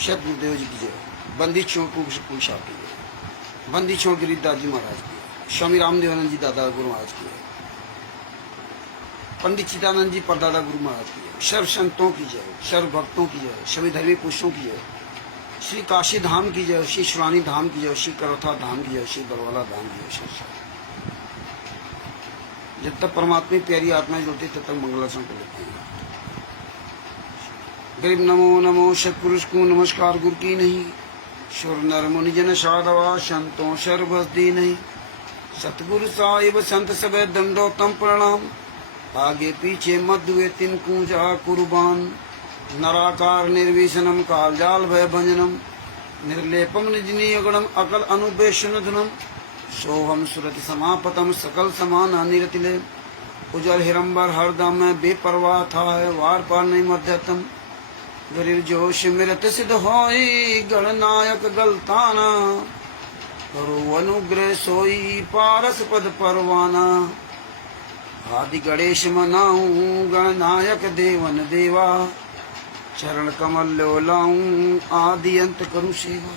शत गुरुदेव जी की जय। बंदी छोड़ पुरुष शाह की जय। बंदी छोड़ गिरिदास जी महाराज की जय। स्वामी रामदेवानंद जी दादा गुरु महाराज की जय। पंडित चिदानंद जी परदादा गुरु महाराज की जय। सर्व संतों की जय, सर्व भक्तों की जय, सभी धर्मी पुरुषों की जय। श्री काशी धाम की जय, श्री शिवानी धाम की जय, श्री करौथा धाम की जय, श्री बरवाला धाम की जय। जब तक परमात्मा की प्यारी आत्माएं जुड़ती तब तक मंगलाचरण कर लेते हैं। गरीब नमो नमो सतपुरुष को नमस्कार गुरु की नहीं। सुर नर मुनि जन साधवा संतों सर्वस्दी नहीं। सतगुरु साहिब संत सब दंडोतम प्रणाम। आगे पीछे मध्य तिन कूजा कुर्बान। नराकार निर्विशनम कालजाल भय भंजनम। निर्लेपम निजनीयगुणम अकल अनुपेशन धुनम। सोहम सुरति समापतम सकल समान निरतिले। उजल हिरंबर हरदम में बेपरवाह था है वार पार नहीं मध्यतम। गरीब जोश मिरत सिद्ध होई गणनायक गलताना। करो अनुग्रह सोई पारस पद परवाना। आदि गणेश मनाऊं गणनायक देवन देवा। चरण कमल लो लाऊं आदि अंत करूं सेवा।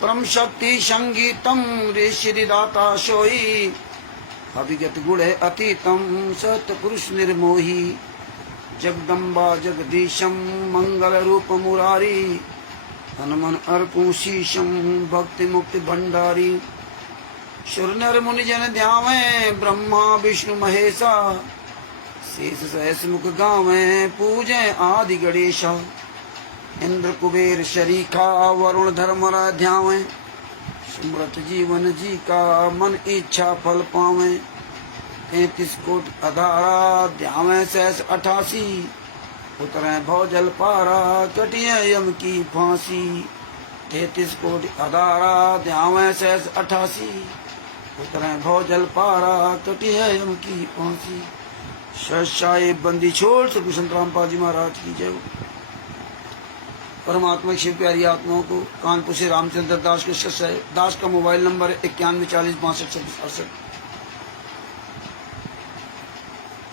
परम शक्ति संगीतम ऋषि दाता सोई। अभिगत गुण है अतीतम सतपुरुष निर्मोही। जगदम्बा जगदीशम मंगल रूप मुरारी। हनुमन अर्पू शीशम भक्ति मुक्ति भंडारी। सुर नर मुनि जन ध्यावे ब्रह्मा विष्णु महेशा। शेष सहस मुख गावे पूजे आदि गणेशा। इंद्र कुबेर शरीखा वरुण धर्मरा ध्यावे। सुमृत जीवन जी का मन इच्छा फल पावे। 33 कोट अधारा ध्यावे सहस 88। उतरे भौजल पारा कटिए यम की फांसी। 33 कोट अधारा ध्यावे सहस 88। उतरे भौजल पारा कटिए यम की फांसी। सच्चाई बंदी छोड़ सतगुरु संत रामपाल जी महाराज की जय। परमात्मा की प्यारी आत्माओं को कानपुर से रामचंद्र दास के सच्चाई दास का mobile number 9140625668।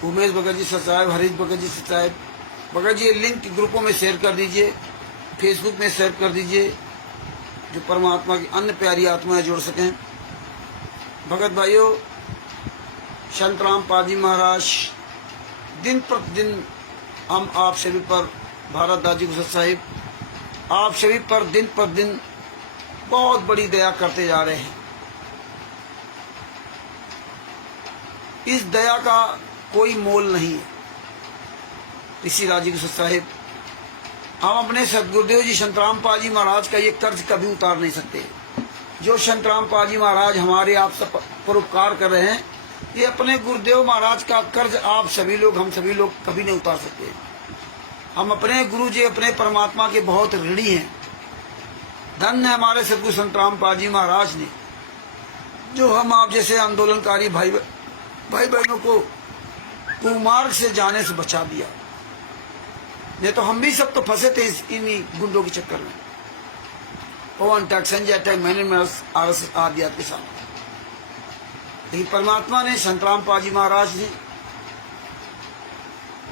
Umesh Bhagat ji सचाएब, Harish Bhagat ji सचाएब। Bhagat ji link ग्रुपों में शेयर कर दीजिए, फेसबुक में शेयर कर दीजिए, जो परमात्मा की अन्य प्यारी आत्माएं जुड़ सकें। भगत भाइयों, संत रामपाल जी महाराज दिन प्रतिदिन हम आप सभी पर, भारत दास जी गुरु साहिब आप सभी पर दिन प्रतिदिन बहुत बड़ी दया करते जा रहे हैं। इस दया का कोई मोल नहीं है। ऋषि राजी गुरु साहिब, हम अपने सदगुरुदेव जी संत रामपाल जी महाराज का ये कर्ज कभी उतार नहीं सकते। जो संत रामपाल जी महाराज हमारे आप सब पर उपकार कर रहे हैं, ये अपने गुरुदेव महाराज का कर्ज आप सभी लोग, हम सभी लोग कभी नहीं उतार सकते। हम अपने गुरु जी, अपने परमात्मा के बहुत ऋणी हैं। धन्य हमारे सदगुरु संत रामपाल जी महाराज ने, जो हम आप जैसे आंदोलनकारी भाई बहनों को कुमार्ग से जाने से बचा दिया। नहीं तो हम भी सब तो फंसे थे इन्हीं गुंडों के चक्कर में। पवन अटैक, संजय अटैक, मैंने RSS आदि के सामने। लेकिन परमात्मा ने, संत रामपाल जी महाराज ने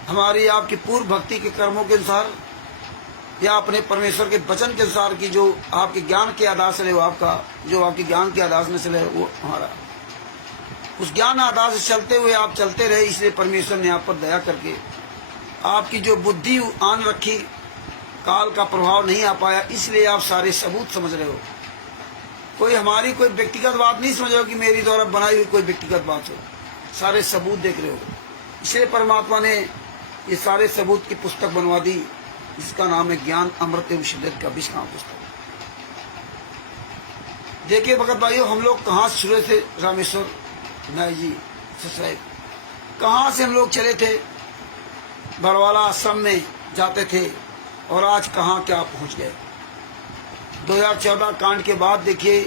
हमारी आपकी पूर्व भक्ति के कर्मों के अनुसार या अपने परमेश्वर के वचन के अनुसार की जो आपके ज्ञान के आधार से वो आपका, जो आपके ज्ञान के आधार से चले, वो हमारा उस ज्ञान आधार से चलते हुए आप चलते रहे। इसलिए परमेश्वर ने आप पर दया करके आपकी जो बुद्धि आन रखी, काल का प्रभाव नहीं आ पाया, इसलिए आप सारे सबूत समझ रहे हो। कोई हमारी कोई व्यक्तिगत बात नहीं समझ रहे हो कि मेरी द्वारा बनाई हुई कोई व्यक्तिगत बात हो, सारे सबूत देख रहे हो। इसलिए परमात्मा ने ये सारे सबूत की पुस्तक बनवा दी, जिसका नाम है ज्ञान अमृत एवं शिद्दत का विश्राम पुस्तक। देखिए भगत भाइयों, हम लोग कहाँ शुरू से रामेश्वर नायक जी साहब, कहाँ से हम लोग चले थे, बरवाला आश्रम में जाते थे, और आज कहाँ क्या पहुँच गए। 2014 कांड के बाद देखिए,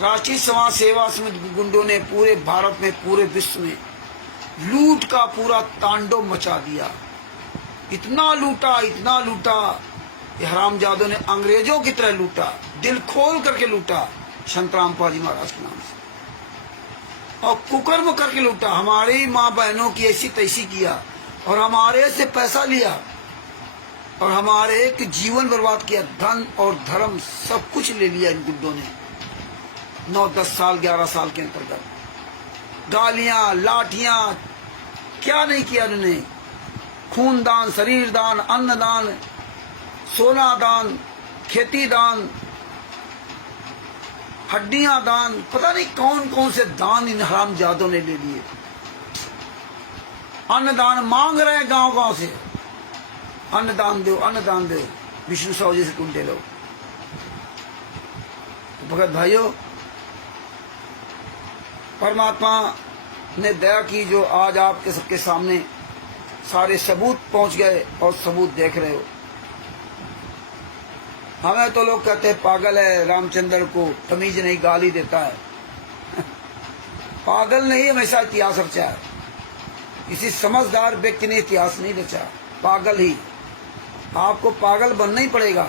राष्ट्रीय समाज सेवा समिति गुंडों ने पूरे भारत में, पूरे विश्व में लूट का पूरा तांडव मचा दिया। इतना लूटा, इतना लूटा, ये हरामजादों ने अंग्रेजों की तरह लूटा, दिल खोल करके लूटा संत रामपाल जी महाराज के नाम से, और कुकर्म करके लूटा। हमारी माँ बहनों की ऐसी तैसी किया और हमारे से पैसा लिया। और हमारे एक जीवन बर्बाद किया, धन और धर्म सब कुछ ले लिया इन गुड्डों ने। 9-10 साल 11 साल के अंतर्गत गालियां, लाठियां, क्या नहीं किया उन्होंने। खून दान, शरीर दान, अन्न दान, सोना दान, खेती दान, हड्डियां दान, पता नहीं कौन कौन से दान इन हरामजादों ने ले लिए। अन्नदान मांग रहे हैं गांव गांव से, अन्नदान दो, अन्नदान दो, विष्णु साहु जी से ढूंढे लोग। भगत भाइयों, परमात्मा ने दया की जो आज आपके सबके सामने सारे सबूत पहुंच गए और सबूत देख रहे हो। हमें तो लोग कहते हैं पागल है, रामचंद्र को तमीज नहीं, गाली देता है। पागल नहीं, हमेशा इतिहास रचा है। किसी समझदार व्यक्ति ने इतिहास नहीं रचा, पागल ही। आपको पागल बनना ही पड़ेगा।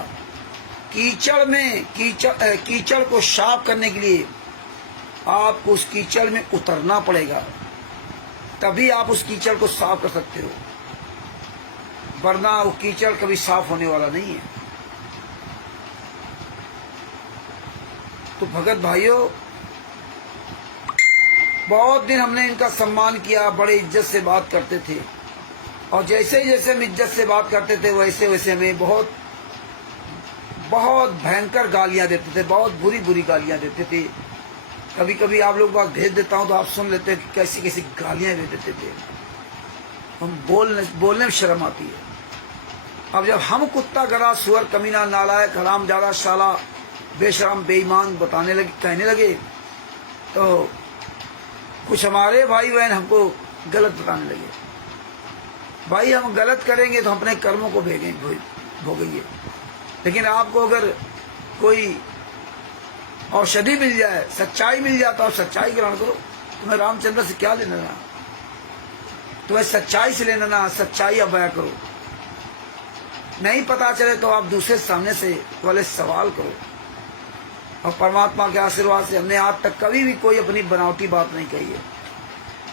कीचड़ में कीचड़ को साफ करने के लिए आपको उस कीचड़ में उतरना पड़ेगा, तभी आप उस कीचड़ को साफ कर सकते हो, वरना वो कीचड़ कभी साफ होने वाला नहीं है। तो भगत भाइयों, बहुत दिन हमने इनका सम्मान किया, बड़े इज्जत से बात करते थे, और जैसे जैसे हम इज्जत से बात करते थे वैसे वैसे हमें बहुत बहुत भयंकर गालियां देते थे, बहुत बुरी बुरी गालियां देते थे। कभी कभी आप लोग बात भेज देता हूं तो आप सुन लेते हैं कि कैसी कैसी गालियां दे देते थे। हम बोलने में शर्म आती है। अब जब हम कुत्ता, गधा, सुअर, कमीना, नालायक, हरामजादा, शाला, बेशरम, बेईमान बताने लगे, कहने लगे, तो कुछ हमारे भाई बहन हमको गलत बताने लगे। भाई हम गलत करेंगे तो हम अपने कर्मों को भोगेंगे, लेकिन आपको अगर कोई औषधि मिल जाए, सच्चाई मिल जाए, तो आप सच्चाई ग्रहण करो। तुम्हें रामचंद्र से क्या लेना ना, तुम्हें सच्चाई से लेना ना, सच्चाई अब बयां करो। नहीं पता चले तो आप दूसरे सामने से वाले सवाल करो। और परमात्मा के आशीर्वाद से हमने आज तक कभी भी कोई अपनी बनावटी बात नहीं कही है।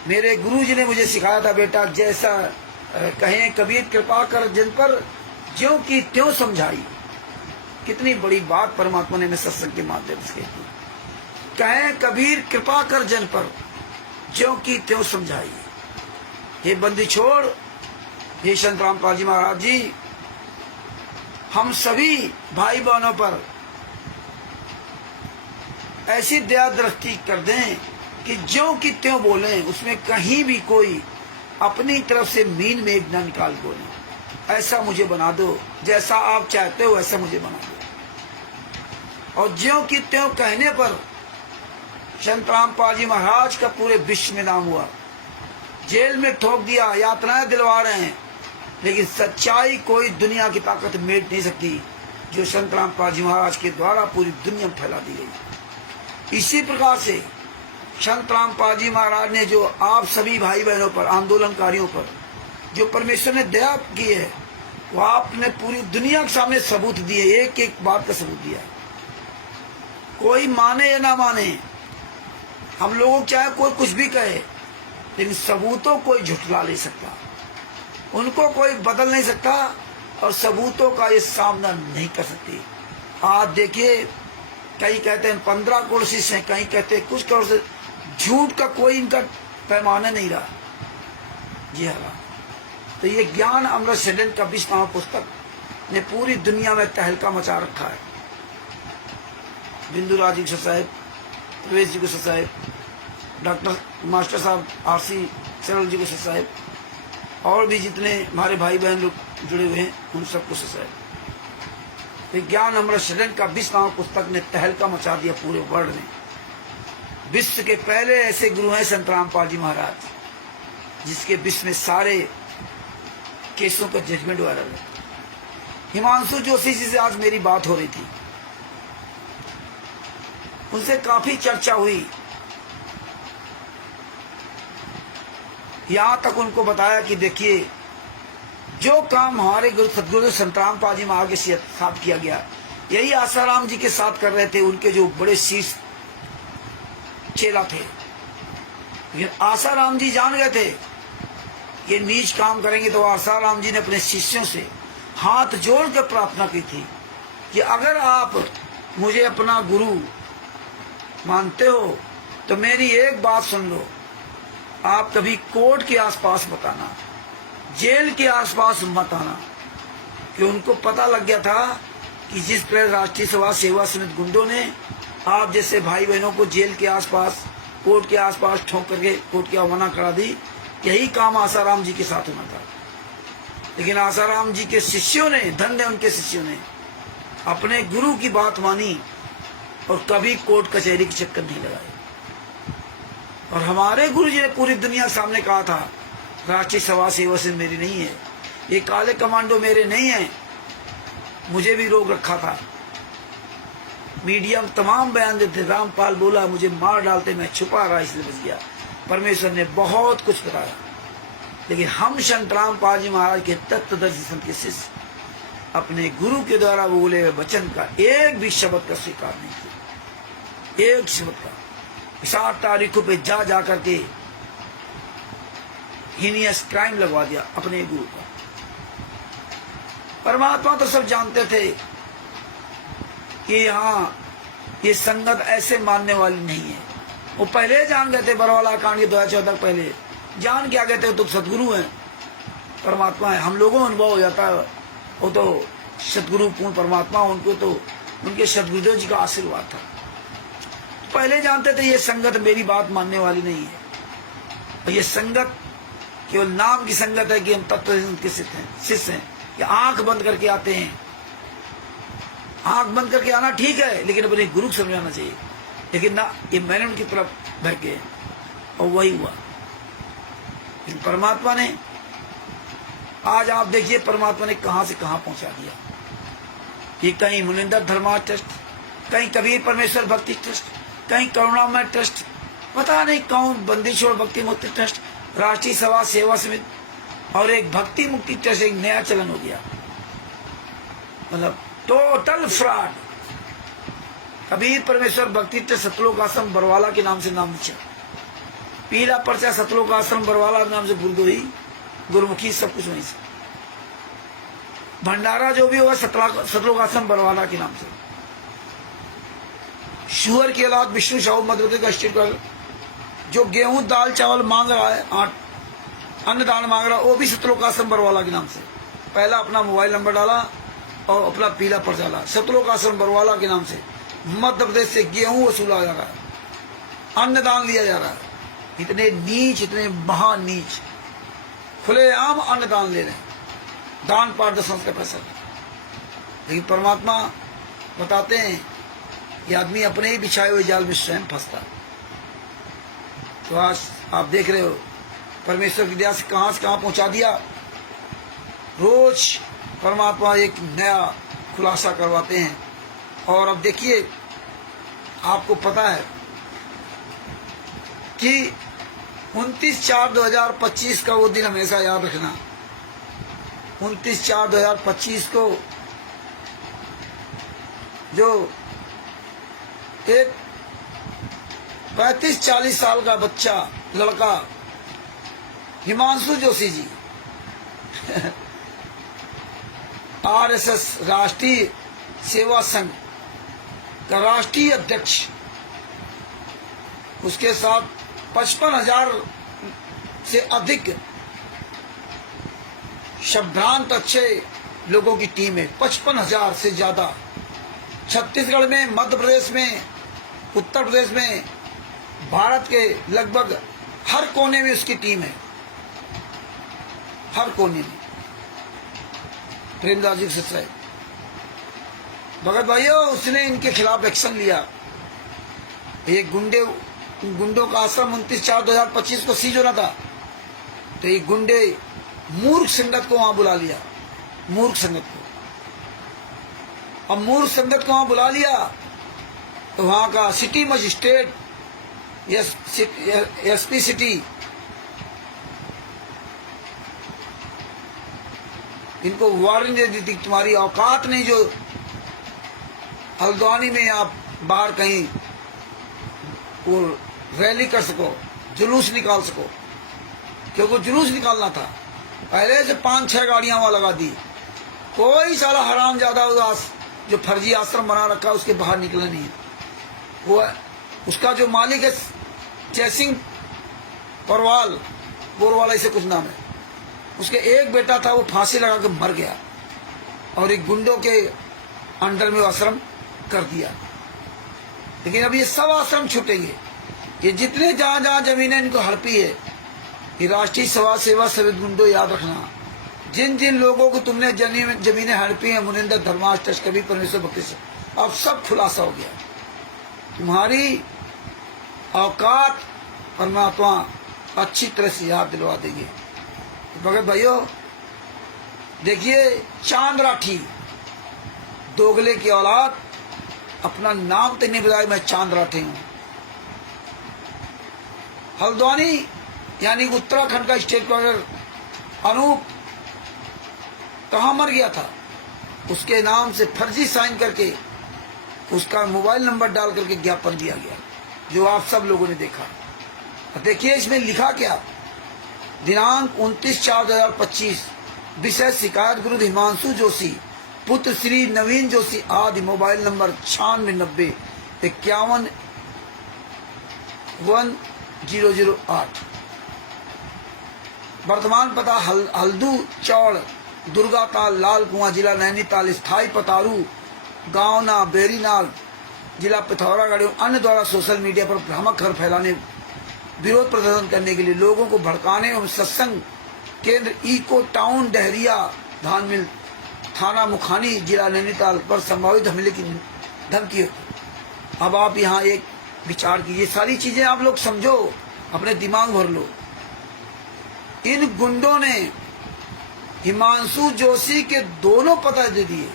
मेरे गुरुजी ने मुझे सिखाया था, बेटा जैसा कहें कबीर कृपा कर जिन पर, ज्यों की त्यों समझाई। कितनी बड़ी बात परमात्मा ने हमें सत्संग के माध्यम से कही। कहें कबीर कृपा कर जन पर, ज्यों की त्यों समझाई। हे बंदी छोड़, हे संत रामपाल जी महाराज जी, हम सभी भाई बहनों पर ऐसी दया दृष्टि कर दें कि ज्यों की त्यों बोलें, उसमें कहीं भी कोई अपनी तरफ से मीन मेघ न निकाल बोले। ऐसा मुझे बना दो, जैसा आप चाहते हो वैसा मुझे बना दो। और ज्यों की त्यों कहने पर संत रामपाल जी महाराज का पूरे विश्व में नाम हुआ। जेल में ठोक दिया, यातनाएं दिलवा रहे हैं, लेकिन सच्चाई कोई दुनिया की ताकत मेट नहीं सकती, जो संत रामपाल जी महाराज के द्वारा पूरी दुनिया में फैला दी गई। इसी प्रकार से संत रामपाल जी महाराज ने जो आप सभी भाई बहनों पर, आंदोलनकारियों पर जो परमेश्वर ने दया की है, वो आपने पूरी दुनिया के सामने सबूत दिए, एक एक बात का सबूत दिया। कोई माने या ना माने, हम लोगों को चाहे कोई कुछ भी कहे, लेकिन सबूतों कोई झुठला नहीं सकता, उनको कोई बदल नहीं सकता, और सबूतों का ये सामना नहीं कर सकती। आज देखिए, कई कहते हैं 15 करोड़ शिष्य हैं, कहीं कहते हैं कुछ करोड़ से। झूठ का कोई इनका पैमाना नहीं रहा। जी हाँ, तो ये ज्ञान अमृत षड्यंत्र का 20वां पुस्तक ने पूरी दुनिया में तहलका मचा रखा है। बिंदुराज जी साहब, प्रवेश जी को साहब, डॉक्टर मास्टर साहब, आरसी सरल जी को साहब, और भी जितने हमारे भाई बहन लोग जुड़े हुए हैं, उन सबको साहब। ज्ञान अमृत षड्यंत्र का 20वां पुस्तक ने तहलका मचा दिया पूरे वर्ल्ड में। विश्व के पहले ऐसे गुरु हैं संत रामपाल जी महाराज, जिसके विश्व में सारे केसों का जजमेंट वायरल है। हिमांशु जोशी जी से आज मेरी बात हो रही थी, उनसे काफी चर्चा हुई। यहां तक उनको बताया कि देखिए, जो काम हमारे गुरु सदगुरु संत रामपाल जी महाराज के साथ किया गया, यही आसाराम जी के साथ कर रहे थे, उनके जो बड़े शीर्ष चेला थे। लेकिन आसाराम जी जान गए थे ये नीच काम करेंगे, तो आसाराम जी ने अपने शिष्यों से हाथ जोड़ कर प्रार्थना की थी कि अगर आप मुझे अपना गुरु मानते हो तो मेरी एक बात सुन लो, आप कभी कोर्ट के आसपास मत आना, जेल के आसपास मत आना। कि उनको पता लग गया था कि जिस तरह राष्ट्रीय समाज सेवा समिति गुंडों ने आप जैसे भाई बहनों को जेल के आसपास, कोर्ट के आसपास ठोक करके कोर्ट की अवमानना करा दी, यही काम आसाराम जी के साथ होना था। लेकिन आसाराम जी के शिष्यों ने, धन्य उनके शिष्यों ने, अपने गुरु की बात मानी और कभी कोर्ट कचहरी के चक्कर नहीं लगाए। और हमारे गुरु जी ने पूरी दुनिया के सामने कहा था, राष्ट्रीय समाज सेवा से मेरी नहीं है, ये काले कमांडो मेरे नहीं है। मुझे भी रोक रखा था, मीडिया में तमाम बयान देते, रामपाल बोला मुझे मार डालते, मैं छुपा रहा इसलिए बच गया। परमेश्वर ने बहुत कुछ बताया, लेकिन हम संत रामपाल जी महाराज के तत्वदर्शी संत के शिष्य अपने गुरु के द्वारा बोले हुए वचन का एक भी शब्द का स्वीकार नहीं किया। एक शब्द का 7 तारीखों पे जा करके हीनियस क्राइम लगवा दिया अपने गुरु का। परमात्मा तो सब जानते थे कि हाँ ये संगत ऐसे मानने वाली नहीं है। वो पहले जान गए थे, बरवाला कांड के 2014 पहले जान के आ गए थे तो सदगुरु हैं, परमात्मा है। हम लोगों को अनुभव हो जाता है, वो तो सदगुरु पूर्ण परमात्मा, उनको तो उनके सदगुरुदेव जी का आशीर्वाद था। पहले जानते थे ये संगत मेरी बात मानने वाली नहीं है, और ये संगत केवल नाम की संगत है कि हम तत्व के शिष्य हैं। ये आंख बंद करके आते हैं, आंख बंद करके आना ठीक है, लेकिन अपने गुरु को समझाना चाहिए। लेकिन ना, ये मैंने उनकी तरफ भर के, और वही हुआ। लेकिन परमात्मा ने, आज आप देखिए परमात्मा ने कहां से कहां पहुंचा दिया। कि कहीं मुनिंदर धर्मा ट्रस्ट, कहीं कबीर परमेश्वर भक्ति ट्रस्ट, कहीं करुणामय ट्रस्ट, पता नहीं कौन बंदीछोड़ भक्ति मुक्ति ट्रस्ट, राष्ट्रीय सभा सेवा समिति, और एक भक्ति मुक्ति ट्रस्ट एक नया चलन हो गया। मतलब टोटल फ्रॉड। कबीर परमेश्वर भक्ति ट्रस्ट सतलोक आश्रम बरवाला के नाम से नाम नीचा, पीला पर्चा सतलोक आश्रम बरवाला के नाम से गुरुदोही, गुरुमुखी सब कुछ वहीं से। भंडारा जो भी होगा सतलोक आश्रम बरवाला के नाम से। शुअर के अलावा विष्णु साहू मध्य प्रदेश का स्टेट का जो गेहूं दाल चावल मांग रहा है, अन्नदान मांग रहा है, वो भी सतलोक आश्रम बरवाला के नाम से। पहला अपना मोबाइल नंबर डाला और अपना पीला पर्चा डाला, सतलोक आश्रम बरवाला के नाम से मध्य प्रदेश से गेहूं वसूला जा रहा है, अन्नदान लिया जा रहा है। इतने नीच, इतने महान नीच खुलेआम अन्नदान ले रहे हैं, दान पारदर्शन का पैसा। लेकिन परमात्मा बताते हैं कि आदमी अपने ही बिछाए हुए जाल में स्वयं फंसता। तो आज आप देख रहे हो परमेश्वर की दया से कहां पहुंचा दिया। रोज परमात्मा एक नया खुलासा करवाते हैं। और अब देखिए, आपको पता है कि 29/4/2025 का वो दिन हमेशा याद रखना। 29/4/2025 को जो एक 35-40 साल का बच्चा लड़का हिमांशु जोशी जी आरएसएस राष्ट्रीय सेवा संघ का राष्ट्रीय अध्यक्ष, उसके साथ 55,000 से अधिक शब्दांत अच्छे लोगों की टीम है। 55,000 से ज्यादा छत्तीसगढ़ में, मध्य प्रदेश में, उत्तर प्रदेश में, भारत के लगभग हर कोने में उसकी टीम है, हर कोने में। प्रेमदास जी से है भगत भाइयों, उसने इनके खिलाफ एक्शन लिया। ये गुंडों का आश्रम 29/4/2025 को सीज होना था, तो ये गुंडे मूर्ख संगत को वहां बुला लिया, मूर्ख संगत को। अब मूर्ख संगत को वहां बुला लिया तो वहां का सिटी मजिस्ट्रेट, एसपी सिटी, इनको वार्निंग दे दी थी, तुम्हारी औकात नहीं जो हल्द्वानी में आप बाहर कहीं वो रैली कर सको, जुलूस निकाल सको। क्योंकि जुलूस निकालना था, पहले से 5-6 गाड़ियां वहां लगा दी कोई साला हराम ज्यादा उदास जो फर्जी आश्रम बना रखा है उसके बाहर निकला नहीं है। वो उसका जो मालिक है जयसिंह पोरवाल, बोरवाल ऐसे कुछ नाम है, उसके एक बेटा था, वो फांसी लगा के मर गया और एक गुंडों के अंडर में आश्रम कर दिया। लेकिन अब ये सब आश्रम छूटेंगे। ये जितने जहां जहां जमीनें इनको हड़पी है, ये राष्ट्रीय समाज सेवा समिति गुंडो याद रखना, जिन जिन लोगों को तुमने जमीनें हड़पी हैं, मुनिंदर धर्माश तस्करी परमेश्वर भक्ति से, अब सब खुलासा हो गया। तुम्हारी औकात परमात्मा अच्छी तरह से याद दिलवा देंगे। भगत भाइयों देखिए, चांद राठी दोगले की औलाद अपना नाम तक नहीं बताया, मैं चांद राठी हूं। हल्द्वानी यानी उत्तराखंड का स्टेट गवर्नर अनूप कहां मर गया था, उसके नाम से फर्जी साइन करके उसका मोबाइल नंबर डाल करके ज्ञापन दिया गया, जो आप सब लोगों ने देखा। देखिए इसमें लिखा क्या, दिनांक 29/4/2025, विषय शिकायत विरुद्ध हिमांशु जोशी पुत्र श्री नवीन जोशी आदि, मोबाइल नंबर 9690-511008। वर्तमान पता हल्दू चौड़ दुर्गा ताल लाल कुआं जिला नैनीताल, स्थायी पतारू गांव ना बेरीनाल जिला पिथौरागढ़। अन्य द्वारा सोशल मीडिया पर भ्रामक खबर फैलाने, विरोध प्रदर्शन करने के लिए लोगों को भड़काने एवं सत्संग केंद्र इको टाउन डहरिया धानमिल थाना मुखानी जिला नैनीताल पर संभावित हमले की धमकी है। अब आप यहाँ एक विचार कीजिए, सारी चीजें आप लोग समझो, अपने दिमाग भर लो। इन गुंडों ने हिमांशु जोशी के दोनों पता दे दिए,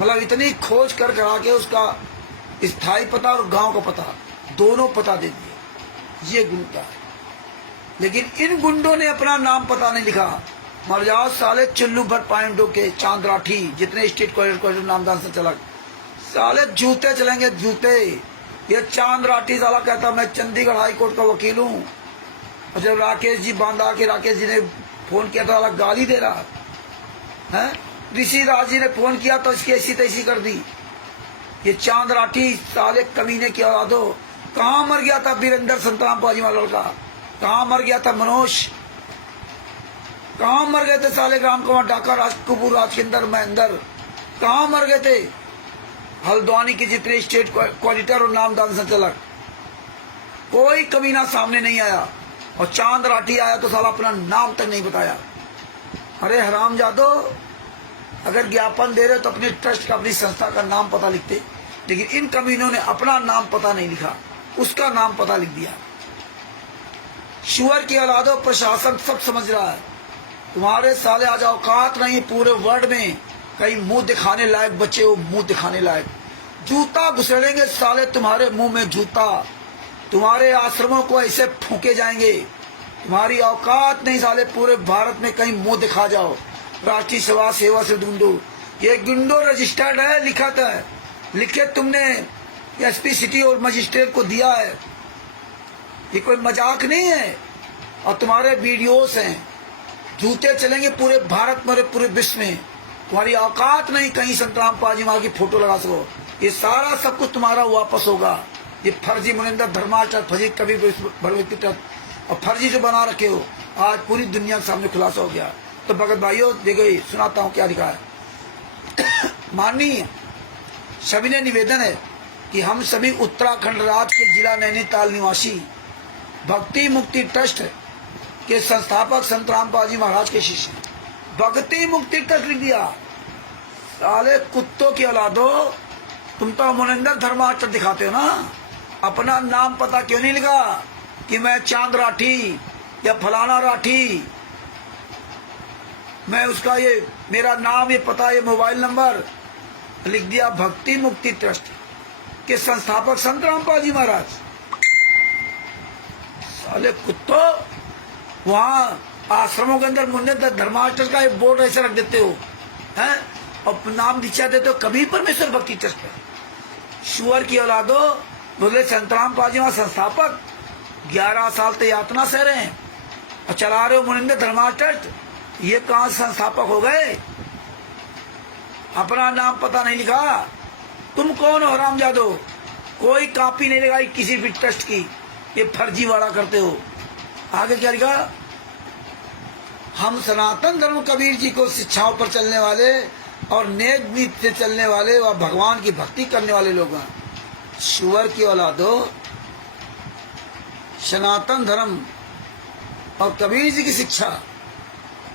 मतलब इतनी खोज कर करा के उसका स्थायी पता और गांव का पता दोनों पता दे दिए। ये गुंडा है, लेकिन इन गुंडों ने अपना नाम पता नहीं लिखा। मर जाओ साले चुल्लू भर पाइंडो के चांद राठी, जितने स्टेट कॉलेज नामदान से चला, साले जूते चलेंगे जूते। ये चांद राठी साला कहता मैं चंडीगढ़ हाई कोर्ट का वकील हूँ, और जब राकेश जी बांधा के राकेश जी ने फोन किया तो साला गाली दे रहा है। ऋषि राज जी ने फोन किया तो इसकी ऐसी तैसी कर दी। ये चांद राठी साले कमीने की औलादो, कहाँ मर गया था वीरेंद्र संतराम बाजी वाला लड़का, कहाँ मर गया था मनोज, कहाँ मर गए थे साले राम कुमार डाका, कपूर, राजकिंदर, महेंद्र, कहाँ मर गए थे हल्द्वानी के जितने स्टेट कोऑर्डिनेटर और नामदान संचालक, कोई कमीना सामने नहीं आया। और चांद राठी आया तो साला अपना नाम तक नहीं बताया। अरे हराम जादो, अगर ज्ञापन दे रहे तो अपने ट्रस्ट का, अपनी संस्था का नाम पता लिखते, लेकिन इन कमीनों ने अपना नाम पता नहीं लिखा, उसका नाम पता लिख दिया। शुअर की औलादों, प्रशासन सब समझ रहा है, तुम्हारे साले आज औकात नहीं पूरे वर्ल्ड में कहीं मुंह दिखाने लायक बच्चे हो, मुंह दिखाने लायक। जूता घुसेड़ेंगे साले तुम्हारे मुंह में जूता, तुम्हारे आश्रमों को ऐसे फूके जाएंगे, तुम्हारी औकात नहीं साले पूरे भारत में कहीं मुंह दिखा जाओ। राष्ट्रीय समाज सेवा से गुंडो, ये गुंडो रजिस्टर्ड है, लिखा था, लिखे तुमने एसपी सिटी और मजिस्ट्रेट को दिया है, ये कोई मजाक नहीं है। और तुम्हारे वीडियोस हैं, जूते चलेंगे पूरे भारत में, पूरे विश्व में, तुम्हारी औकात नहीं कहीं संतराम पाजी माँ की फोटो लगा सको। ये सारा सब कुछ तुम्हारा वापस होगा। ये फर्जी मुनिंदर धर्माचर, फर्जी कवि भगवती और फर्जी जो बना रखे हो, आज पूरी दुनिया के सामने खुलासा हो गया। तो भगत भाइयों देखो, सुनाता हूँ क्या लिखा है। माननीय सभी ने निवेदन है कि हम सभी उत्तराखंड राज्य के जिला नैनीताल निवासी भक्ति मुक्ति ट्रस्ट के संस्थापक संत रामपाल जी महाराज के शिष्य, भक्ति मुक्ति ट्रस्ट लिख दिया। साले कुत्तों की औलादो, तुम तो मुनिंदर धर्माचर दिखाते हो ना, अपना नाम पता क्यों नहीं लिखा कि मैं चांद राठी या फलाना राठी, मैं उसका ये मेरा नाम, ये पता, ये मोबाइल नंबर लिख दिया। भक्ति मुक्ति ट्रस्ट के संस्थापक संत रामपाल जी महाराज। साले कुत्तो, वहां आश्रमों के अंदर मुनिंदर धर्माचर का एक बोर्ड ऐसे रख देते हो हैं, और नाम दिखा देते हो कभी परमेश्वर भक्ति ट्रस्ट है। शुअर की औलादो, बोले संतराम पाजी वहां संस्थापक 11 साल तक यातना सह रहे हैं और चला रहे हो मुनिंदर धर्माचर, ये कहां संस्थापक हो गए? अपना नाम पता नहीं लिखा। तुम कौन हो हरामजादो? कोई कॉपी नहीं लगाई किसी भी ट्रस्ट की, ये फर्जीवाड़ा करते हो। आगे क्या लिखा? हम सनातन धर्म कबीर जी को शिक्षाओं पर चलने वाले और नेक नीति से चलने वाले व भगवान की भक्ति करने वाले लोग हैं। शुअर की औलादो, सनातन धर्म और कबीर जी की शिक्षा,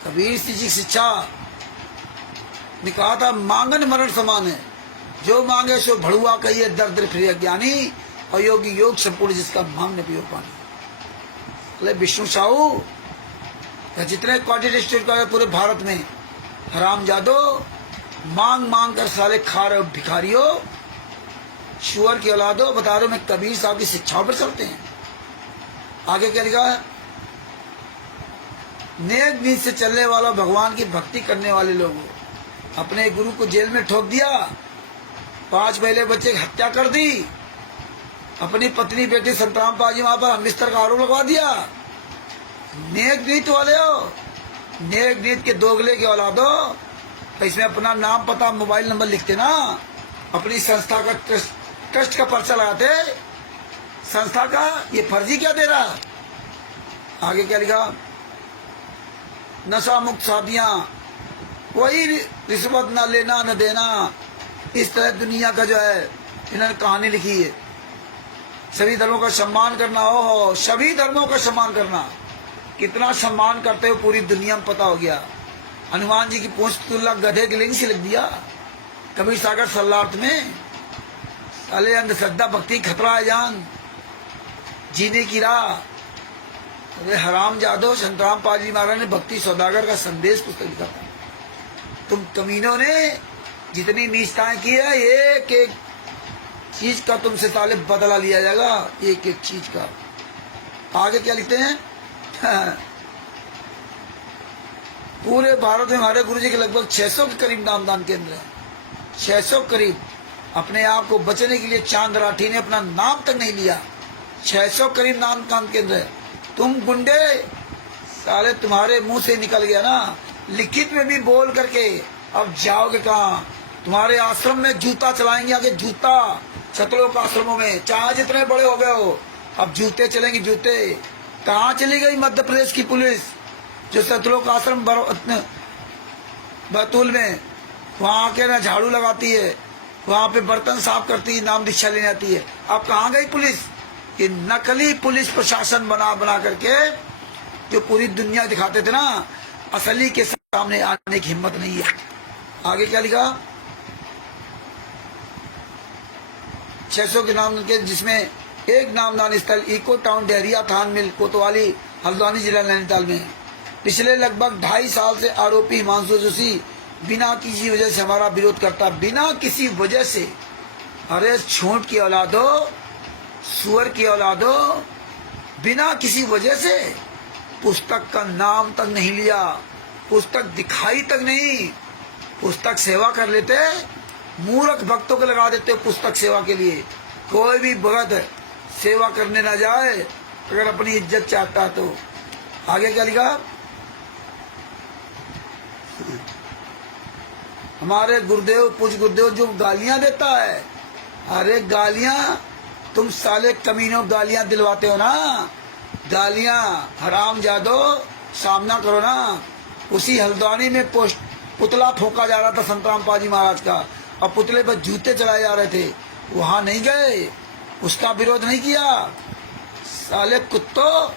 कबीर जी की शिक्षा ने कहा था मांगन मरण समान है, जो मांगे सो भड़ुआ कहिए दर्द फिर ज्ञानी, और योगी योग संपूर्ण जिसका मांगने पियो पानी। अरे विष्णु साहू, जितने क्वांटिटी स्टेट का है पूरे भारत में, हरामजादो मांग मांग कर साले खा रहे हो भिखारियों, शुअर की औलादो। बता रहे हो मैं कबीर साहब की शिक्षाओं पर चलते हैं। आगे क्या लिखा है? नेक नीति से चलने वाला, भगवान की भक्ति करने वाले लोगों, अपने गुरु को जेल में ठोक दिया, 5 पहले बच्चे की हत्या कर दी, अपनी पत्नी बेटी संतराम पाजी वहां पर हमबिस्तर का आरोप लगवा दिया। नेक नीति वाले हो, नेक नीति के दोगले के औलादो। तो इसमें अपना नाम पता मोबाइल नंबर लिखते ना, अपनी संस्था का ट्रस्ट का पर्चा लगाते, संस्था का ये फर्जी क्या दे रहा। आगे क्या लिखा? नशा मुक्त शादियां, कोई रिश्वत न लेना न देना, इस तरह दुनिया का जो है इन्होंने कहानी लिखी है। सभी धर्मों का सम्मान करना, हो सभी धर्मों का सम्मान करना, कितना सम्मान करते हो पूरी दुनिया में पता हो गया। हनुमान जी की पूंछ तुल्ला गधे के लिंग से लिख दिया कबीर सागर सल्लार्थ में। अले अंधश्रद्धा भक्ति खतरा है जान, जीने की राह। अरे हराम जादो, संतराम पाजी महाराज ने भक्ति सौदागर का संदेश पुस्तक लिखा था। तुम कमीनों ने जितनी नीचताएं की है, एक एक चीज का तुमसे साले बदला लिया जाएगा, एक एक चीज का। आगे क्या लिखते हैं? पूरे भारत में हमारे गुरु जी के लगभग 600 के करीब नामदान केंद्र है, 600 करीब। अपने आप को बचने के लिए चांद राठी ने अपना नाम तक नहीं लिया। 600 करीब नामदान केंद्र है। तुम गुंडे साले, तुम्हारे मुंह से निकल गया ना, लिखित में भी बोल करके अब जाओगे कहाँ? तुम्हारे आश्रम में जूता चलाएंगे, आगे जूता सतलोक आश्रमों में, चाहे जितने बड़े हो गए हो, अब जूते चलेंगे जूते। कहाँ चली गई मध्य प्रदेश की पुलिस जो सतलोक आश्रम बैतूल में वहां आके ना झाड़ू लगाती है, वहां पे बर्तन साफ करती है, नाम दीक्षा लेने आती है। अब कहाँ गई पुलिस? ये नकली पुलिस प्रशासन बना बना करके जो पूरी दुनिया दिखाते थे ना, असली के सामने आने की हिम्मत नहीं है। आगे क्या लिखा? 600 के नाम के, जिसमें एक नामदान स्थल इको टाउन डेहरिया थान मिल कोतवाली हल्द्वानी जिला नैनीताल में। पिछले लगभग 2.5 साल से आरोपी हिमांशु जोशी बिना किसी वजह से हमारा विरोध करता, बिना किसी वजह से। अरे छोट की औलादो, सुअर की औलादो, बिना किसी वजह से पुस्तक का नाम तक नहीं लिया, पुस्तक दिखाई तक नहीं। पुस्तक सेवा कर लेते, मूर्ख भक्तों को लगा देते पुस्तक सेवा के लिए। कोई भी भगत सेवा करने ना जाए अगर अपनी इज्जत चाहता तो। आगे क्या लिखा? हमारे गुरुदेव, पूज गुरुदेव जो गालियां देता है, अरे गालियां तुम साले कमीनों गालियां दिलवाते हो ना, गालियां हराम जादो, सामना करो ना। उसी हल्द्वानी में पुतला फूंका जा रहा था संतराम पाजी महाराज का, और पुतले पर जूते चलाए जा रहे थे, वहां नहीं गए, उसका विरोध नहीं किया। साले कुत्तों,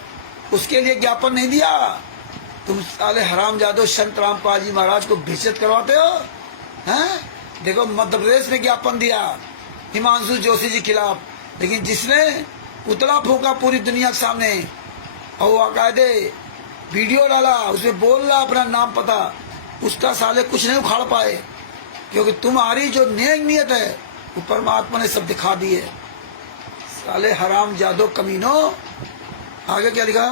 उसके लिए ज्ञापन नहीं दिया। तुम साले हराम जादो संत रामपाल जी महाराज को बेइज्जत करवाते हो हैं? देखो मध्य प्रदेश में ज्ञापन दिया हिमांशु जोशी जी खिलाफ, लेकिन जिसने पुतला फूंका पूरी दुनिया के सामने और वो बाकायदे वीडियो डाला, उसमें बोल रहा अपना नाम पता, उसका साले कुछ नहीं उखाड़ पाए, क्योंकि तुम्हारी जो नेक नियत है वो परमात्मा ने सब दिखा दी है। साले हराम जादो कमीनों। आगे क्या लिखा?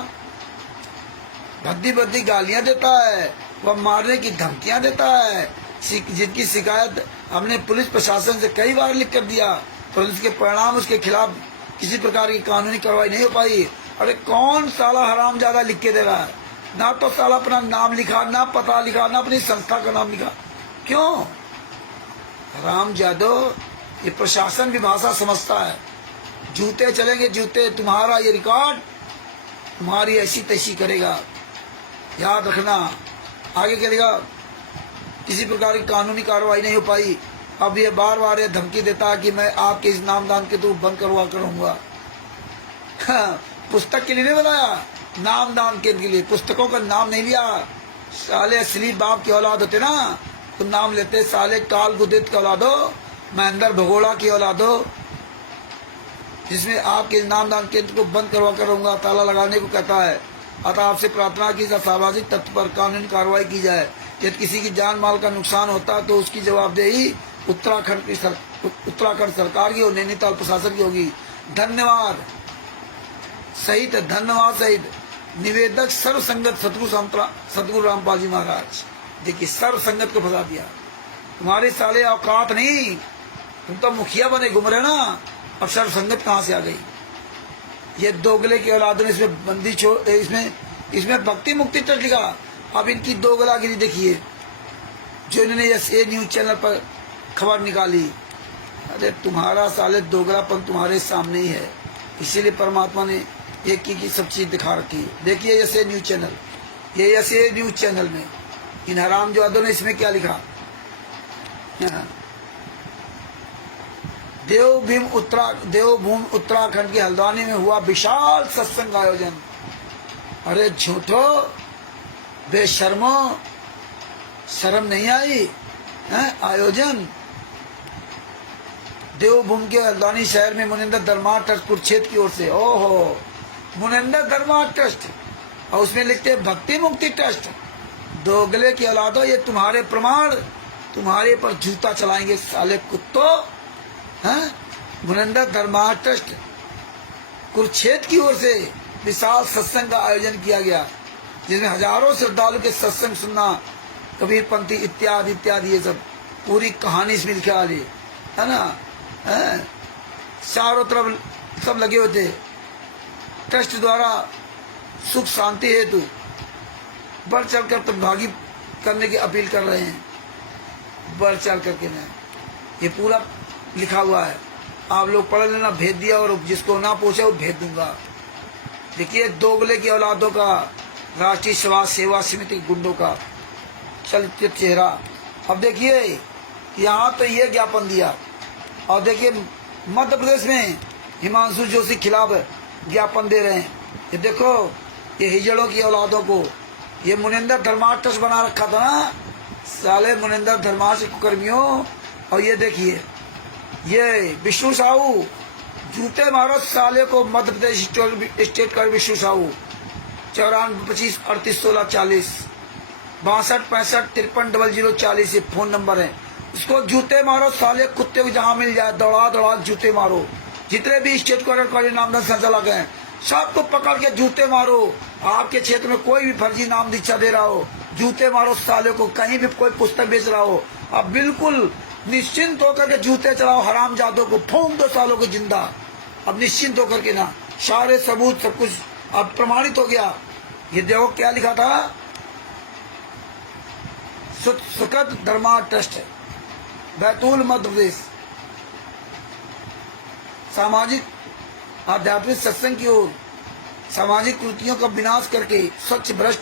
भद्दी भद्दी गालियां देता है, वह मारने की धमकियां देता है, जिनकी शिकायत हमने पुलिस प्रशासन से कई बार लिख कर दिया, पर उसके परिणाम उसके खिलाफ किसी प्रकार की कानूनी कार्रवाई नहीं हो पाई। अरे कौन साला हराम ज्यादा लिख के दे रहा है? ना तो साला अपना नाम लिखा, ना पता लिखा, ना अपनी संस्था का नाम लिखा। क्यों? राम जादव, ये प्रशासन भी भाषा समझता है। जूते चलेंगे जूते, तुम्हारा ये रिकॉर्ड तुम्हारी ऐसी तैसी करेगा, याद रखना। आगे करेगा, किसी प्रकार की कानूनी कार्रवाई नहीं हो पाई। अब ये बार बार ये धमकी देता है कि मैं आपके इस नामदान के तो बंद करवा करूंगा। पुस्तक के लिए नहीं बताया, नामदान के लिए। पुस्तकों का नाम नहीं लिया। साले असली बाप की औलाद होते ना तो नाम लेते, साले काल गुदित की औलाद हो, महेंद्र भगोड़ा की औलाद हो, जिसमें आपके नामदान केंद्र को बंद करवा करूंगा, ताला लगाने को कहता है। अतः आपसे प्रार्थना की सामाजिक तत्व पर कानूनी कार्रवाई की जाए। यदि किसी की जान माल का नुकसान होता तो उसकी जवाबदेही उत्तराखंड सरकार की और नैनीताल प्रशासन की होगी। धन्यवाद सहित निवेदक सर्व संगत सतगुरु रामपाल जी महाराज। देखिए, सर्व संगत को फंसा दिया। तुम्हारे साले औकात नहीं, तुम तो मुखिया बने घूम रहे ना, अब सर्व संगत कहाँ से आ गई? ये दोगले की औलाद ने इसमें बंदी छोड़, इसमें भक्ति मुक्ति ट्रस्ट लिखा। अब इनकी दोगलागिरी देखिए, जो इन्होंने ये न्यूज चैनल पर खबर निकाली। अरे तुम्हारा साले दोगलापन तुम्हारे सामने ही है, इसीलिए परमात्मा ने एक की सब चीज दिखा रखी है। देखिए ये न्यूज चैनल, ये न्यूज चैनल में इन हराम जादों ने इसमें क्या लिखा। देवभूमि उत्तराखंड के हल्द्वानी में हुआ विशाल सत्संग आयोजन। अरे झूठो, बेशर्मो, शर्म नहीं आई है? आयोजन देवभूमि के हल्द्वानी शहर में मुनिंदर धर्मा ट्रस्ट कुरुक्षेत्र की ओर से। ओहो, मुनिंदर धर्मा ट्रस्ट, और उसमें लिखते हैं भक्ति मुक्ति ट्रस्ट। दोगले की औलादो, ये तुम्हारे प्रमाण, तुम्हारे पर जूता चलाएंगे साले कुत्तो। हैं? मुनिंदर धर्मा ट्रस्ट कुरुक्षेत्र की ओर से विशाल सत्संग का आयोजन किया गया, जिसमें हजारों श्रद्धालु के सत्संग सुनना, कबीर पंथी इत्यादि इत्यादि, ये सब पूरी कहानी इसमें लिखा वाली है ना। चारों तरफ सब लगे होते। ट्रस्ट द्वारा सुख शांति हेतु बढ़ चढ़कर प्रतिभागी करने की अपील कर रहे हैं। बढ़ चढ़ करके मैं, ये पूरा लिखा हुआ है, आप लोग पढ़ लेना। भेज दिया, और जिसको ना पूछे वो भेज दूंगा। देखिए, दोगले की औलादों का, राष्ट्रीय समाज सेवा समिति गुंडों का चलचित्र चेहरा। अब देखिए, यहाँ तो ये ज्ञापन दिया, और देखिए मध्य प्रदेश में हिमांशु जोशी खिलाफ ज्ञापन दे रहे हैं। ये देखो, ये हिजड़ों की औलादों को, ये मुनिंदर धर्मा ट्रस्ट बना रखा था ना साले, मुनिंदर धर्मा से कुकर्मियों। और ये देखिए, ये विष्णु साहू, जूते मारो साले को। मध्य प्रदेश स्टेट का विष्णु साहू, 94 25 38 16 40 62 65 53 0040 ये फोन नंबर है। इसको जूते मारो साले कुत्ते को, जहाँ मिल जाए दौड़ा दौड़ा जूते मारो। जितने भी स्टेट क्वारंटाइन नामदान संचालक हैं, सबको पकड़ के जूते मारो। आपके क्षेत्र में कोई भी फर्जी नाम दीक्षा दे रहा हो, जूते मारो साले को। कहीं भी कोई पुस्तक बेच रहा हो, अब बिल्कुल निश्चिंत होकर के जूते चलाओ। हराम जादों को फूंक दो सालों को जिंदा। अब निश्चिंत होकर के ना, सारे सबूत सब कुछ अब प्रमाणित हो गया। ये देखो क्या लिखा था, सुखद धर्मा ट्रस्ट, बैतूल मध्य प्रदेश। सामाजिक आध्यात्मिक सत्संग की ओर, सामाजिक कुरीतियों का विनाश करके स्वच्छ भ्रष्ट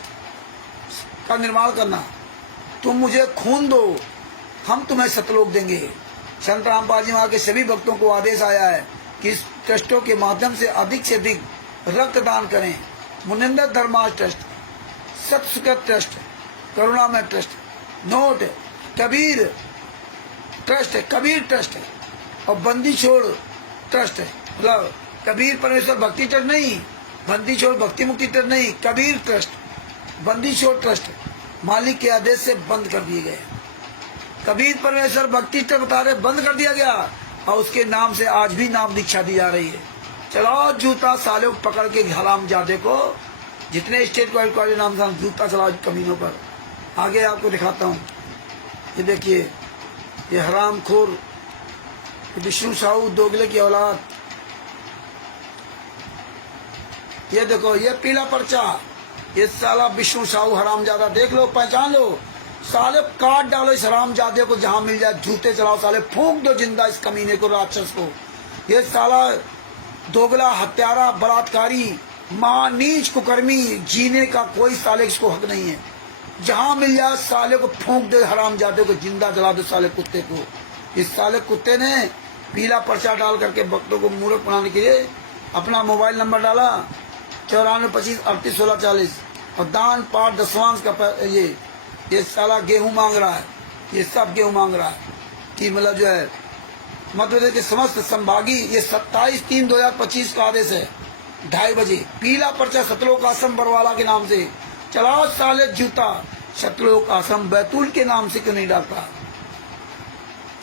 का निर्माण करना। तुम मुझे खून दो, हम तुम्हें सतलोक देंगे। संत रामपाल जी वहां के सभी भक्तों को आदेश आया है कि इस ट्रस्टों के माध्यम से अधिक रक्तदान करें। मुनिंदर धर्मा ट्रस्ट, सत्सुखद ट्रस्ट, करुणामय ट्रस्ट, नोट कबीर ट्रस्ट और बंदी छोड़ ट्रस्ट। मतलब कबीर परमेश्वर भक्ति ट्रस्ट नहीं, बंदी छोड़ भक्ति मुक्ति ट्रस्ट नहीं, कबीर ट्रस्ट, बंदी छोड़ ट्रस्ट मालिक के आदेश से बंद कर दिए गए। कबीर परमेश्वर भक्ति ट्रस्ट बता रहे बंद कर दिया गया, और उसके नाम से आज भी नाम दीक्षा दी जा रही है। चलाओ जूता साले को पकड़ के, हराम जादे को, जितने स्टेट क्वालिटी नाम से जूता चलाओ कमीनों पर। आगे आपको दिखाता हूँ, ये देखिए, ये हरामखोर विष्णु साहू दोगले की औलाद। ये देखो, ये पीला पर्चा, ये साला विष्णु साहू हरामजादा, देख लो, पहचान लो। साले काट डालो इस हरामजादे को, जहां मिल जाए जूते चलाओ साले, फूंक दो जिंदा इस कमीने को, राक्षस को। ये साला दोगला, हत्यारा, बलात्कारी, मां, नीच, कुकर्मी, जीने का कोई साले इसको हक नहीं है। जहां मिल जाए साले को फूंक दे, हरामजादे को जिंदा जला दो साले कुत्ते को। इस साले कुत्ते ने पीला पर्चा डाल करके भक्तों को मूर्ख बनाने के लिए अपना मोबाइल नंबर डाला 9425381640 और दान पाठ दसवांश का ये साला गेहूं मांग रहा है, ये सब गेहूं मांग रहा है कि मतलब जो है मध्य प्रदेश के समस्त संभागी, ये 27/3/2025 का आदेश है 2:30 बजे। पीला पर्चा सतलोक आश्रम बरवाला के नाम से चलाओ साले जूता। सतलोक आश्रम बैतूल के नाम से क्यों नहीं डालता?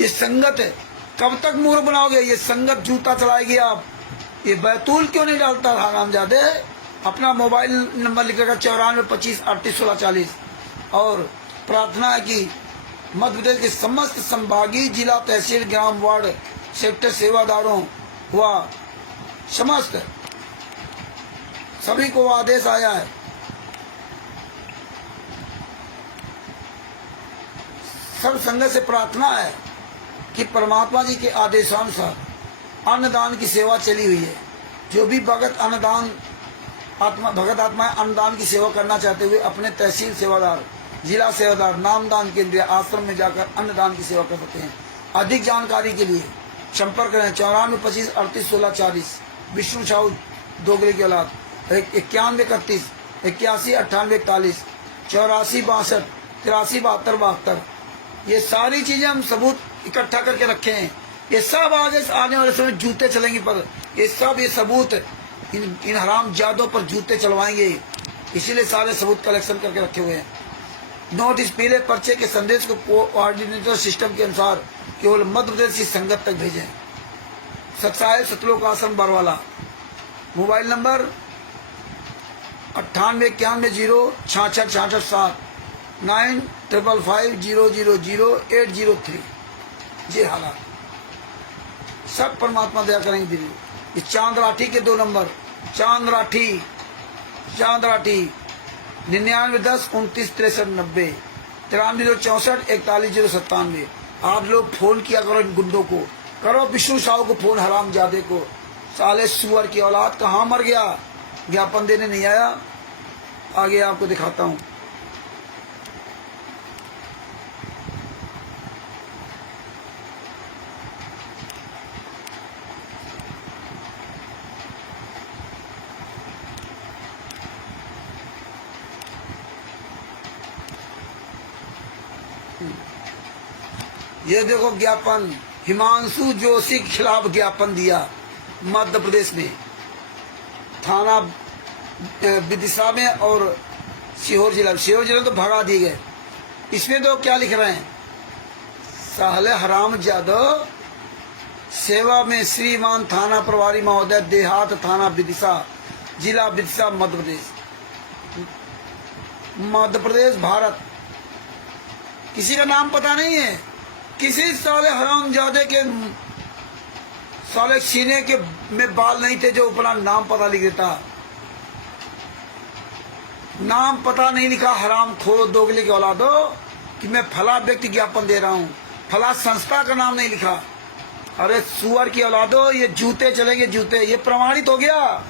ये संगत है, कब तक मूर्ख बनाओगे? ये संगत जूता चलाएगी आप। ये बैतूल क्यों नहीं डालता हरामजादे? अपना मोबाइल नंबर लिखेगा 9425381640 और प्रार्थना है कि मध्य प्रदेश के समस्त संभागीय, जिला, तहसील, ग्राम, वार्ड, सेक्टर सेवादारों व समस्त सभी को आदेश आया है। सब संगत से प्रार्थना है कि परमात्मा जी के आदेशानुसार अन्नदान की सेवा चली हुई है। जो भी भगत आत्मा अन्नदान की सेवा करना चाहते हुए अपने तहसील सेवादार, जिला सेवादार, नामदान केंद्र, आश्रम में जाकर अन्नदान की सेवा कर सकते हैं। अधिक जानकारी के लिए संपर्क करें 9425381640। विष्णु साहू दोगले की औलाद 9131 81 98 41 84 62 83 72 72। ये सारी चीजें हम सबूत इकट्ठा करके रखे हैं। ये सब आने वाले समय जूते चलेंगे पर ये सब ये सबूत इन हराम जादों पर जूते चलवाएंगे, इसीलिए सारे सबूत कलेक्शन करके रखे हुए हैं। नोट इस पीले पर्चे के संदेश को कोऑर्डिनेटर सिस्टम के अनुसार केवल मध्य प्रदेश की संगत तक भेजें। सत्साहिब सतलोक आश्रम बरवाला, मोबाइल नंबर 9891066667 9555000803। ये हालात सब परमात्मा दया करेंगे दिल्ली। इस चांद राठी के 2 नंबर, चांद राठी 9910 29 63 90 9364 41097। आप लोग फोन किया करो इन गुंडों को, करो विष्णु साहू को फोन, हरामजादे को। साले सुअर की औलाद कहाँ मर गया? ज्ञापन देने नहीं आया। आगे आपको दिखाता हूँ। ये देखो ज्ञापन, हिमांशु जोशी के खिलाफ ज्ञापन दिया मध्य प्रदेश में, थाना विदिशा में और सीहोर जिला तो भगा दिए गए। इसमें तो क्या लिख रहे हैं? साले हराम जादव, सेवा में श्रीमान थाना प्रभारी महोदय, देहात थाना विदिशा, जिला विदिशा, मध्य प्रदेश भारत। किसी का नाम पता नहीं है, किसी साले हरामजादे के साले सीने के में बाल नहीं थे जो अपना नाम पता लिख देता। नाम पता नहीं लिखा, हराम खोर दोगले के औलादो, कि मैं फला व्यक्ति ज्ञापन दे रहा हूँ, फला संस्था का नाम नहीं लिखा। अरे सुअर की औलादो, ये जूते चलेंगे जूते। ये प्रमाणित हो गया।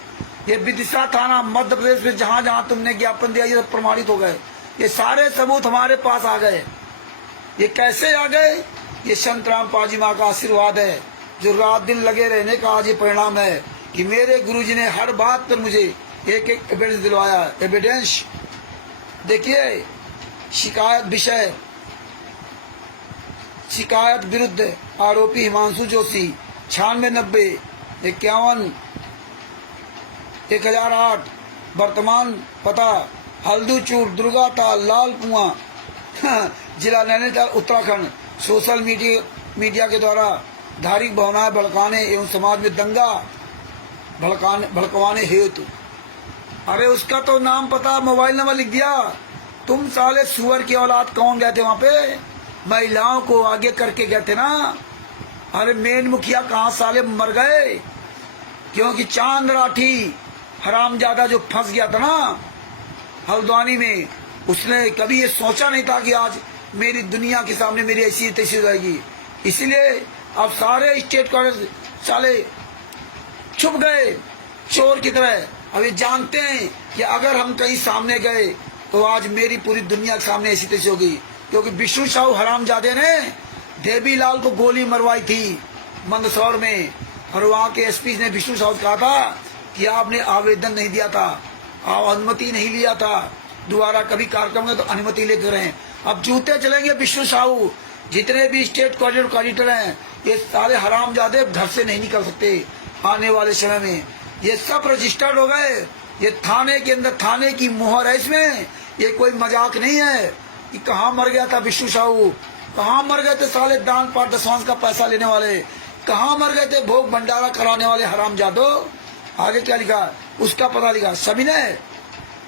ये विदिशा थाना मध्य प्रदेश में जहां जहां तुमने ज्ञापन दिया, ये सब प्रमाणित हो गए। ये सारे सबूत हमारे पास आ गए। ये कैसे आ गए? ये संत रामपाल जी माँ का आशीर्वाद है, जो रात दिन लगे रहने का आज ये परिणाम है कि मेरे गुरुजी ने हर बात पर मुझे एक एविडेंस दिलवाया। एविडेंस देखिए, शिकायत विषय, शिकायत विरुद्ध आरोपी हिमांशु जोशी 9690 51 1008, वर्तमान पता हल्दूचूर, दुर्गाताल, लाल कुआं, जिला नैनीताल, उत्तराखंड। सोशल मीडिया के द्वारा धार्मिक भावनाएं भड़काने एवं समाज में दंगा भड़कवाने हेतु। अरे उसका तो नाम पता, मोबाइल नंबर लिख दिया। तुम साले सुअर की औलाद कौन गए थे वहां पे? महिलाओं को आगे करके गए थे ना। अरे मेन मुखिया कहाँ साले मर गए? क्योंकि चांद राठी हरामजादा जो फंस गया था ना हल्द्वानी में, उसने कभी ये सोचा नहीं था कि आज मेरी दुनिया के सामने मेरी ऐसी तैसी हो जाएगी। इसीलिए अब सारे स्टेट कॉलेज साले छुप गए चोर की तरह। अब ये जानते हैं कि अगर हम कहीं सामने गए तो आज मेरी पूरी दुनिया के सामने ऐसी तैसी होगी। क्योंकि विष्णु साहू हरामजादे ने देवीलाल को गोली मरवाई थी मंदसौर में, और वहाँ के एसपी ने विष्णु साहू कहा था कि आपने आवेदन नहीं दिया था, आप अनुमति नहीं लिया था, दोबारा कभी कार्यक्रम में तो अनुमति लेकर हैं। अब जूते चलेंगे विष्णु साहू। जितने भी स्टेट कोऑर्डिनेटर हैं ये सारे हरामजादे घर से नहीं निकल सकते आने वाले समय में। ये सब रजिस्टर्ड हो गए, ये थाने के अंदर थाने की मुहर है इसमें। ये कोई मजाक नहीं है कि कहाँ मर गया था विष्णु साहू, कहाँ मर गए थे साले दान पाठ दसवांश का पैसा लेने वाले, कहाँ मर गए थे भोग भंडारा कराने वाले हरामजादो। आगे क्या लिखा उसका पता लिखा। सभी ने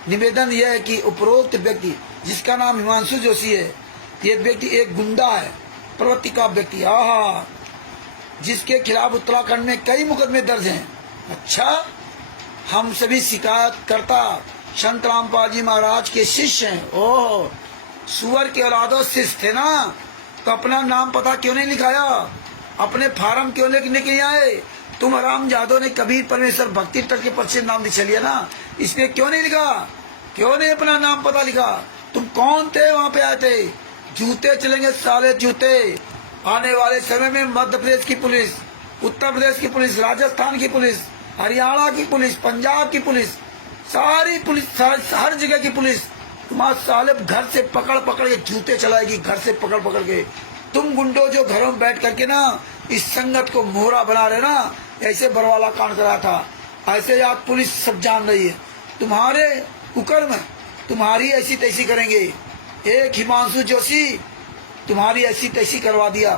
निवेदन यह है कि उपरोक्त व्यक्ति जिसका नाम हिमांशु जोशी है, ये व्यक्ति एक गुंडा है, प्रवृत्ति का व्यक्ति, आहा, जिसके खिलाफ उत्तराखंड में कई मुकदमे दर्ज हैं। अच्छा, हम सभी शिकायतकर्ता संत रामपाल जी महाराज के शिष्य हैं। ओह, सुअर के औलादो शिष्य थे ना, तो अपना नाम पता क्यों नहीं लिखाया, अपने फार्म क्यों लेके नहीं आए? तुम हरामजादों ने कबीर परमेश्वर भक्ति तक के पर्चे नाम लिख लिया ना, इसमें क्यों नहीं लिखा, क्यों नहीं अपना नाम पता लिखा? तुम कौन थे वहाँ पे आए थे? जूते चलेंगे साले जूते। आने वाले समय में मध्य प्रदेश की पुलिस, उत्तर प्रदेश की पुलिस, राजस्थान की पुलिस, हरियाणा की पुलिस, पंजाब की पुलिस, सारी पुलिस, हर जगह की पुलिस तुम्हारे साले घर से पकड़ पकड़ के जूते चलाएगी, घर से पकड़ पकड़ के। तुम गुंडो जो घरों में बैठ करके ना इस संगत को मोहरा बना रहे ना, ऐसे बरवाला कांड करा था, ऐसे आज पुलिस सब जान रही है। तुम्हारे कुकर्म तुम्हारी ऐसी तैसी करेंगे। एक हिमांशु जोशी तुम्हारी ऐसी तैसी करवा दिया,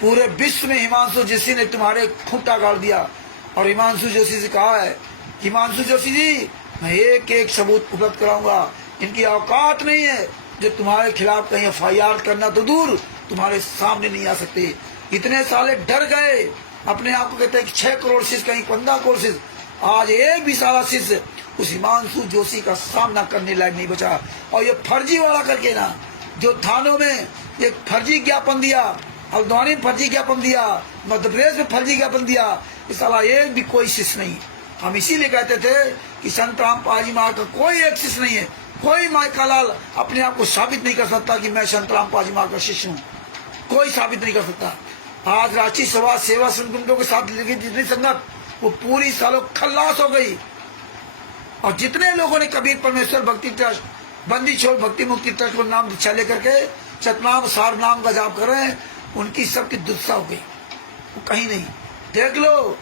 पूरे विश्व में हिमांशु जोशी ने तुम्हारे खूंटा गाड़ दिया। और हिमांशु जोशी से कहा है, हिमांशु जोशी जी मैं एक एक सबूत उपलब्ध कराऊंगा, इनकी औकात नहीं है जो तुम्हारे खिलाफ कहीं FIR करना तो दूर तुम्हारे सामने नहीं आ सकते। इतने साले डर गए, अपने आप को कहते हैं कि 6 करोड़ शिष्य कहीं 15 करोड़ शिष्य, आज एक भी साला शिष्य उस हिमांशु जोशी का सामना करने लायक नहीं बचा। और ये फर्जी वाला करके ना, जो थानों में एक फर्जी ज्ञापन दिया, हल्द्वानी में फर्जी ज्ञापन दिया, मध्य प्रदेश में फर्जी ज्ञापन दिया, इस साला एक भी कोई शिष्य नहीं। हम इसीलिए कहते थे कि संत रामपाल जी महाराज का कोई एक शिष्य नहीं है। कोई माइकालाल अपने आप को साबित नहीं कर सकता कि मैं संत रामपाल जी महाराज का शिष्य हूँ, कोई साबित नहीं कर सकता। आज रांची सभा सेवा संगठनों के साथ लगी जितनी संगत, वो पूरी सालों खल्लास हो गई। और जितने लोगों ने कबीर परमेश्वर भक्ति ट्रस्ट, बंदी छोड़ भक्ति मुक्ति ट्रस्ट को नाम दीक्षा लेकर के सतनाम सार नाम का जाप कर रहे हैं, उनकी सबकी दुर्दशा हो गई। वो कहीं नहीं। देख लो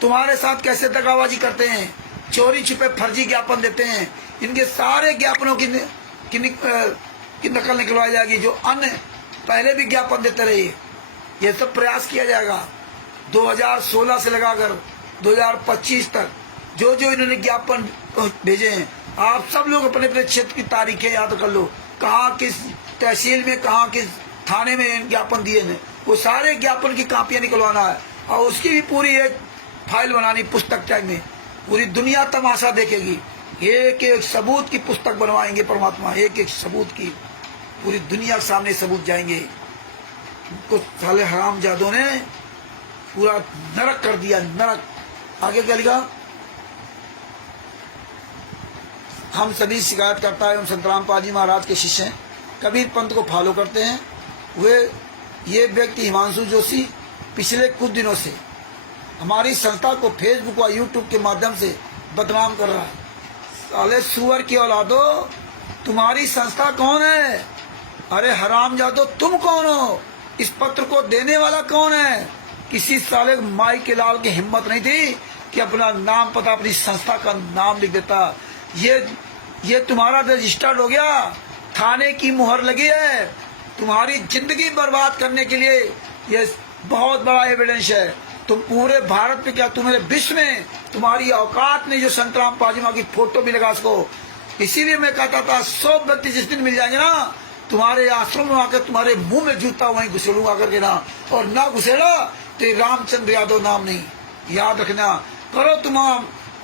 तुम्हारे साथ कैसे दगाबाजी करते हैं, चोरी छुपे फर्जी ज्ञापन देते हैं। इनके सारे ज्ञापनों की नकल निकलवाई जाएगी, जो अन्य पहले भी ज्ञापन देते रहे। ये सब प्रयास किया जाएगा 2016 से लगाकर 2025 तक, जो जो इन्होंने ज्ञापन भेजे हैं। आप सब लोग अपने अपने क्षेत्र की तारीखें याद कर लो, कहाँ किस तहसील में, कहाँ किस थाने में ज्ञापन दिए हैं, वो सारे ज्ञापन की कापियां निकलवाना है। और उसकी भी पूरी एक फाइल बनानी पुस्तक टाइप में, पूरी दुनिया तमाशा देखेगी। एक एक सबूत की पुस्तक बनवाएंगे परमात्मा, एक एक सबूत की पूरी दुनिया के सामने सबूत जाएंगे। कुछ साले हरामजादों ने पूरा नरक कर दिया, नरक। आगे क्या लिखा? हम सभी शिकायतकर्ता एवं संत रामपाल जी महाराज के शिष्य हैं, कबीर पंथ को फॉलो करते हैं। ये व्यक्ति हिमांशु जोशी पिछले कुछ दिनों से हमारी संस्था को फेसबुक व यूट्यूब के माध्यम से बदनाम कर रहा है। साले सुअर की औलादो, तुम्हारी संस्था कौन है? अरे हरामजादो, तुम कौन हो? इस पत्र को देने वाला कौन है? किसी साले माई के लाल की हिम्मत नहीं थी कि अपना नाम पता, अपनी संस्था का नाम लिख देता। ये तुम्हारा रजिस्टर्ड हो गया, थाने की मुहर लगी है। तुम्हारी जिंदगी बर्बाद करने के लिए ये बहुत बड़ा एविडेंस है। तुम पूरे भारत में क्या, तुम्हारे विश्व में तुम्हारी औकात नहीं जो संत रामपाल जी की फोटो भी लगा सको। इसीलिए मैं कहता था 100 व्यक्ति जिस दिन मिल जाएंगे ना, तुम्हारे आश्रम में आकर तुम्हारे मुंह में जूता वहीं घुसेड़ूंगा करके ना, और ना घुसेड़ा तो रामचंद्र यादव नाम नहीं, याद रखना। करो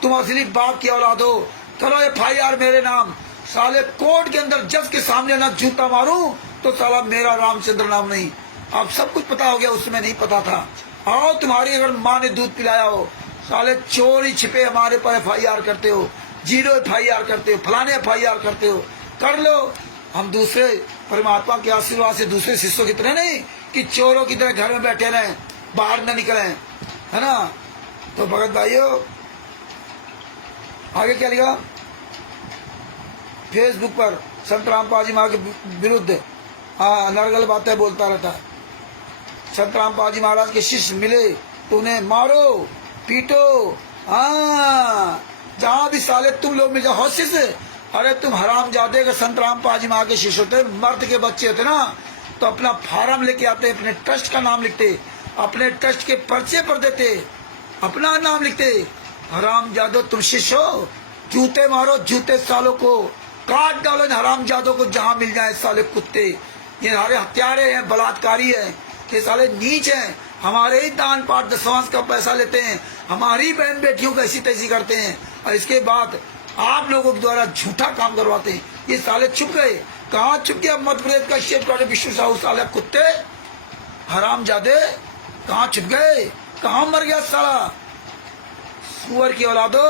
तुम असली बाप की औलाद हो, करो FIR मेरे नाम। साले कोर्ट के अंदर जज के सामने ना जूता मारूं तो साला मेरा रामचंद्र नाम नहीं। अब सब कुछ पता हो गया, उस समय नहीं पता था। आओ, तुम्हारी अगर माँ ने दूध पिलाया हो, साले चोरी छिपे हमारे पर FIR करते हो, 0 FIR करते हो, फलाने FIR करते हो, कर लो। हम दूसरे परमात्मा के आशीर्वाद से दूसरे शिष्यों की तरह नहीं कि चोरों की तरह घर में बैठे रहें, बाहर न निकले, है ना। तो भगत भाइयों, आगे क्या लिखा फेसबुक पर, संत रामपाल जी महाराज के विरुद्ध नरगल बातें बोलता रहता है। संत रामपाल जी महाराज के शिष्य मिले तो उन्हें मारो पीटो, जहां भी साले तुम लोग मिल जाओ। हो शिष्य, अरे तुम हराम जादे का संत रामपाल जी महाराज के शिष्य होते, मर्द के बच्चे होते ना, तो अपना फार्म लेके आते, अपने ट्रस्ट का नाम लिखते, अपने ट्रस्ट के पर्चे पर देते, अपना नाम लिखते। हराम जादो तुम शिष्य हो, जूते मारो, जूते सालों को काट डालो, हराम जादो को जहां मिल जाए साले कुत्ते। ये हमारे हत्यारे हैं, बलात्कारी हैं, ये साले नीच हैं, हमारे ही दान पाठ दशवांश का पैसा लेते हैं, हमारी बहन बेटियों को ऐसी तैसी करते हैं, और इसके बाद आप लोगों के द्वारा झूठा काम करवाते हैं। ये साले छुप गए। कहाँ छुप गया? मध्य प्रदेश का स्टेट प्रोजेक्ट विष्णु साहू साले कुत्ते हराम जादे, कहाँ छुप गए? कहाँ मर गया साला? सुअर की औलादो,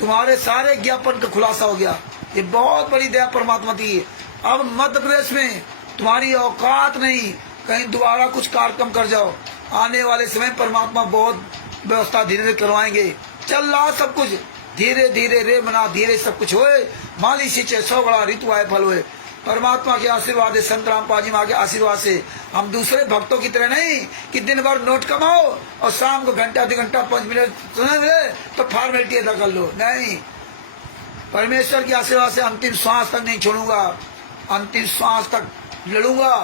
तुम्हारे सारे ज्ञापन का खुलासा हो गया। ये बहुत बड़ी दया परमात्मा की। अब मध्य प्रदेश में तुम्हारी औकात नहीं, कहीं दोबारा कुछ कार्यक्रम कर जाओ। आने वाले समय परमात्मा बहुत व्यवस्था धीरे धीरे करवाएंगे। चल रहा सब कुछ धीरे धीरे, रे मना धीरे सब कुछ होए। माली सिंचे 100 बड़ा ऋतु आए फल हुए। परमात्मा के आशीर्वाद है, संत रामपाल जी महाराज के आशीर्वाद से हम दूसरे भक्तों की तरह नहीं कि दिन भर नोट कमाओ और शाम को घंटा 2 घंटा 5 मिनट सुने तो फॉर्मेलिटी अदा कर लो। नहीं, परमेश्वर के आशीर्वाद से अंतिम श्वास तक नहीं छोड़ूंगा, अंतिम श्वास तक लड़ूंगा।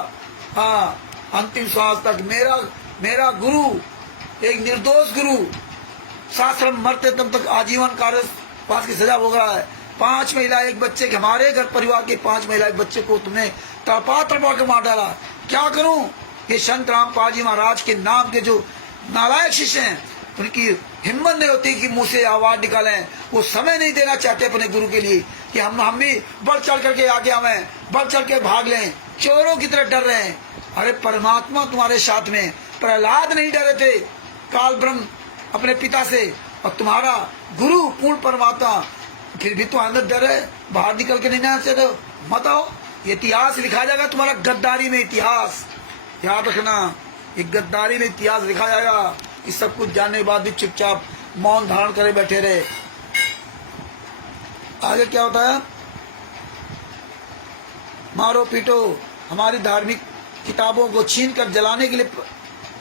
हाँ, अंतिम श्वास तक। मेरा गुरु एक निर्दोष गुरु, शास्त्र मरते तब तक आजीवन कारावास की सजा भोग रहा है। 5 महिला एक बच्चे के, हमारे घर परिवार के 5 महिला एक बच्चे को तुमने तड़पा के मार डाला। क्या करूं? ये संत रामपाल जी महाराज के नाम के जो नालायक शिष्य हैं, उनकी हिम्मत नहीं होती कि मुंह से आवाज निकालें। वो समय नहीं देना चाहते अपने गुरु के लिए कि हम भी बढ़ चढ़ करके आगे आवें, बढ़ चढ़ के भाग लें, चोरों की तरह डर रहे हैं। अरे परमात्मा तुम्हारे साथ में। प्रहलाद नहीं डरे थे काल ब्रह्म अपने पिता से, और तुम्हारा गुरु पूर्ण परमात्मा, फिर भी तो अंदर डर है, बाहर निकल के नहीं ना चाहते। मत आओ, इतिहास लिखा जाएगा तुम्हारा गद्दारी में। इतिहास याद रखना, ये गद्दारी में इतिहास लिखा जाएगा। इस सब कुछ जानने के बाद भी चुपचाप मौन धारण करे बैठे रहे। आगे क्या होता है? मारो पीटो, हमारी धार्मिक किताबों को छीन कर जलाने के लिए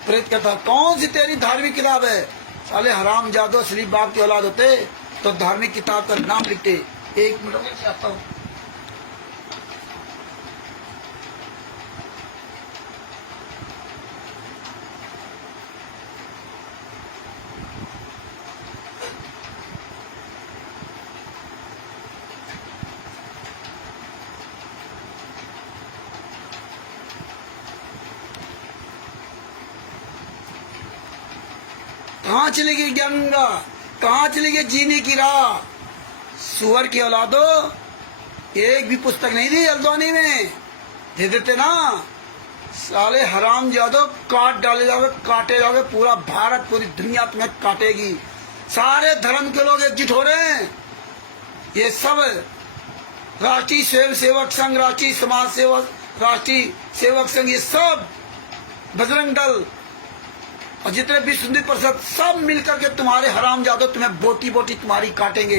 प्रेरित करता। कौन सी तेरी धार्मिक किताब है? साले हराम जादो, असली बाप की औलाद होते तो धार्मिक किताब का नाम लिखते। 1 मिनट में आता हूँ। कहाँ चली गई गंगा? कहाँ चली गई जीने की राह? सुअर की औलादो, एक भी पुस्तक नहीं दी हल्द्वानी में, दे देते ना। साले हराम जादो, काट डाले जाओगे, काटे जाओगे। पूरा भारत, पूरी दुनिया तुम्हें काटेगी। सारे धर्म के लोग एकजुट हो रहे हैं। ये सब राष्ट्रीय स्वयं सेवक संघ, राष्ट्रीय समाज सेवक, राष्ट्रीय सेवक संघ, ये सब बजरंग दल और जितने भी सुंदर परिषद, सब मिलकर के तुम्हारे हराम जादो तुम्हें बोटी बोटी तुम्हारी काटेंगे।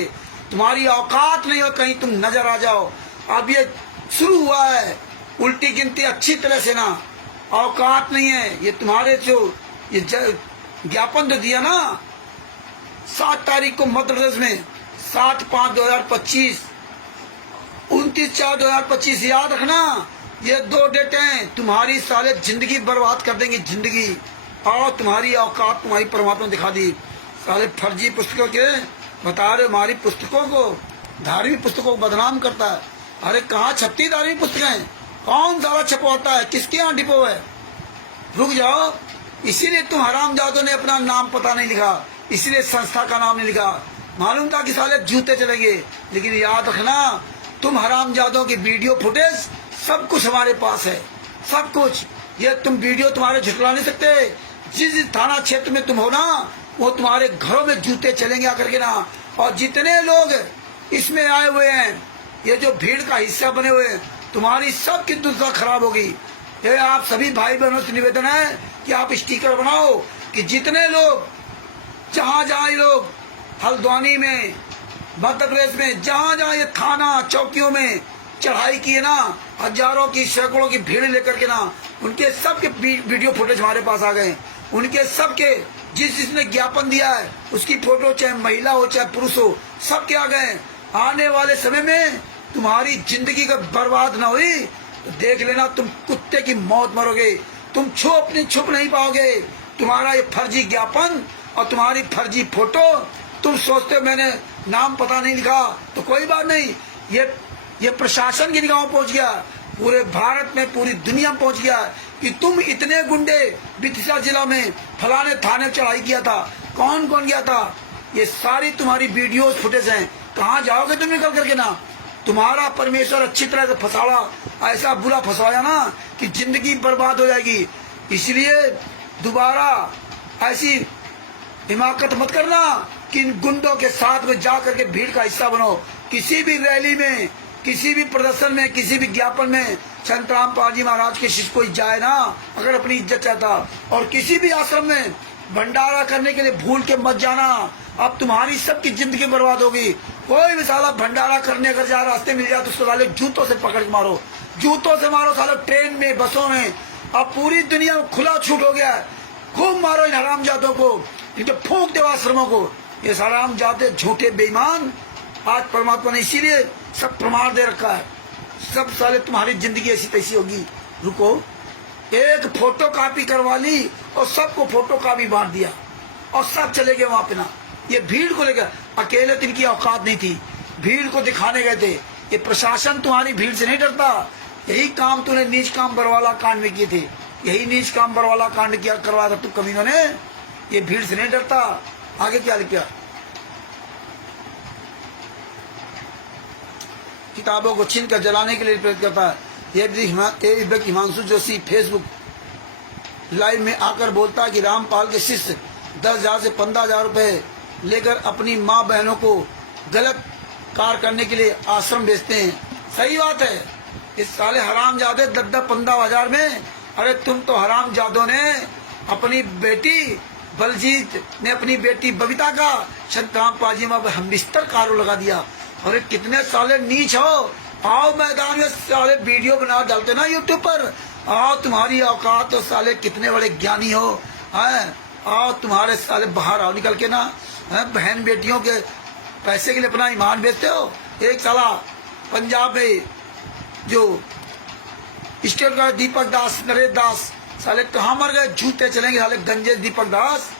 तुम्हारी औकात नहीं हो कहीं तुम नजर आ जाओ। अब ये शुरू हुआ है, उल्टी गिनती अच्छी तरह से ना। औकात नहीं है। ये तुम्हारे जो ये ज्ञापन जो दिया ना 7 तारीख को मध्य प्रदेश में, 7/5/2025, 29/4/2025, याद रखना। ये 2 डेटें हैं, तुम्हारी साले जिंदगी बर्बाद कर देंगी, जिंदगी। और तुम्हारी औकात तुम्हारी परमात्मा दिखा दी। साले फर्जी पुस्तकों के बता रहे, हमारी पुस्तकों को, धार्मिक पुस्तकों को बदनाम करता है। अरे कहाँ छपती धार्मिक पुस्तकें? कौन ज्यादा छपवाता है? किसके यहाँ डिपो है? रुक जाओ। इसीलिए तुम हराम जादों ने अपना नाम पता नहीं लिखा, इसीलिए संस्था का नाम नहीं लिखा। मालूम था कि साले जूते चलेंगे। लेकिन याद रखना, तुम हराम जादों की वीडियो फुटेज सब कुछ हमारे पास है। सब कुछ। ये तुम वीडियो तुम्हारे झुठला नहीं सकते। जिस थाना क्षेत्र में तुम हो ना, वो तुम्हारे घरों में जूते चलेंगे आकर के ना। और जितने लोग इसमें आए हुए हैं, ये जो भीड़ का हिस्सा बने हुए हैं, तुम्हारी सबकी दुर्दशा खराब होगी। ये आप सभी भाई बहनों से निवेदन है कि आप स्टिकर बनाओ कि जितने लोग जहां जहां ये लोग हल्द्वानी में, मध्य प्रदेश में, जहां जहां ये थाना चौकियों में चढ़ाई की है ना, हजारों की सैकड़ों की भीड़ लेकर के ना, उनके सबके वीडियो फुटेज हमारे पास आ गए। उनके सबके जिसने ज्ञापन दिया है उसकी फोटो, चाहे महिला हो चाहे पुरुष हो, सबके आ गए। आने वाले समय में तुम्हारी जिंदगी का बर्बाद ना हुई तो देख लेना, तुम कुत्ते की मौत मरोगे। तुम छुप नहीं पाओगे। तुम्हारा ये फर्जी ज्ञापन और तुम्हारी फर्जी फोटो, तुम सोचते हो मैंने नाम पता नहीं लिखा, तो कोई बात नहीं। ये प्रशासन की निगाहों पहुंच गया, पूरे भारत में, पूरी दुनिया में पहुंच गया कि तुम इतने गुंडे विदिशा जिला में फलाने थाने चढ़ाई किया था। कौन कौन गया था? ये सारी तुम्हारी वीडियोस फुटेज हैं। कहाँ जाओगे तुम निकल करके ना? तुम्हारा परमेश्वर अच्छी तरह से फंसाड़ा, ऐसा बुरा फंसाया ना कि जिंदगी बर्बाद हो जाएगी। इसलिए दोबारा ऐसी हिमाकत मत करना कि इन गुंडों के साथ में जा करके भीड़ का हिस्सा बनो। किसी भी रैली में, किसी भी प्रदर्शन में, किसी भी ज्ञापन में संत रामपाल जी महाराज के शिष्य कोई जाए ना, अगर अपनी इज्जत चाहता, और किसी भी आश्रम में भंडारा करने के लिए भूल के मत जाना। अब तुम्हारी सबकी जिंदगी बर्बाद होगी। कोई भी साला भंडारा करने अगर जा रास्ते मिल जाए तो उसको साले जूतों से पकड़ के मारो, जूतों से मारो साले, ट्रेन में, बसों में। अब पूरी दुनिया में खुला छूट हो गया है। खूब मारो इन हरामजादों को, इनको फूंक दो आश्रमों को। ये हरामजादे झूठे बेईमान, आज परमात्मा ने इसीलिए सब प्रमाण दे रखा है। सब साले तुम्हारी जिंदगी ऐसी तैसी होगी। रुको, एक फोटो कॉपी करवा ली और सबको फोटो कॉपी बांट दिया और सब चले गए वहां पे ना। ये भीड़ को लेकर अकेले तो इनकी औकात नहीं थी, भीड़ को दिखाने गए थे। ये प्रशासन तुम्हारी भीड़ से नहीं डरता। यही काम तूने नीच काम बरवाला कांड में किए थे, यही नीच काम बरवाला कांड किया करवाया था तुम कमीनों ने। ये भीड़ से नहीं डरता। आगे क्या लिखा? किताबों को छीन कर जलाने के लिए प्रेरित करता है। ये व्यक्ति हिमांशु जोशी फेसबुक लाइव में आकर बोलता है कि रामपाल के शिष्य 10,000 से 15,000 रुपए लेकर अपनी माँ बहनों को गलत कार्य करने के लिए आश्रम भेजते हैं। सही बात है। इस साले हरामजादे 10-15 में, अरे तुम तो हरामजादों ने अपनी बेटी बलजीत ने अपनी बेटी बबीता का संत रामपाल जी में हम बिस्तर कारो लगा दिया। अरे कितने साले नीच हो। आओ मैदान में साले, वीडियो बना डालते ना यूट्यूब पर। आओ, तुम्हारी औकात तो साले कितने बड़े ज्ञानी हो। आओ तुम्हारे साले बाहर आओ निकल के ना। बहन बेटियों के पैसे के लिए अपना ईमान बेचते हो। एक साला पंजाब में जो स्टेट का दीपक दास, नरेश दास, साले कहाँ मर गए? जूते चलेंगे साले गंजे दीपक दास।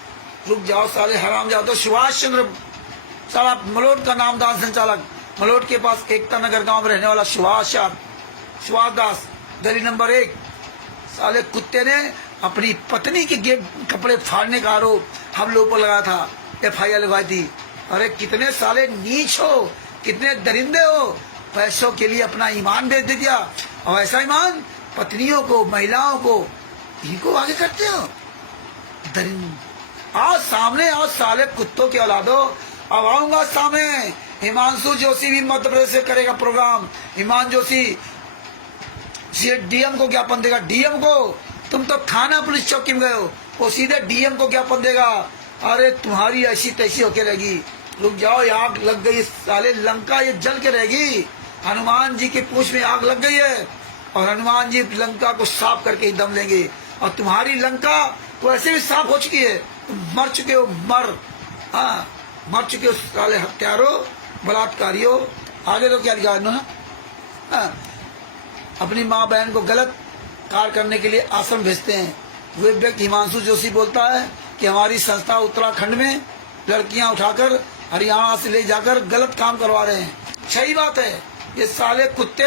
रुक जाओ साले हराम जाओ। तो सुभाष चंद्र साला मलोट का नामदार संचालक, मलोट के पास एकता नगर गांव में रहने वाला सुभाष दास, गली नंबर 1, साले कुत्ते ने अपनी पत्नी के गेट कपड़े फाड़ने का आरोप हम लोगों पर लगाया था, FIR लगवाई थी। अरे कितने साले नीच हो, कितने दरिंदे हो। पैसों के लिए अपना ईमान बेच दे दिया, और ऐसा ईमान पत्नियों को, महिलाओं को, इनको आगे करते हो। दरिंद, आओ सामने आओ साले कुत्तों के औलादो। अब आऊंगा सामने। हिमांशु जोशी भी मध्य प्रदेश से करेगा प्रोग्राम। हिमांशु जोशी DM को ज्ञापन देगा। DM को, तुम तो थाना पुलिस चौकी में गए हो, वो सीधे DM को ज्ञापन देगा। अरे तुम्हारी ऐसी तैसी होके रहेगी। रुक जाओ, आग लग गई साले, लंका ये जल के रहेगी। हनुमान जी की पूंछ में आग लग गई है और हनुमान जी लंका को साफ करके ही दम लेंगे। और तुम्हारी लंका तो ऐसे भी साफ हो चुकी है। तुम मर चुके हो, मर चुके हो साले हत्यारों, बलात्कारियों। आगे तो क्या लिखा इन्होंने? अपनी माँ बहन को गलत कार्य करने के लिए आश्रम भेजते हैं। वे व्यक्ति हिमांशु जोशी बोलता है कि हमारी संस्था उत्तराखंड में लड़कियां उठाकर हरियाणा से ले जाकर गलत काम करवा रहे हैं। सही बात है। ये साले कुत्ते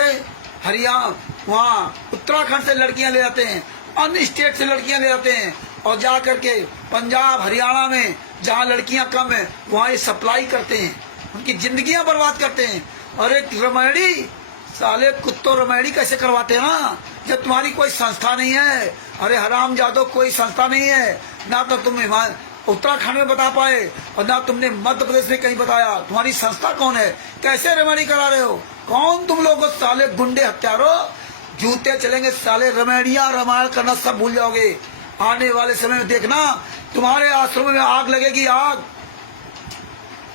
हरियाणा, वहाँ उत्तराखंड से लड़कियां ले जाते हैं, अन्य स्टेट से लड़कियां ले जाते हैं, और जा करके पंजाब, हरियाणा में जहाँ लड़कियां कम है वहाँ ये सप्लाई करते हैं, उनकी जिंदगियां बर्बाद करते हैं। और एक रमैड़ी, साले कुत्तों रमैड़ी कैसे करवाते हैं ना, जब तुम्हारी कोई संस्था नहीं है। अरे हराम जादो, कोई संस्था नहीं है, ना तो तुम उत्तराखंड में बता पाए और ना तुमने मध्य प्रदेश में कहीं बताया। तुम्हारी संस्था कौन है? कैसे रेमेडी करा रहे हो? कौन तुम लोग? साले गुंडे हत्यारो, जूते चलेंगे साले। रमेड़िया रामायण करना सब भूल जाओगे। आने वाले समय में देखना तुम्हारे आश्रम में आग लगेगी, आग।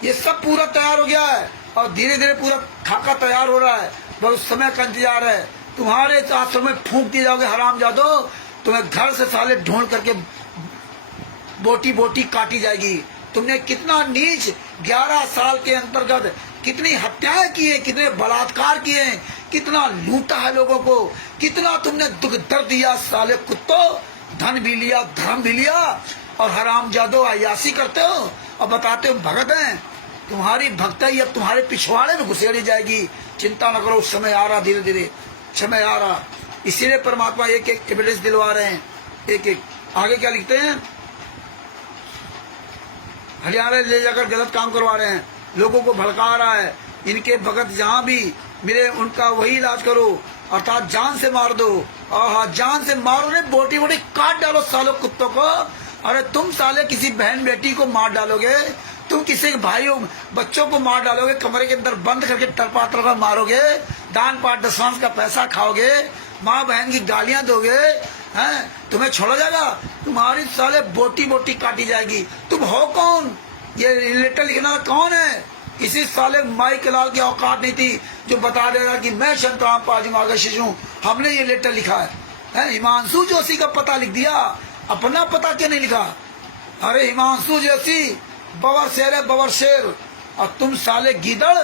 ये सब पूरा तैयार हो गया है और धीरे धीरे पूरा खाका तैयार हो रहा है, बस उस समय का इंतजार है। तुम्हारे आश्रम में फूंक दिए जाओगे हराम जादो। तुम्हें घर से साले ढूंढ करके बोटी बोटी काटी जाएगी। तुमने कितना नीच 11 साल के अंतर्गत कितनी हत्याएं की है, कितने बलात्कार किए हैं, कितना लूटा है लोगों को, कितना तुमने दुख दर्द दिया साले कुत्तों। धन भी लिया, धर्म भी लिया और हराम जादो अयासी करते हो और बताते हो भगत हैं। तुम्हारी भक्ति अब तुम्हारे पिछवाड़े में घुसेड़ी जाएगी। चिंता न करो, समय आ रहा, धीरे धीरे समय आ रहा। इसीलिए परमात्मा एक एक एविडेंस दिलवा रहे हैं, एक एक। आगे क्या लिखते हैं? हरियाणा ले जाकर गलत काम करवा रहे हैं, लोगों को भड़का रहा है। इनके भगत जहाँ भी मिले उनका वही इलाज करो, अर्थात जान से मार दो। जान से मारो ने, बोटी बोटी काट डालो सालों कुत्तों को। अरे तुम साले किसी बहन बेटी को मार डालोगे, तुम किसी भाइयों बच्चों को मार डालोगे, कमरे के अंदर बंद करके टरपा टरपा मारोगे, दान पाठ दशवांश का पैसा खाओगे, माँ बहन की गालियां दोगे, हैं? तुम्हें छोड़ा जाएगा? तुम्हारी साले बोटी बोटी काटी जाएगी। तुम हो कौन? ये लेटर लिखना कौन है? इसी साले माई के लाल की औकात नहीं थी जो बता देगा कि मैं शांताराम पाजी मार्गशीर्ष हूँ। हमने ये लेटर लिखा है। हिमांशु जोशी का पता लिख दिया, अपना पता क्यों नहीं लिखा? अरे हिमांशु जोशी बवर शेर है, बवर शेर। और तुम साले गीदड़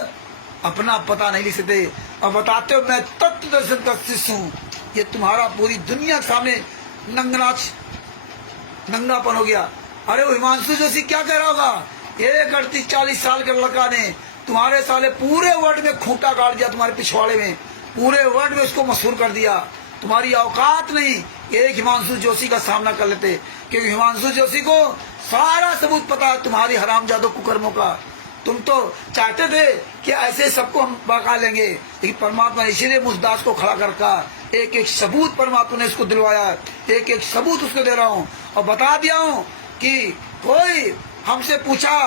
अपना पता नहीं लिख सकते और बताते हो मैं तत्व दर्शन का शिष्य हूँ। ये तुम्हारा पूरी दुनिया के सामने नंगापन हो गया। अरे वो हिमांशु जोशी क्या कह रहा होगा? 40 साल के लड़का ने तुम्हारे साले पूरे वर्ल्ड में खूंटा गाड़ दिया, तुम्हारे पिछवाड़े में पूरे वर्ल्ड में उसको मशहूर कर दिया। तुम्हारी औकात नहीं एक हिमांशु जोशी का सामना कर लेते, क्योंकि हिमांशु जोशी को सारा सबूत पता है तुम्हारी हरामजादों कुकर्मों का। तुम तो चाहते थे कि ऐसे सबको हम बका लेंगे, लेकिन परमात्मा ने इसीलिए मुझदास को खड़ा कर रखा। एक एक सबूत परमात्मा ने इसको दिलवाया, एक एक सबूत उसको दे रहा हूँ और बता दिया हूँ कि कोई हमसे पूछा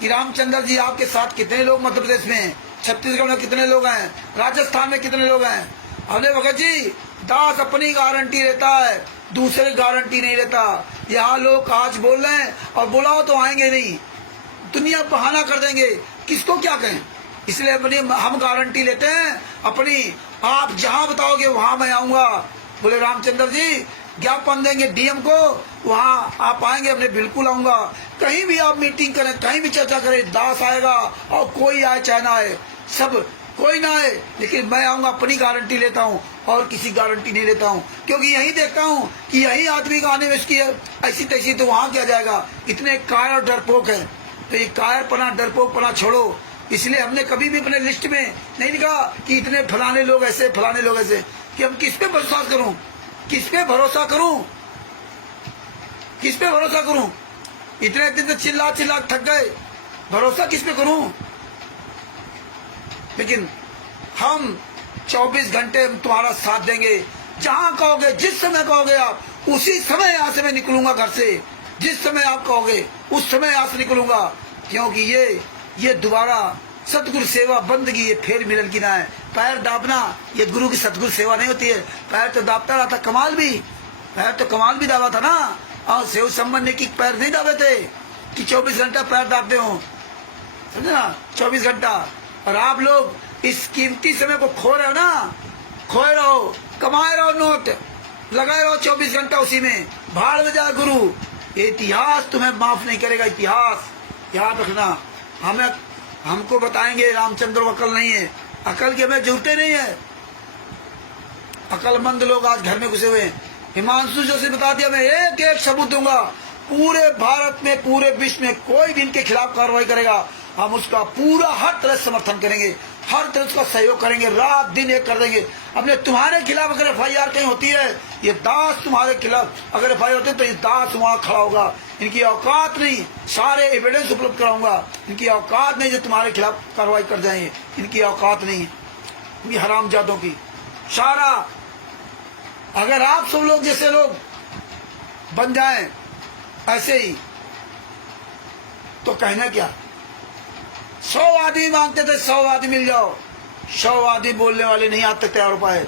कि रामचंद्र जी आपके साथ कितने लोग मध्य प्रदेश में, छत्तीसगढ़ में कितने लोग हैं, राजस्थान में कितने लोग हैं? अरे भगत जी, दास अपनी गारंटी लेता है, दूसरे गारंटी नहीं लेता। यहाँ लोग आज बोल रहे हैं और बुलाओ तो आएंगे नहीं, दुनिया बहाना कर देंगे, किसको क्या कहें। इसलिए अपनी हम गारंटी लेते हैं अपनी, आप जहाँ बताओगे वहां मैं आऊंगा। बोले रामचंद्र जी ज्ञापन देंगे डीएम को, वहाँ आप आएंगे, अपने बिल्कुल आऊंगा। कहीं भी आप मीटिंग करें, कहीं भी चर्चा करें, दास आएगा और कोई आए चाहे ना आए, सब कोई ना आए, लेकिन मैं आऊंगा। अपनी गारंटी लेता हूँ और किसी गारंटी नहीं लेता हूँ, क्योंकि यही देखता हूँ कि यही आदमी का आने में इसकी ऐसी तैसी, तो वहाँ क्या जाएगा? इतने कायर और डरपोक है। तो ये कायरपना डरपोकपना छोड़ो। इसलिए हमने कभी भी अपने लिस्ट में नहीं लिखा कि इतने फलाने लोग ऐसे, फलाने लोग ऐसे, कि हम किस पे भरोसा करूं, किस पे भरोसा करूं, किस पे भरोसा करूं? इतने दिन से चिल्ला चिल्ला थक गए, भरोसा किस पे करूं? लेकिन हम 24 घंटे तुम्हारा साथ देंगे। जहां कहोगे, जिस समय कहोगे आप, उसी समय यहाँ से मैं निकलूंगा घर से। जिस समय आप कहोगे उस समय यहाँ से निकलूंगा, क्योंकि ये दोबारा सतगुरु सेवा बंदगी, ये फिर मिलन की ना है। पैर दाबना ये गुरु की सतगुरु सेवा नहीं होती है। पैर तो दाबता रहा था, कमाल भी, पैर तो कमाल भी दावा था ना। और सेव संबंध ने की पैर नहीं दाबे थे कि 24 घंटा पैर दाबते हो, समझे ना, 24 घंटा। और आप लोग इस कीमती समय को खो रहे हो ना, खोए रहो, कमाए रहो, नोट लगाए रहो 24 घंटा उसी में, भाड़ में जाए गुरु। इतिहास तुम्हें माफ नहीं करेगा, इतिहास याद रखना। हमको बताएंगे रामचंद्र को अकल नहीं है, अकल के हमें जरूरतें नहीं है। अकलमंद लोग आज घर में घुसे हुए हैं। हिमांशु जोशी बता दिया, मैं एक एक सबूत दूंगा, पूरे भारत में, पूरे विश्व में कोई भी इनके खिलाफ कार्रवाई करेगा, हम उसका पूरा हर तरह समर्थन करेंगे, हर तरह उसका सहयोग करेंगे, रात दिन एक कर देंगे। अपने तुम्हारे खिलाफ अगर FIR कहीं होती है, ये दास तुम्हारे खिलाफ अगर FIR होती है तो ये दास वहां खड़ा होगा। इनकी औकात नहीं, सारे एविडेंस उपलब्ध कराऊंगा, इनकी औकात नहीं जो तुम्हारे खिलाफ कार्रवाई कर जाएंगे, इनकी औकात नहीं है, इनकी हरामजादों की। सारा अगर आप सब लोग जैसे लोग बन जाएं ऐसे ही तो कहना क्या। 100 आदमी मांगते थे 100 आदमी मिल जाओ, 100 आदमी बोलने वाले नहीं आज तक तैयार हो पाए,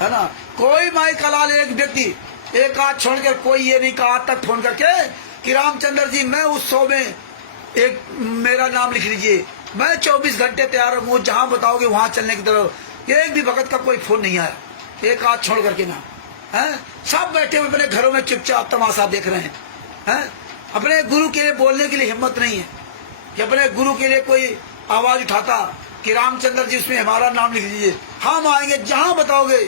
है ना। कोई माई कलाल एक व्यक्ति एक हाथ छोड़कर कोई ये नहीं कहा आज तक फोन करके कि रामचंद्र जी मैं उस 100 में एक मेरा नाम लिख लीजिए, मैं 24 घंटे तैयार हूँ, जहां बताओगे वहां चलने की तरफ। एक भी भगत का कोई फोन नहीं आया, एक हाथ छोड़ करके ना, है। सब बैठे हुए अपने घरों में चुपचाप तमाशा देख रहे हैं। अपने गुरु के लिए बोलने के लिए हिम्मत नहीं है कि अपने गुरु के लिए कोई आवाज उठाता कि रामचंद्र जी उसमें हमारा नाम लिख दीजिए, हम आएंगे जहां बताओगे,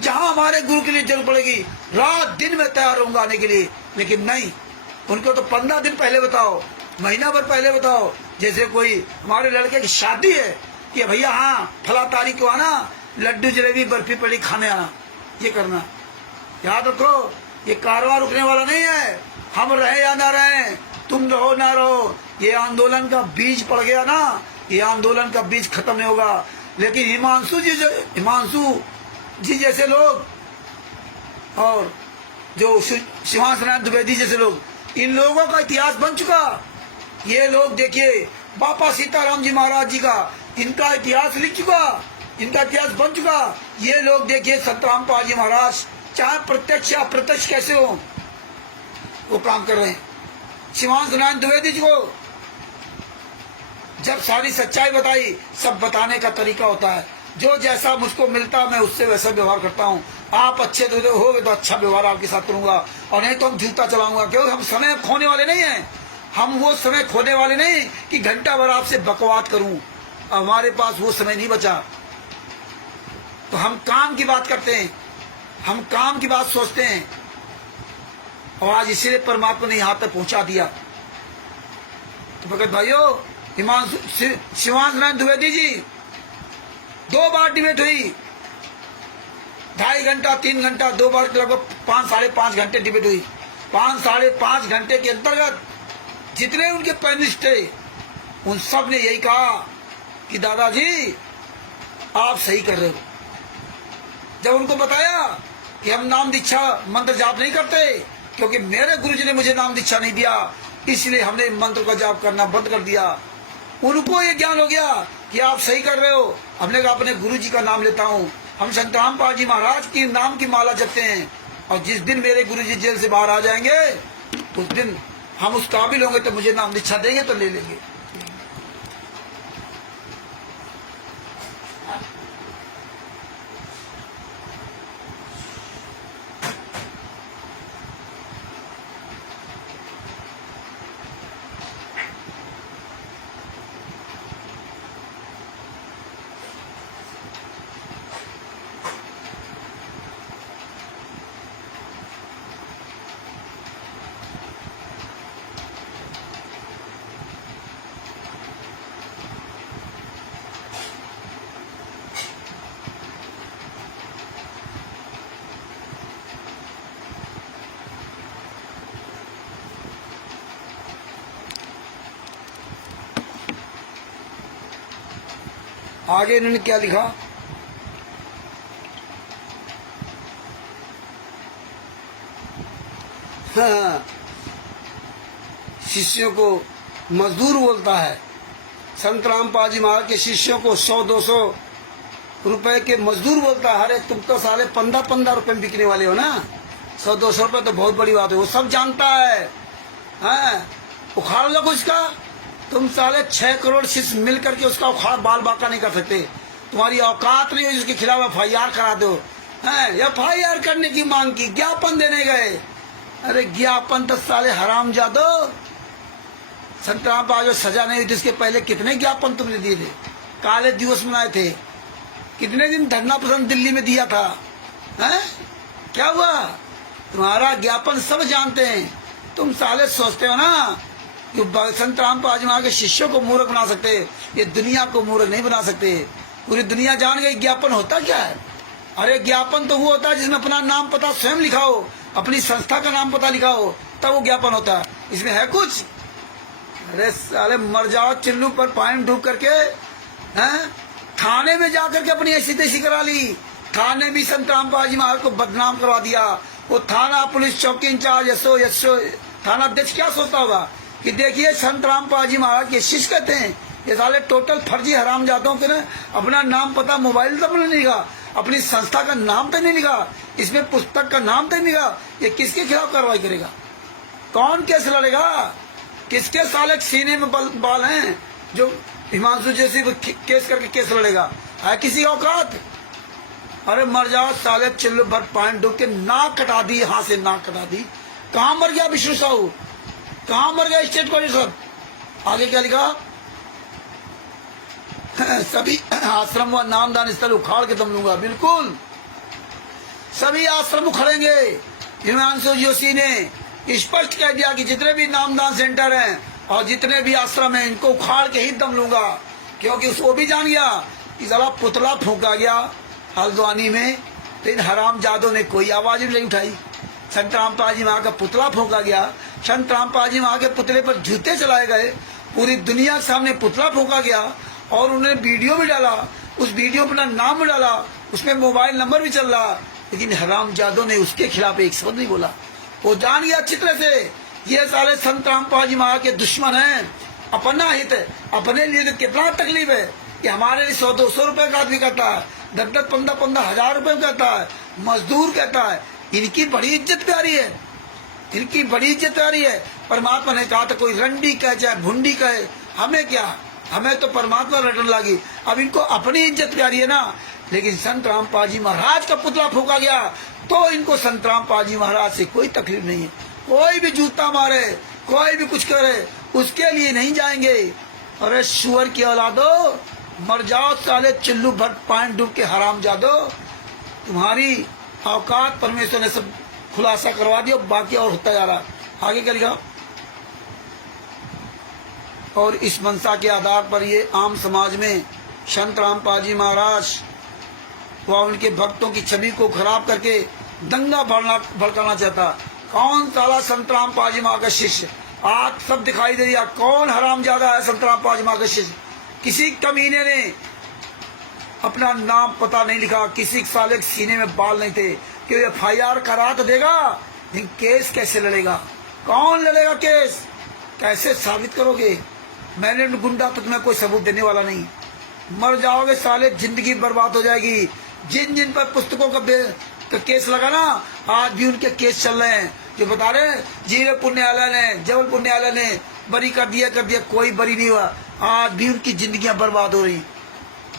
जहां हमारे गुरु के लिए जरूरत पड़ेगी रात दिन में तैयार होंगे आने के लिए। लेकिन नहीं, उनको तो 15 दिन पहले बताओ, महीना भर पहले बताओ। जैसे कोई हमारे लड़के की शादी है कि भैया हाँ फला तारीख को आना, लड्डू जलेबी बर्फी पड़ी खाने आना, ये करना। याद रखो ये कारवां रुकने वाला नहीं है, हम रहे या ना रहे, तुम रहो ना रहो, ये आंदोलन का बीज पड़ गया ना, ये आंदोलन का बीज खत्म नहीं होगा। लेकिन हिमांशु जी जैसे लोग और जो शिवांश नारायण द्विवेदी जैसे लोग, इन लोगों का इतिहास बन चुका। ये लोग देखिए बापा सीताराम जी महाराज जी का इनका इतिहास लिख चुका, इनका इतिहास बन चुका। ये लोग देखिए संत रामपाल जी महाराज चाहे प्रत्यक्ष या अप्रत्यक्ष कैसे हो वो काम कर रहे हैं। शिवांश नारायण द्विवेदी जी को जब सारी सच्चाई बताई, सब बताने का तरीका होता है, जो जैसा मुझको मिलता मैं उससे वैसा व्यवहार करता हूँ। आप अच्छे तो हो तो अच्छा व्यवहार आपके साथ करूंगा, और नहीं तो हम जूता चलाऊंगा, क्योंकि हम समय खोने वाले नहीं हैं। हम वो समय खोने वाले नहीं कि घंटा भर आपसे बकवाद करूं, हमारे पास वो समय नहीं बचा। तो हम काम की बात करते हैं, हम काम की बात सोचते हैं, और आज इसीलिए परमात्मा ने यहां तक पहुंचा दिया। तो भगत भाइयों, हिमांशु शिवांश नारायण द्विवेदी जी 2 बार डिबेट हुई, 2.5 घंटा 3 घंटा, 2 बार लगभग 5 साढ़े 5 घंटे डिबेट हुई। 5 साढ़े 5 घंटे के अंतर्गत जितने उनके पैनलिस्ट थे उन सब ने यही कहा कि दादाजी आप सही कर रहे हो। जब उनको बताया कि हम नाम दीक्षा मंत्र जाप नहीं करते, क्योंकि मेरे गुरुजी ने मुझे नाम दीक्षा नहीं दिया, इसलिए हमने मंत्र का जाप करना बंद कर दिया। उनको ये ज्ञान हो गया कि आप सही कर रहे हो। हमने कहा अपने गुरुजी का नाम लेता हूँ, हम संत रामपाल जी महाराज की नाम की माला जपते हैं, और जिस दिन मेरे गुरुजी जेल से बाहर आ जाएंगे उस दिन हम उस काबिल होंगे तो मुझे नाम दीक्षा देंगे तो ले लेंगे। आगे इन्होंने क्या लिखा, हाँ, शिष्यों को मजदूर बोलता है। संत रामपाल जी महाराज के शिष्यों को 100-200 रुपए के मजदूर बोलता है। अरे तुम तो साले 15-15 रुपए में बिकने वाले हो ना, 100-200 रुपए तो बहुत बड़ी बात है, वो सब जानता है। हाँ, उखाड़ लो उसका, तुम साले 6 करोड़ शिष्य मिल करके उसका उखाड़ बाल बाका नहीं कर सकते। तुम्हारी औकात नहीं है उसके खिलाफ FIR करा दो। FIR करने की मांग की, ज्ञापन देने गए। अरे ज्ञापन तो साले हराम जादो, संत रामपाल जो सजा नहीं हुई थी उसके पहले कितने ज्ञापन तुमने दिए थे, काले दिवस मनाए थे, कितने दिन धरना प्रदर्शन दिल्ली में दिया था। क्या हुआ, तुम्हारा ज्ञापन सब जानते हैं। तुम साले सोचते हो ना कि संत रामपाल जी महाराज के शिष्यों को मूर्ख बना सकते, ये दुनिया को मूर्ख नहीं बना सकते। पूरी दुनिया जान गई ज्ञापन होता क्या है। अरे ज्ञापन तो वो होता है जिसमें अपना नाम पता स्वयं लिखा हो, अपनी संस्था का नाम पता लिखा हो, तब वो ज्ञापन होता है। इसमें है कुछ, अरे साले मर जाओ चिल्लू पर पानी डूब करके, थाने में जाकर के अपनी ऐसी तैसी करा ली, थाने भी संत रामपाल जी महाराज को बदनाम करवा दिया। वो थाना पुलिस चौकी इंचार्ज यशो यशो थाना अध्यक्ष क्या सोचता होगा कि देखिए संत रामपाल जी महाराज के शिष्य कहते हैं, ये साले टोटल फर्जी हराम जातों के ना अपना नाम पता मोबाइल तक नहीं लिखा, अपनी संस्था का नाम तक नहीं लिखा, इसमें पुस्तक का नाम तक नहीं लिखा। ये किसके खिलाफ कार्रवाई करेगा? कौन केस लड़ेगा? किसके साले सीने में बाल हैं जो हिमांशु जैसी केस करके केस लड़ेगा? है किसी औकात? अरे मर जाओ साले, चिल्लू भर पानी डूब के नाक कटा दी, हाथ से नाक कटा दी। कहां मर गया विष्णु साहू? कहां मर गया स्टेट कोऑर्डिनेटर? आगे क्या लिखा? सभी आश्रम व नामदान स्थल उखाड़ के दम लूंगा। बिल्कुल सभी आश्रम उखड़ेंगे। हिमांशु जोशी ने स्पष्ट कह दिया कि जितने भी नामदान सेंटर हैं और जितने भी आश्रम हैं इनको उखाड़ के ही दम लूंगा, क्योंकि उसको भी जान गया कि साला पुतला फूंका गया हल्द्वानी में, तो इन हराम जादों ने कोई आवाज नहीं उठाई। संत रामपाल जी वहां का पुतला फूंका गया, संत रामपाल जी वहां के पुतले पर जूते चलाए गए, पूरी दुनिया के सामने पुतला फूंका गया और उन्होंने वीडियो भी डाला, उस वीडियो पर नाम भी डाला, उसमें मोबाइल नंबर भी चल रहा, लेकिन हराम जादों ने उसके खिलाफ एक शब्द नहीं बोला। वो जान गया अच्छी तरह से ये सारे संत रामपाल जी महाराज के दुश्मन हैं, अपना हित है, अपने लिए तो कितना तकलीफ है कि हमारे लिए 100-200 रुपए का आदमी कहता है, 10-10, 15-15 हजार रुपए कहता है, मजदूर कहता है। इनकी बड़ी इज्जत प्यारी है, इनकी बड़ी इज्जत प्यारी है। परमात्मा ने कहा था कोई रंडी कहे चाहे भुंडी कहे, हमें क्या, हमें तो परमात्मा रटन लगी। अब इनको अपनी इज्जत प्यारी है ना, लेकिन संत रामपाल जी महाराज का पुतला फूंका गया तो इनको संत रामपाल जी महाराज से कोई तकलीफ नहीं है। कोई भी जूता मारे, कोई भी कुछ करे, उसके लिए नहीं जाएंगे। अरे सुअर की औलादो, मर जाओ साले, चिल्लू भर पानी डूब के हराम जादो। तुम्हारी औकात परमेश्वर ने सब खुलासा करवा दिया, बाकी और होता जा रहा। आगे क्या लिखा? और इस मंशा के आधार पर ये आम समाज में संत रामपाल जी महाराज व उनके भक्तों की छवि को खराब करके दंगा भड़काना चाहता। कौन साला संत रामपाल जी महाराज का शिष्य? आज सब दिखाई दे दिया कौन हरामजादा है संत रामपाल जी महाराज का शिष्य। किसी कमीने ने अपना नाम पता नहीं लिखा, किसी साले के सीने में बाल नहीं थे कि FIR करा तो देगा, लेकिन केस कैसे लड़ेगा? कौन लड़ेगा केस? कैसे साबित करोगे? मैंने गुंडा तो तुम्हें कोई सबूत देने वाला नहीं। मर जाओगे साले, जिंदगी बर्बाद हो जाएगी। जिन जिन पर पुस्तकों का केस लगा ना, आज भी उनके केस चल रहे हैं, जो बता रहे जीरे पुण्यालय ने, जबलपुर न्यायालय ने बरी कर दिया, कोई बरी नहीं हुआ। आज भी उनकी जिंदगियां बर्बाद हो रही।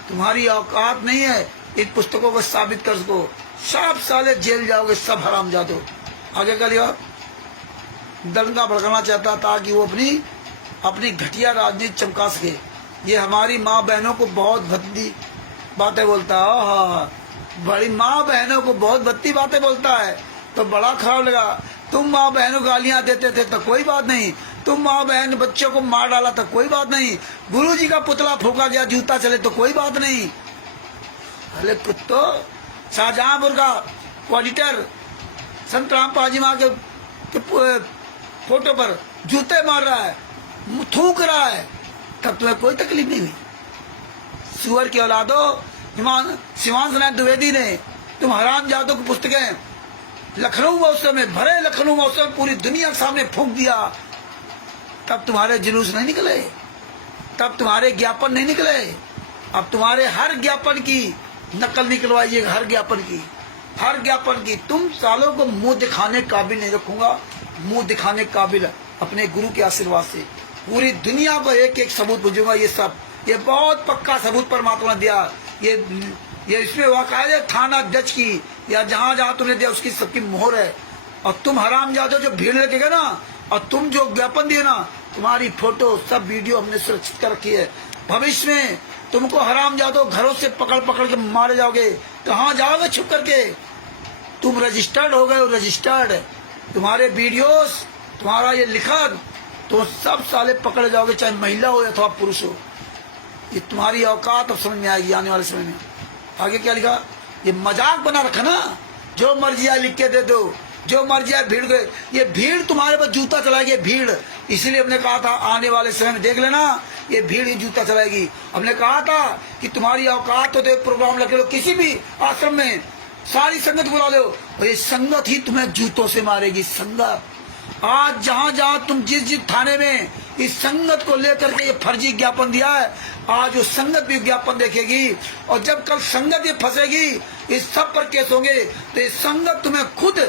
तुम्हारी औकात नहीं है इन पुस्तकों को साबित कर सको। सब साले जेल जाओगे, सब हराम जादो। आगे क्या लिखा? दंगा भड़काना चाहता था कि वो अपनी घटिया राजनीति चमका सके। ये हमारी माँ बहनों को बहुत भद्दी बातें बोलता है। हाँ, बड़ी माँ बहनों को बहुत भद्दी बातें बोलता है तो बड़ा खराब लगा। तुम माँ बहनों गालियां देते थे तो कोई बात नहीं, तुम माँ बहन बच्चों को मार डाला तो कोई बात नहीं, गुरु जी का पुतला फूका गया, जूता चले तो कोई बात नहीं। अरे कुत्तो, शाहजहांपुर का ऑडिटर संत रामपाल जी महाराज के फोटो पर जूते मार रहा है, थूक रहा है, तब तुम्हें कोई तकलीफ नहीं हुई? सुअर की औलादो, शिवांश नाथ द्विवेदी ने तुम हराम जादों की पुस्तकें लखनऊ महोत्सव में, भरे लखनऊ महोत्सव में पूरी दुनिया के सामने फूंक दिया, तब तुम्हारे जुलूस नहीं निकले, तब तुम्हारे ज्ञापन नहीं निकले। अब तुम्हारे हर ज्ञापन की नकल निकलवाइएगा, हर ज्ञापन की, हर ज्ञापन की। तुम सालों को मुंह दिखाने काबिल नहीं रखूंगा, मुंह दिखाने काबिल अपने गुरु के आशीर्वाद से पूरी दुनिया को एक एक सबूत भेजूंगा। ये सब, ये बहुत पक्का सबूत परमात्मा ने दिया। ये इसमें वाकायदे थाना अध्यक्ष की या जहां जहां तुमने दिया उसकी सबकी मोहर है। और तुम हराम जादो जो भीड़ लगेगा ना, और तुम जो ज्ञापन दिए ना, तुम्हारी फोटो सब वीडियो हमने सुरक्षित कर रखी है। भविष्य में तुमको हराम जादो घरों से पकड़ पकड़ के मारे जाओगे, कहाँ जाओगे छुप करके? तुम रजिस्टर्ड हो गए हो, रजिस्टर्ड। तुम्हारे वीडियोस, तुम्हारा ये लिखन, तो सब साले पकड़े जाओगे, चाहे महिला हो अथवा पुरुष हो। ये तुम्हारी औकात अब समझ में आएगी आने वाले समय में। आगे क्या लिखा? ये मजाक बना रखा ना, जो मर्जी आए लिख के दे दो, जो मर्जी आए भीड़ गए। ये भीड़ तुम्हारे पर जूता चलाएगी, भीड़। इसीलिए हमने कहा था आने वाले समय में देख लेना ये भीड़ ही जूता चलाएगी। हमने कहा था कि तुम्हारी औकात हो तो एक प्रोग्राम लगे लो किसी भी आश्रम में, सारी संगत बुला लो और ये संगत ही तुम्हें जूतों से मारेगी। संगत आज जहां जहां तुम जिस थाने में इस संगत को लेकर के ये फर्जी ज्ञापन दिया है, आज वो संगत भी ज्ञापन देखेगी और जब कल संगत ये फंसेगी, इस सब पर केस होंगे तो ये संगत तुम्हें खुद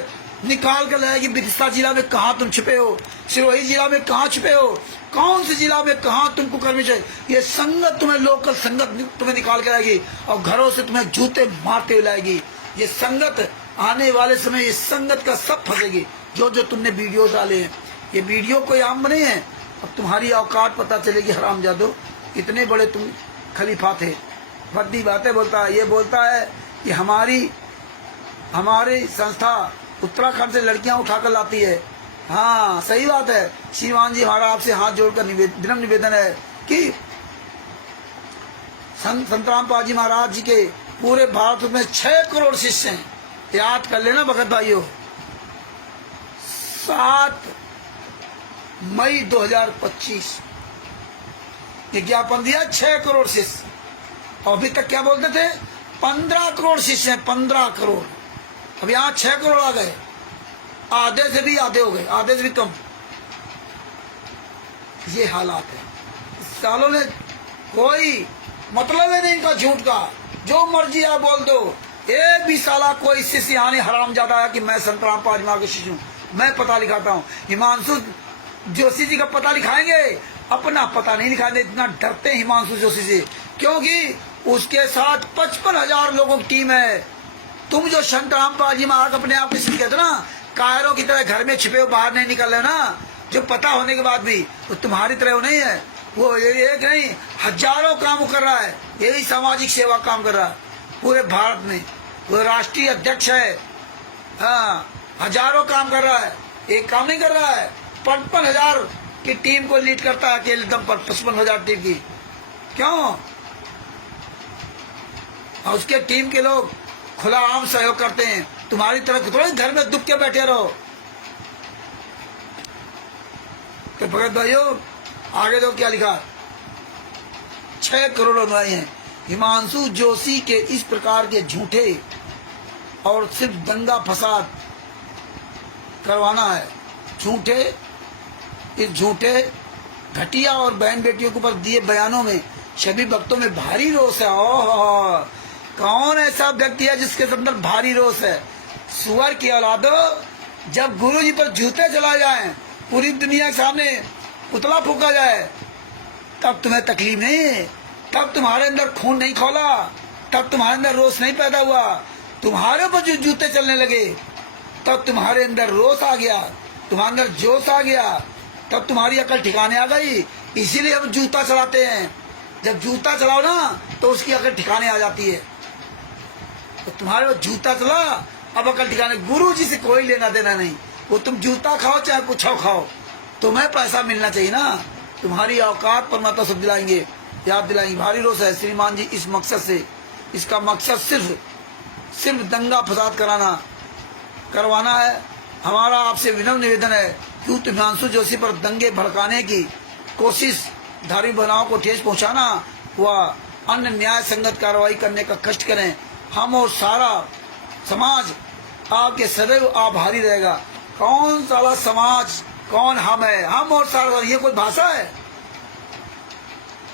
निकाल कर लाएगी। बिरसा जिला में कहाँ तुम छुपे हो, सिरोही जिला में कहाँ छुपे हो, कौन से जिला में कहाँ तुमको करनी चाहिए, ये संगत तुम्हें, लोकल संगत तुम्हें निकाल के लाएगी और घरों से तुम्हें जूते मारते हुए लाएगी। ये संगत आने वाले समय, ये संगत का सब फंसेगी। जो जो तुमने वीडियो डाले हैं, ये वीडियो कोई आम बने हैं, अब तुम्हारी औकात पता चलेगी। हरामजादो, इतने बड़े तुम खलीफा थे, भद्दी बातें बोलता है। ये बोलता है कि हमारी संस्था उत्तराखंड से लड़कियां उठाकर लाती है। हाँ सही बात है। श्रीमान जी, हमारा आपसे हाथ जोड़कर विनम्र निवेदन है कि संत रामपाल जी महाराज जी के पूरे भारत में 6 करोड़ शिष्य हैं। याद कर लेना भगत भाइयों। 7 मई 2025 ये ज्ञापन दिया 6 करोड़ शिष्य, और अभी तक क्या बोलते थे 15 करोड़ शिष्य हैं, 15 करोड़। अब यहाँ 6 करोड़ आ गए, आधे से भी आधे हो गए, आधे से भी कम। ये हालात है। सालों ने कोई मतलब है नहीं इनका झूठ का, जो मर्जी आप बोल दो। एक भी साला कोई शिष्य यहाँ हरामजादा है कि मैं संत रामपाल जी महाराज का शिष्य हूँ, मैं पता लिखाता हूँ। हिमांशु जोशी जी का पता लिखाएंगे, अपना पता नहीं लिखाएंगे। इतना डरते हैं हिमांशु जोशी से, क्योंकि उसके साथ 55,000 लोगों की टीम है। तुम जो संत रामपाल जी महाराज अपने आप में कहते ना, कायरों की तरह घर में छिपे हो, बाहर नहीं निकल रहे ना, जो पता होने के बाद भी तो तुम्हारी तरह वो नहीं है। वो एक नहीं, हजारों काम कर रहा है, यही सामाजिक सेवा काम कर रहा है पूरे भारत में। वो राष्ट्रीय अध्यक्ष है, हाँ, हजारों काम कर रहा है, एक काम नहीं कर रहा है। 55,000 की टीम को लीड करता है अकेले दम पर, 55,000 टीम की। क्यों? और उसके टीम के लोग खुला आम सहयोग करते हैं। तुम्हारी तरफ थोड़ा घर में दुख के बैठे रहो। तो भगत भाइयों आगे दो क्या लिखा, 6 करोड़ अनुयायी हैं। हिमांशु जोशी के इस प्रकार के झूठे और सिर्फ दंगा फसाद करवाना है, इस झूठे घटिया और बहन बेटियों के ऊपर दिए बयानों में सभी भक्तों में भारी रोष है। ओह, कौन ऐसा व्यक्ति है जिसके अंदर भारी रोष है? सुअर की औलादो, जब गुरु जी पर जूते चला जाए, पूरी दुनिया के सामने पुतला फूका जाए, तब तुम्हें तकलीफ नहीं, तब तुम्हारे अंदर खून नहीं खौला, तब तुम्हारे अंदर रोष नहीं पैदा हुआ। तुम्हारे ऊपर जो जूते चलने लगे, तब तुम्हारे अंदर रोष आ गया, तुम्हारे अंदर जोश आ गया, तब तुम्हारी अकल ठिकाने आ गई। इसीलिए हम जूता चलाते हैं। जब जूता चलाओ ना तो उसकी अकल ठिकाने आ जाती है। तो तुम्हारे वो जूता चला, अब अकल ठिकाने। गुरु जी से कोई लेना देना नहीं, वो तुम जूता खाओ चाहे कुछ खाओ, तुम्हें पैसा मिलना चाहिए ना। तुम्हारी औकात पर माता सब दिलाएंगे, याद दिलाएंगे। भारी रोष है श्रीमान जी इस मकसद से, इसका मकसद सिर्फ दंगा फसाद करवाना है। हमारा आपसे विनम्र निवेदन है कि हिमांशु जोशी पर दंगे भड़काने की कोशिश, धार्मिक भावनाओं को ठेस पहुंचाना व अन्य न्याय संगत कार्रवाई करने का कष्ट करें। हम और सारा समाज आपके सदैव आभारी रहेगा। कौन साला समाज, कौन हम है? हम और सारा, ये कोई भाषा है?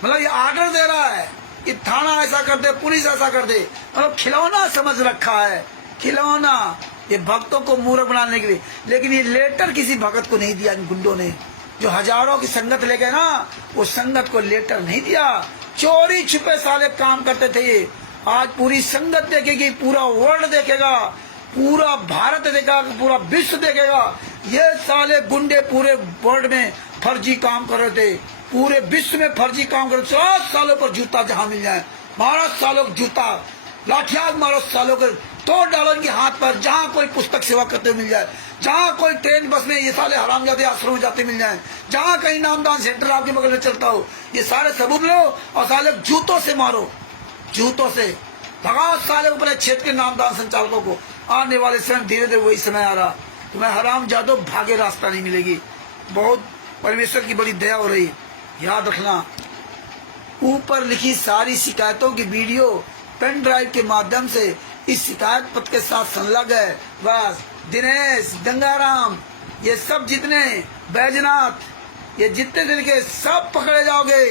मतलब ये आर्डर दे रहा है कि थाना ऐसा कर दे, पुलिस ऐसा कर दे, मतलब खिलौना समझ रखा है, खिलौना, ये भक्तों को मूर्ख बनाने के लिए। लेकिन ये लेटर किसी भगत को नहीं दिया इन गुंडों ने, जो हजारों की संगत ले गए ना, वो संगत को लेटर नहीं दिया। चोरी छुपे साले काम करते थे ये। आज पूरी संगत देखेगी, पूरा वर्ल्ड देखेगा, पूरा भारत देखेगा, पूरा विश्व देखेगा। ये साले गुंडे पूरे वर्ल्ड में फर्जी काम कर रहे थे, पूरे विश्व में फर्जी काम कर रहे। 7 सालों पर जूता जहां मिल जाए, 12 सालों का जूता, लाठियां मारो सालों के, तोड़ डालो इनके हाथ पर। जहाँ कोई पुस्तक सेवा करते मिल जाए, जहाँ कोई ट्रेन बस में ये साले हरामजादे आश्रम में जाते मिल जाए, जहाँ कहीं नामदान सेंटर आपके बगल में चलता हो, ये सारे सबूत लो और साले जूतों से मारो, जूतों से भगाओ साले अपने क्षेत्र के नामदान संचालकों को। आने वाले समय धीरे धीरे वही समय आ रहा, तुम्हें हरामजादों भागे रास्ता नहीं मिलेगी। बहुत परमेश्वर की बड़ी दया हो रही, याद रखना। ऊपर लिखी सारी शिकायतों की वीडियो पेन ड्राइव के माध्यम से इस शिकायत पत्र के साथ संलग्न है। बस दिनेश, गंगाराम, ये सब जितने बैजनाथ, ये जितने दिन के सब पकड़े जाओगे।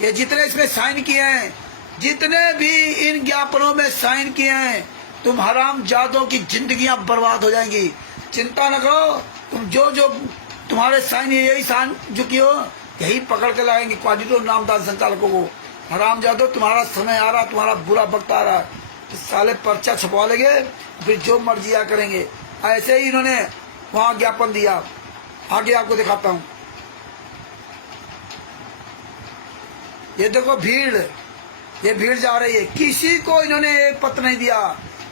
ये जितने इसमें साइन किए हैं, जितने भी इन ज्ञापनों में साइन किए हैं, तुम हराम जादों की जिंदगियां बर्बाद हो जाएंगी। चिंता न करो, तुम जो जो तुम्हारे साइन है, यही साइन जो कियो यही पकड़ के लाएंगे क्वाडिटो नामदार संचालकों को। हराम जादो, तुम्हारा समय आ रहा, तुम्हारा बुरा वक्त आ रहा, तो साले पर्चा छपवा लेंगे, फिर जो मर्जी आ करेंगे। ऐसे ही इन्होंने वहां ज्ञापन दिया। आगे आपको दिखाता हूँ। ये देखो भीड़, ये भीड़ जा रही है। किसी को इन्होंने एक पत्र नहीं दिया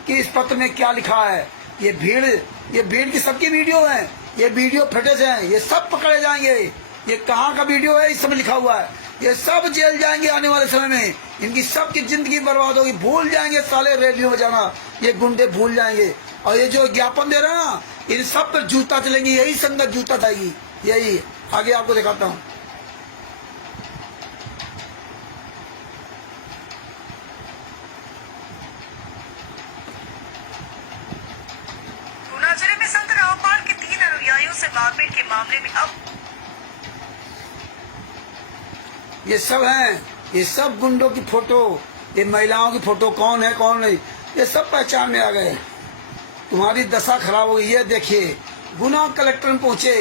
कि इस पत्र में क्या लिखा है। ये भीड़ की सबकी वीडियो है, ये वीडियो फुटेज है, ये सब पकड़े जाएंगे। ये कहाँ का वीडियो है, इस समय लिखा हुआ है। ये सब जेल जाएंगे आने वाले समय में। इनकी सबकी जिंदगी बर्बाद होगी। भूल जाएंगे साले रेडियो में जाना, ये गुंडे भूल जाएंगे। और ये जो ज्ञापन दे रहा ना, इन सब पर जूता चलेंगे, यही संगत जूता जाएगी। यही आगे आपको दिखाता हूँ। जिले में संत रामपाल के 3 अनुयायियों से मारपीट के मामले में अब ये सब हैं, ये सब गुंडों की फोटो, ये महिलाओं की फोटो, कौन है कौन नहीं, ये सब पहचान में आ गए। तुम्हारी दशा खराब हो गई। ये देखिए, गुना कलेक्टर में पहुंचे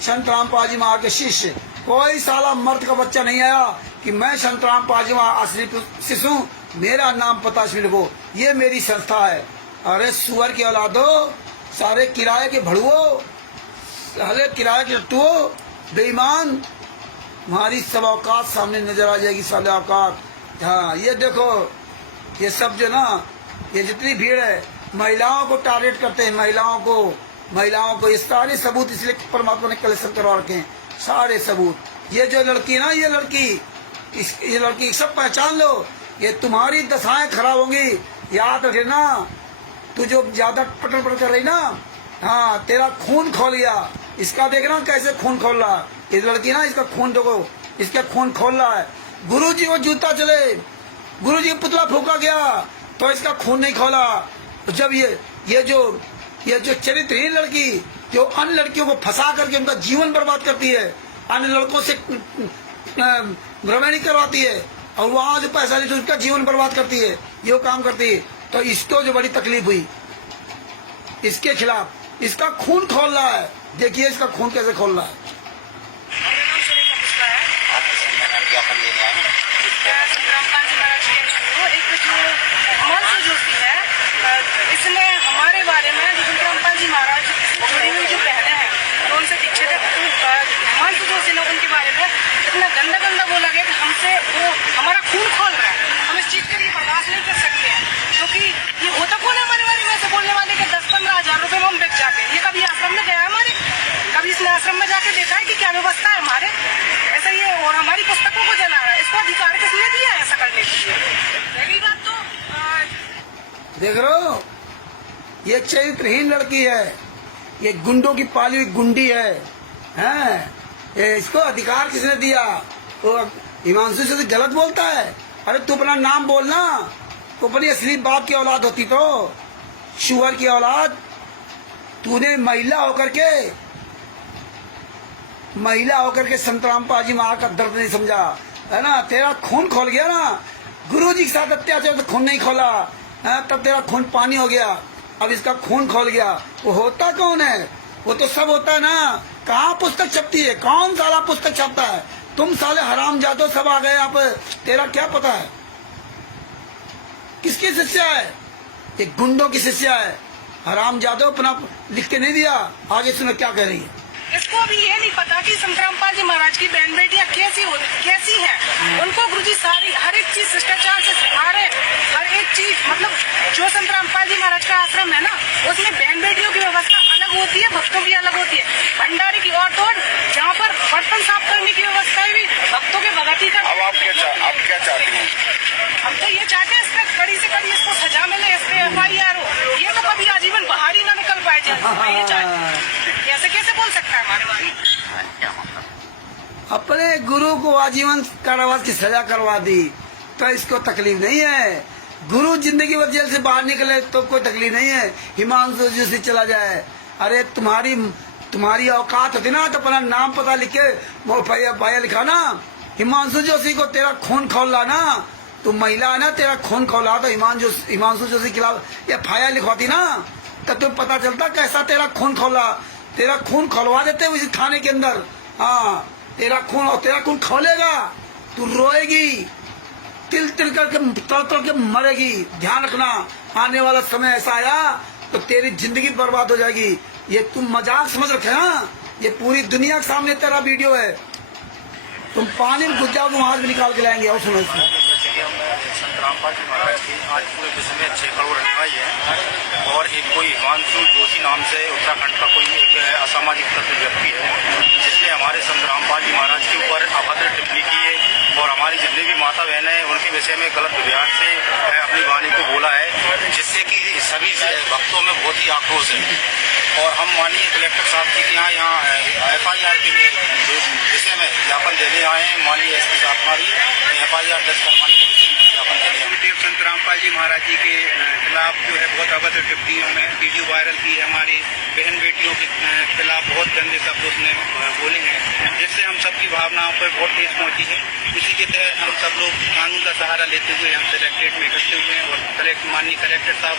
संत रामपाल जी महाराज के शिष्य। कोई साला मर्द का बच्चा नहीं आया कि मैं संत रामपाल जी महाराज असली शिष्य हूँ, मेरा नाम पता इसमें लिखो, ये मेरी संस्था है। अरे सुअर की औलादो, सारे किराए के भड़ुओ, साले किराए के टट्टुओ, बेईमान, हमारी सब औकात सामने नजर आ जाएगी। साले औकात। हाँ, ये देखो, ये सब जो ना, ये जितनी भीड़ है, महिलाओं को टारगेट करते हैं, महिलाओं को। ये सारे सबूत इसलिए परमात्मा ने कलेक्शन करवा रखे हैं, सारे सबूत। ये जो लड़की ना, ये लड़की सब पहचान लो। ये तुम्हारी दशाएं खराब होंगी, याद रखना। तू जो ज्यादा पटर कर रही ना, हाँ, तेरा खून खोल गया। इसका देखना कैसे खून खोल रहा है। ये लड़की ना, इसका खून देखो, इसका खून खोल रहा है। गुरुजी को जूता चले, गुरुजी को पुतला फूका गया तो इसका खून नहीं खोला। जब ये जो चरित्रहीन लड़की जो अन्य लड़कियों को फंसा करके उनका जीवन बर्बाद करती है, अन्य लड़कों से भ्रमणी करवाती है और वहां जो पैसा लेती है उसका जीवन बर्बाद करती है, ये काम करती है, तो इसको जो बड़ी तकलीफ हुई, इसके खिलाफ इसका खून खोल रहा है। देखिए इसका खून कैसे खोल रहा है। इसने हमारे बारे में रामपाल जी महाराज जुड़ी हुई जो बहनें हैं, तो उनसे दीक्षित है, हिमांशु जोशी ने उनके बारे में इतना गंदा बोला गया कि हमसे वो हमारा खून खोल रहा है। हम इस चीज के लिए बर्दाश्त नहीं कर सकते हैं, क्योंकि ये होता कौन है हमारे बारे में ऐसे बोलने वाले के 10-15 हजार रुपए में हम बेच जाते हैं। ये कभी आश्रम में गया है हमारे, कभी इसने आश्रम में जाके देखा है कि क्या व्यवस्था है हमारे, ऐसा ये। और हमारी पुस्तकों को जला रहा है, इसको अधिकार किसने दिया है ऐसा करने के लिए? पहली बात तो देख रहे हो, ये चरित्रहीन लड़की है, ये गुंडों की पाली हुई गुंडी है, हैं? इसको अधिकार किसने दिया? वो हिमांशु से गलत बोलता है। अरे तू अपना नाम बोलना, तो अपनी असली बाप की औलाद होती तो, शुअर की औलाद। तूने महिला होकर के संत रामपाल जी महाराज का दर्द नहीं समझा, है ना? तेरा खून खोल गया ना, गुरुजी के साथ अत्याचार तो खून नहीं खोला, तब तेरा खून पानी हो गया, अब इसका खून खोल गया। वो होता कौन है? वो तो सब होता है ना। कहाँ पुस्तक छपती है? कौन साला पुस्तक छपता है? तुम साले हराम जादो सब आ गए आप, तेरा क्या पता है? किसकी शिष्या है? एक गुंडों की शिष्या है। हराम जादो अपना लिख के नहीं दिया। आगे सुनो क्या कह रही है। इसको अभी ये नहीं पता कि संत रामपाल जी महाराज की बहन बेटियां कैसी हैं। उनको गुरुजी सारी हर एक चीज शिष्टाचार से सिखा रहे, हर एक चीज। मतलब जो संत रामपाल जी महाराज का आश्रम है ना, उसमें बहन बेटियों की व्यवस्था अलग होती है, भक्तों की अलग होती है। भंडारे की और तोड़, जहाँ पर बर्तन साफ करने की व्यवस्था भी भक्तों के भगती का। अब आप क्या चाहती हैं? हम तो ये चाहते हैं इसमें कड़ी से कड़ी इसको सजा मिले, इस पे FIR हो, ये तो कभी आजीवन बाहर ही ना निकल पाए। ये चाहते, कैसे बोल सकता है हमारे बारे में? अपने गुरु को आजीवन कारावास की सजा करवा दी तो इसको तकलीफ नहीं है। गुरु जिंदगी भर जेल से बाहर निकले तो कोई तकलीफ नहीं है। हिमांशु जोशी चला जाए, अरे तुम्हारी औकात होती ना तो अपना नाम पता लिख के पाया लिखा ना। हिमांशु जोशी को तेरा खून खौला ना, तू महिला है ना, तेरा खून खौला तो हिमांशु जोशी के खिलाफ ये फाया लिखवाती ना तो तुम्हें पता चलता कैसा तेरा खून खौला। तेरा खून खोलवा देते उसी थाने के अंदर। हाँ, तेरा खून खोलेगा, तू रोएगी, तिल तिल करके तड़ के मरेगी। ध्यान रखना, आने वाला समय ऐसा आया तो तेरी जिंदगी बर्बाद हो जाएगी। ये तुम मजाक समझ रखे ना, ये पूरी दुनिया के सामने तेरा वीडियो है। तुम पानी में घुस जाओगे, वहां से निकाल के लाएंगे। और सुनो इसमें संत रामपाल जी महाराज की आज पूरे विश्व में 6 करोड़ अनुयायी है और एक कोई हिमांशु जोशी नाम से उत्तराखंड का कोई एक असामाजिक तत्व व्यक्ति है जिसने हमारे संत रामपाल जी महाराज के ऊपर अभद्र टिप्पणी की है और हमारी जितनी भी माता बहन है उनके विषय में गलत व्यवहार से अपनी वाणी को बोला है, जिससे कि सभी भक्तों में बहुत ही आक्रोश है। और हम माननीय कलेक्टर साहब की यहाँ FIR के विषय में ज्ञापन देने आए हैं। माननीय SP साहब हमारी FIR दर्ज करवाने के विषय में ज्ञापन देने आए हैं। संत रामपाल जी महाराज जी के खिलाफ जो है बहुत अभद्र टिप्पणियों में वीडियो वायरल की है। हमारी बहन बेटियों के खिलाफ बहुत गंदे शब्द उसने बोले हैं, जिससे हम सबकी भावनाओं पर बहुत ठेस पहुंची है। इसी के तहत हम सब लोग कानून का सहारा लेते हुए हम कलेक्ट्रेट में इकट्ठे हुए हैं और माननीय कलेक्टर साहब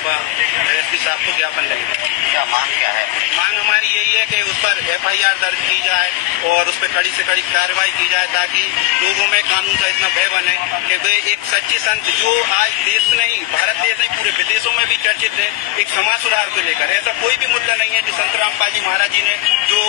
SP साहब को ज्ञापन देंगे। क्या मांग क्या है? मांग हमारी यही है कि उस पर FIR दर्ज की जाए और उस पर कड़ी से कड़ी कार्रवाई की जाए, ताकि लोगों में कानून का इतना भय बने कि वे एक सच्चे संत जो आज देश नहीं, भारत देश नहीं, पूरे विदेशों में भी चर्चित है, एक समाज सुधार को लेकर। ऐसा कोई भी मुद्दा नहीं है जो संत रामपाल जी महाराज जी ने जो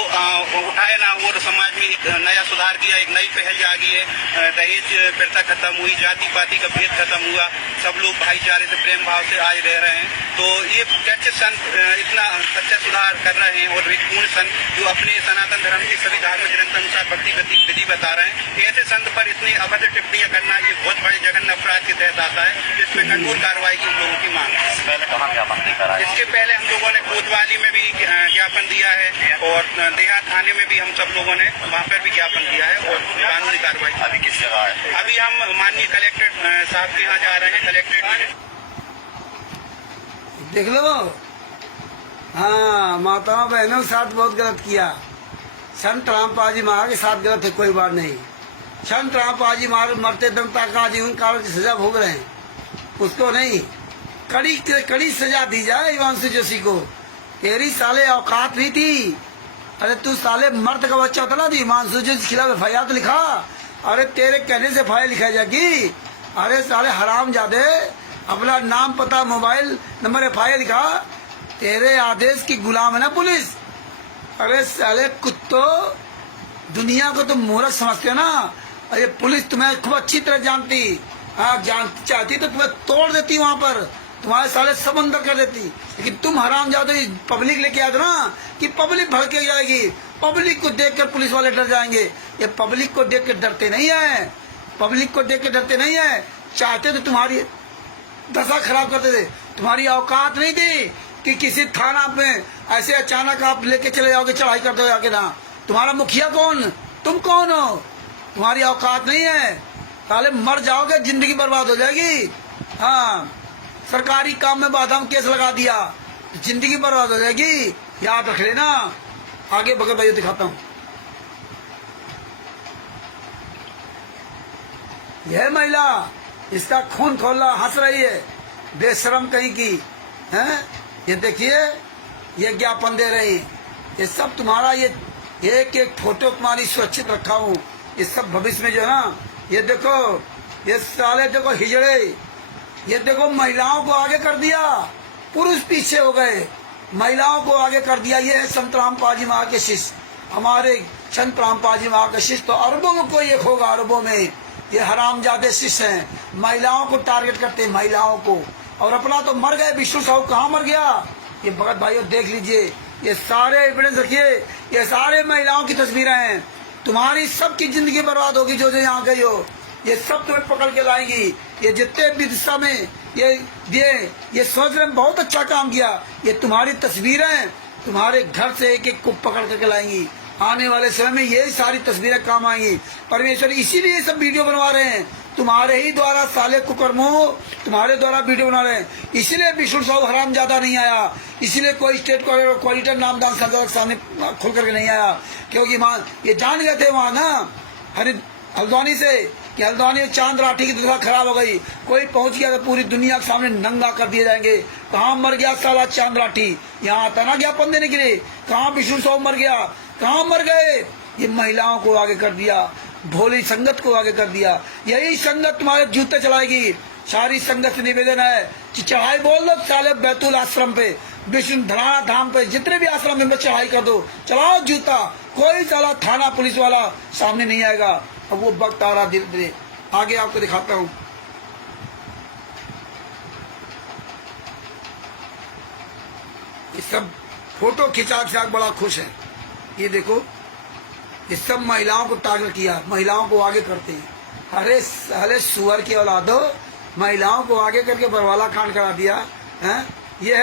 उठाया ना, वो समाज में एक नया सुधार किया, एक नई पहल जागी है। दहेज प्रथा खत्म हुई, जाति पाति का भेद खत्म हुआ, सब लोग भाईचारे से प्रेम भाव से आज रह रहे हैं। तो ये चर्चित संत इतना सच्चा सुधार कर रहे हैं और एक पूर्ण संत जो अपने सनातन धर्म के सभी धार्मिक ग्रंथानुसार भक्ति विधि बता रहे हैं। ऐसे संत पर इतनी अभद्र टिप्पणियां करना ये बहुत बड़े जघन्य अपराध के तहत आता है, जिसमें कठोर कार्रवाई की हम लोगों की मांग है। पहले कहाँ ज्ञापन देकर आए? इसके पहले हम लोगों ने कोतवाली में भी ज्ञापन दिया है और देहात थाने में भी हम सब लोगों ने वहाँ पर भी ज्ञापन दिया है और कानूनी कार्रवाई। अभी किस जगह है? अभी हम माननीय कलेक्टर साहब के यहाँ जा रहे हैं, कलेक्ट्रेट में। देख लो, हाँ, माताओं बहनों के साथ बहुत गलत किया। संत रामपाल जी महाराज के साथ गलत है, कोई बात नहीं। संत रामपाल जी महाराज मरते दम तक आजीवन काल की सजा भोग रहे हैं, उसको नहीं, कड़ी सजा दी जाए हिमांशु जोशी को। तेरी साले औकात नहीं थी। अरे तू साले मर्द का बच्चा होता ना, तो हिमांशु जोशी के खिलाफ FIR तो लिखा। अरे तेरे कहने से FIR लिखा जाएगी? अरे साले हराम जादे, अपना नाम पता मोबाइल नंबर FIR लिखा। तेरे आदेश की गुलाम है ना पुलिस। अरे साले कुत्तो, दुनिया को तुम मूर्ख समझते हो ना। अरे पुलिस तुम्हें खूब अच्छी तरह जानती, हाँ, चाहती तो तुम्हें तोड़ देती, वहां पर तुम्हारे साले सब अंदर कर देती। लेकिन तुम हराम जाओ तो पब्लिक लेके आते ना कि पब्लिक भड़के जाएगी। पब्लिक को देखकर पुलिस वाले डर जाएंगे। ये पब्लिक को देख कर डरते नहीं है, पब्लिक को देख कर डरते नहीं है। चाहते तो तुम्हारी दशा खराब करते थे। तुम्हारी औकात नहीं थी कि किसी थाना में ऐसे अचानक आप लेके चले जाओगे, चढ़ाई करते हो जाके। ना, तुम्हारा मुखिया कौन, तुम कौन हो? तुम्हारी औकात नहीं है। साले मर जाओगे, जिंदगी बर्बाद हो जाएगी। हाँ, सरकारी काम में बाधा में केस लगा दिया, जिंदगी बर्बाद हो जाएगी, याद रख लेना। आगे भगत भाई दिखाता हूँ। यह महिला, इसका खून खोला, हंस रही है, बेशरम कहीं की है। ये देखिए, ये ज्ञापन दे रही है। ये सब तुम्हारा, ये एक एक फोटो तुम्हारी सुरक्षित रखा हूँ। ये सब भविष्य में जो है ना, ये देखो, ये साले देखो हिजड़े, ये देखो महिलाओं को आगे कर दिया, पुरुष पीछे हो गए, महिलाओं को आगे कर दिया। ये है संत रामपाल जी महाराज के शिष्य, हमारे संत रामपाल जी महाराज के शिष्य तो अरबों में कोई एक होगा, अरबों में। ये हरामजादे शिष्य हैं, महिलाओं को टारगेट करते हैं, महिलाओं को। और अपना तो मर गए, विष्णु साहू कहाँ मर गया? ये भगत भाइयों देख लीजिए, ये सारे एविडेंस रखिए, ये सारे महिलाओं की तस्वीरें हैं। तुम्हारी सबकी जिंदगी बर्बाद होगी जो जो यहाँ गई हो। ये सब तुम्हें पकड़ के लाएंगी। ये जितने भी दिशा में ये सोच रहे हैं बहुत अच्छा काम किया। ये तुम्हारी तस्वीरें तुम्हारे घर से एक एक को पकड़ करके लाएंगी। आने वाले समय में यही सारी तस्वीरें काम आएंगी। परमेश्वर इसीलिए ये सब वीडियो बनवा रहे हैं, तुम्हारे ही द्वारा साले कुकर्मो, तुम्हारे द्वारा वीडियो बना रहे हैं। इसीलिए विष्णु साहब हराम ज्यादा नहीं आया, इसीलिए कोई स्टेट कोऑर्डिनेटर नामदान संचालक सामने खुल करके नहीं आया, क्योंकि वहाँ ये जान गए थे वहाँ ना हल्द्वानी से कि हल्द्वानी में चांद राठी की दशा खराब हो गई, कोई पहुंच गया तो पूरी दुनिया के सामने नंगा कर दिए जाएंगे। कहाँ मर गया साला चांद राठी, यहाँ आता ना ज्ञापन देने के लिए, कहाँ विष्णु साहब मर गया, कहाँ मर गए। ये महिलाओं को आगे कर दिया, भोली संगत को आगे कर दिया, यही संगत तुम्हारे जूते चलाएगी। सारी संगत से निवेदन है कि चढ़ाई बोल दो साले बैतुल आश्रम पे, विष्णु धराना धाम पे, जितने भी आश्रम में चढ़ाई कर दो, चलाओ जूता, कोई साला थाना पुलिस वाला सामने नहीं आएगा। अब वो वक्त आ रहा धीरे धीरे, आगे आपको दिखाता हूँ। ये सब फोटो खिंचा बड़ा खुश है। ये देखो, ये सब महिलाओं को टारगेट किया, महिलाओं को आगे करते हैं। अरे साले सुअर की औलादो, महिलाओं को आगे करके बरवाला कांड करा दिया है। ये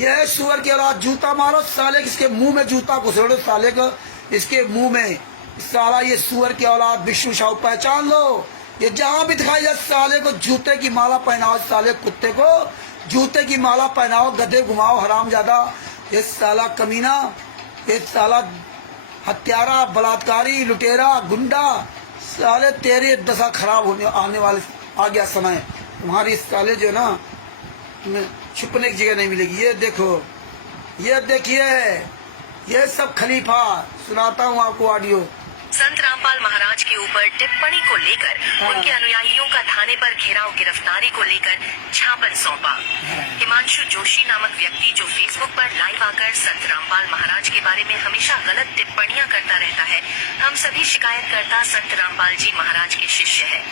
है सुअर की औलाद, जूता मारो साले, इसके मुंह में जूता घुसेड़ो साले को, इसके मुंह में। साला ये सुअर की औलाद विष्णु साहब पहचान लो, ये जहां भी दिखाई जाए साले को जूते की माला पहनाओ, साले कुत्ते को जूते की माला पहनाओ, गधे घुमाओ हरामजादा। ये साला कमीना, ये साला हत्यारा, बलात्कारी, लुटेरा, गुंडा, साले तेरी दशा खराब होने आने वाले आ गया समय। तुम्हारी साले जो ना छुपने की जगह नहीं मिलेगी। ये देखो, ये देखिए, ये सब खलीफा, सुनाता हूँ आपको ऑडियो। संत रामपाल महाराज के ऊपर टिप्पणी को लेकर उनके अनुयायियों का थाने पर घेराव, गिरफ्तारी को लेकर छापन सौंपा। हिमांशु जोशी नामक व्यक्ति जो फेसबुक पर लाइव आकर संत रामपाल महाराज के बारे में हमेशा गलत टिप्पणियां करता रहता है। हम सभी शिकायतकर्ता संत रामपाल जी महाराज के शिष्य हैं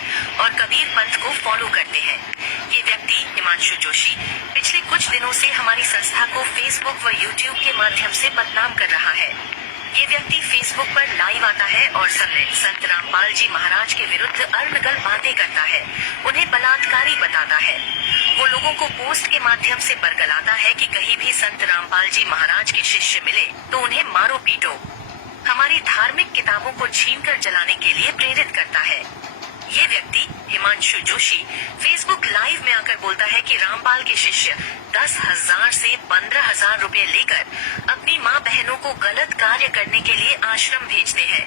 और कबीर पंथ को फॉलो करते हैं। ये व्यक्ति हिमांशु जोशी पिछले कुछ दिनों से हमारी संस्था को फेसबुक व यूट्यूब के माध्यम से बदनाम कर रहा है। ये व्यक्ति फेसबुक पर लाइव आता है और संत रामपाल जी महाराज के विरुद्ध अनर्गल बातें करता है, उन्हें बलात्कारी बताता है। वो लोगों को पोस्ट के माध्यम से बरगलाता है कि कहीं भी संत रामपाल जी महाराज के शिष्य मिले तो उन्हें मारो पीटो। हमारी धार्मिक किताबों को छीनकर जलाने के लिए प्रेरित करता है। ये व्यक्ति हिमांशु जोशी फेसबुक लाइव में आकर बोलता है कि रामपाल के शिष्य 10,000 से 15,000 रुपए लेकर अपनी माँ बहनों को गलत कार्य करने के लिए आश्रम भेजते हैं।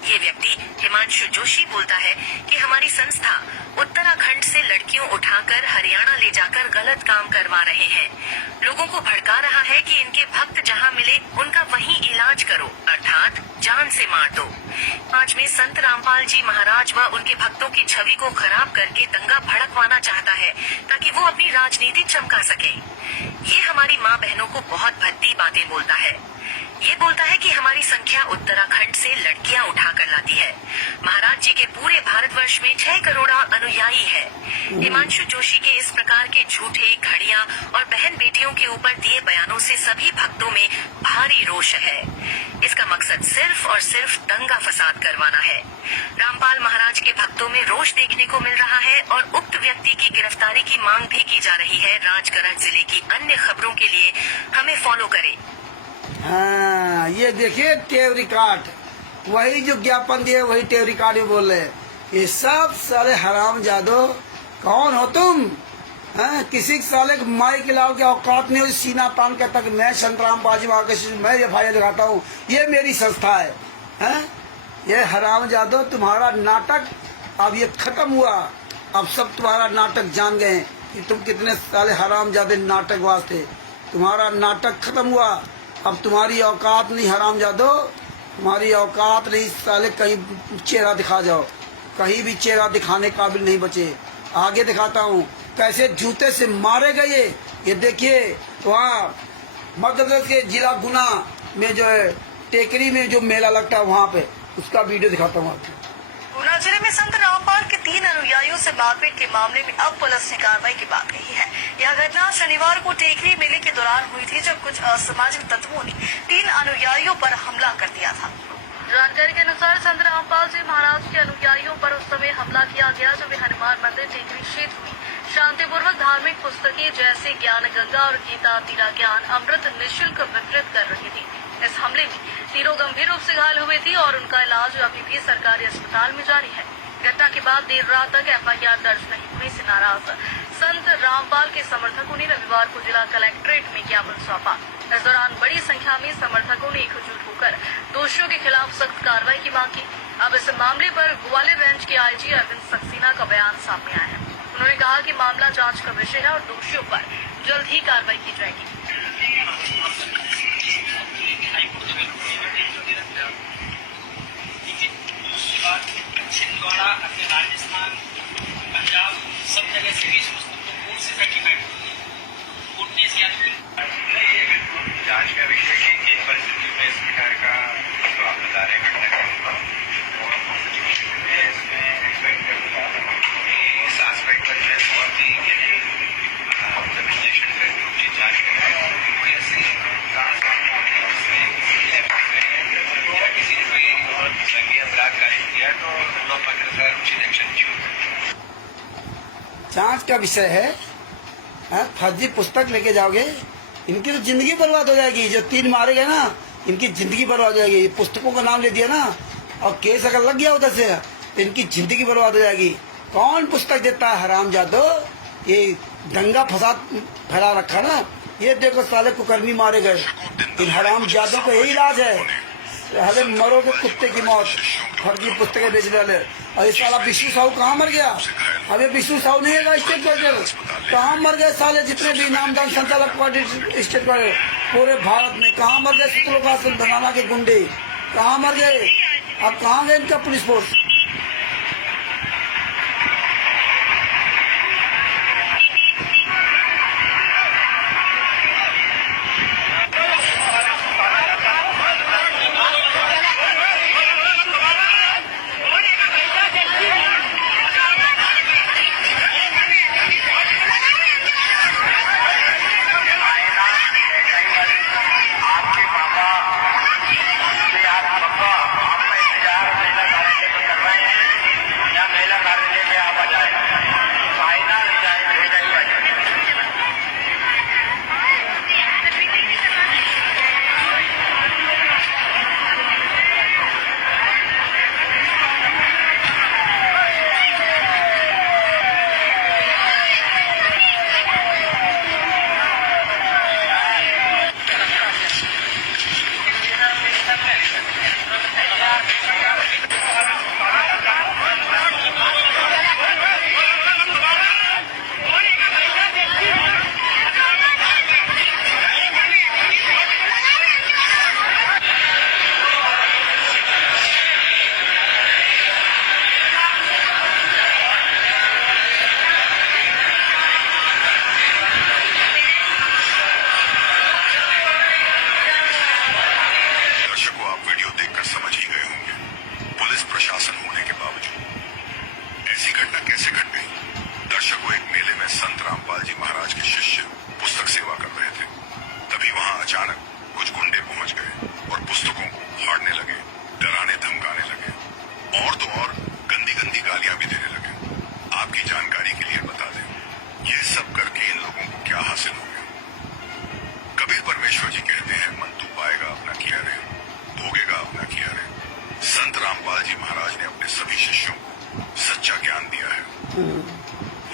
ये व्यक्ति हिमांशु जोशी बोलता है कि हमारी संस्था उत्तराखंड से लड़कियों उठाकर हरियाणा ले जाकर गलत काम करवा रहे हैं। लोगों को भड़का रहा है कि इनके भक्त जहां मिले उनका वहीं इलाज करो, अर्थात जान से मार दो। आज में संत रामपाल जी महाराज व उनके भक्तों की छवि को खराब करके दंगा भड़कवाना चाहता है ताकि वो अपनी राजनीति चमका सके। ये हमारी माँ बहनों को बहुत भद्दी बातें बोलता है। ये बोलता है कि हमारी संख्या उत्तराखंड से लड़कियां उठाकर लाती है। महाराज जी के पूरे भारतवर्ष में 6 करोड़ अनुयायी है। हिमांशु जोशी के इस प्रकार के झूठे, घड़िया और बहन बेटियों के ऊपर दिए बयानों से सभी भक्तों में भारी रोष है। इसका मकसद सिर्फ और सिर्फ दंगा फसाद करवाना है। रामपाल महाराज के भक्तों में रोष देखने को मिल रहा है और उक्त व्यक्ति की गिरफ्तारी की मांग भी की जा रही है। राजगढ़ जिले की अन्य खबरों के लिए हमें फॉलो करें। हाँ, ये देखिए टेप रिकॉर्ड, वही जो ज्ञापन दिए वही टेप रिकॉर्ड में बोल रहे। ये सब साले हराम जादो, कौन हो तुम? हाँ, किसी साले माई के लाल के औकात नहीं हो सीना तान के तक मैं संत रामपाल जी महाराज मैं एफआईआर दिखाता हूँ, ये मेरी संस्था है। हाँ? ये हराम जादो, तुम्हारा नाटक अब ये खत्म हुआ। अब सब तुम्हारा नाटक जान गए कि तुम कितने साले हराम जादे नाटक वास्ते। तुम्हारा नाटक खत्म हुआ। अब तुम्हारी औकात नहीं हराम जादो, तुम्हारी औकात नहीं साले, कहीं चेहरा दिखा जाओ, कहीं भी चेहरा दिखाने काबिल नहीं बचे। आगे दिखाता हूँ कैसे जूते से मारे गए। ये देखिए वहाँ मध्य प्रदेश के जिला गुना में जो है टेकरी में जो मेला लगता है वहाँ पे, उसका वीडियो दिखाता हूँ आपको। गुना जिले में संत रामपाल के 3 अनुयायियों से मारपीट के मामले में अब पुलिस ने कार्रवाई की बात कही है। यह घटना शनिवार को टेकरी मेले के दौरान हुई थी, जब कुछ असामाजिक तत्वों ने 3 अनुयायियों पर हमला कर दिया था। जानकारी के अनुसार संत रामपाल जी महाराज के अनुयायियों पर उस समय हमला किया गया जब वे हनुमान मंदिर टेकरी क्षेत्र में शांतिपूर्वक धार्मिक पुस्तकें जैसे ज्ञान गंगा और गीता, तीरा ज्ञान, अमृत निःशुल्क वितरित कर रही थी। इस हमले में तीनों गंभीर रूप से घायल हुए थे और उनका इलाज अभी भी सरकारी अस्पताल में जारी है। घटना के बाद देर रात तक FIR दर्ज नहीं होने से नाराज संत रामपाल के समर्थकों ने रविवार को जिला कलेक्ट्रेट में ज्ञापन सौंपा। इस दौरान बड़ी संख्या में समर्थकों ने एकजुट होकर दोषियों के खिलाफ सख्त कार्रवाई की मांग की। अब इस मामले पर ग्वालियर रेंज के IG अरविंद सक्सेना का बयान सामने आया है। उन्होंने कहा कि मामला जांच का विषय है और दोषियों पर जल्द ही कार्रवाई की जाएगी। छिंदवाड़ा, राजस्थान, पंजाब सब जगह से भी कोर्ट से सर्टिफाइड कोर्ट ने जांच का विषय है कि इन परिस्थितियों में इस प्रकार का जो आप बता रहे हैं घटना इसमें एक्सपेक्ट करूँगा इस आस्पेक्ट पर जो है बहुत ही जब इंजेक्शन का ग्रुप की जाँच करें कोई ऐसी या किसी ने कोई और संज्ञेय अपराध कार्य किया तो लोग पत्र उचित एक्शन क्यों जांच का विषय है। फर्जी पुस्तक लेके जाओगे, इनकी तो जिंदगी बर्बाद हो जाएगी। जो 3 मारे गए ना, इनकी जिंदगी बर्बाद हो जाएगी। पुस्तकों का नाम ले दिया ना, और केस अगर लग गया उधर से तो इनकी जिंदगी बर्बाद हो जाएगी। कौन पुस्तक देता है? हरामजादो, ये दंगा फसाद फैला रखा ना। ये देखो साले कुकर्मी मारे गए, इन हरामजादों को यही इलाज है। हरे मरोगे कुत्ते की मौत, फर्जी पुस्तकें बेचने वाले। और इस साला विष्णु साहू कहाँ मर गया? अब ये विष्णु साहू नहीं है स्टेट प्रेसिडेंट, कहाँ मर गए साले जितने भी नामदान संचालक पार्टी स्टेट पर पूरे भारत में? कहाँ मर गए सुतलोकासन बनाना के गुंडे? कहाँ मर गए? अब कहाँ गए इनका पुलिस फोर्स?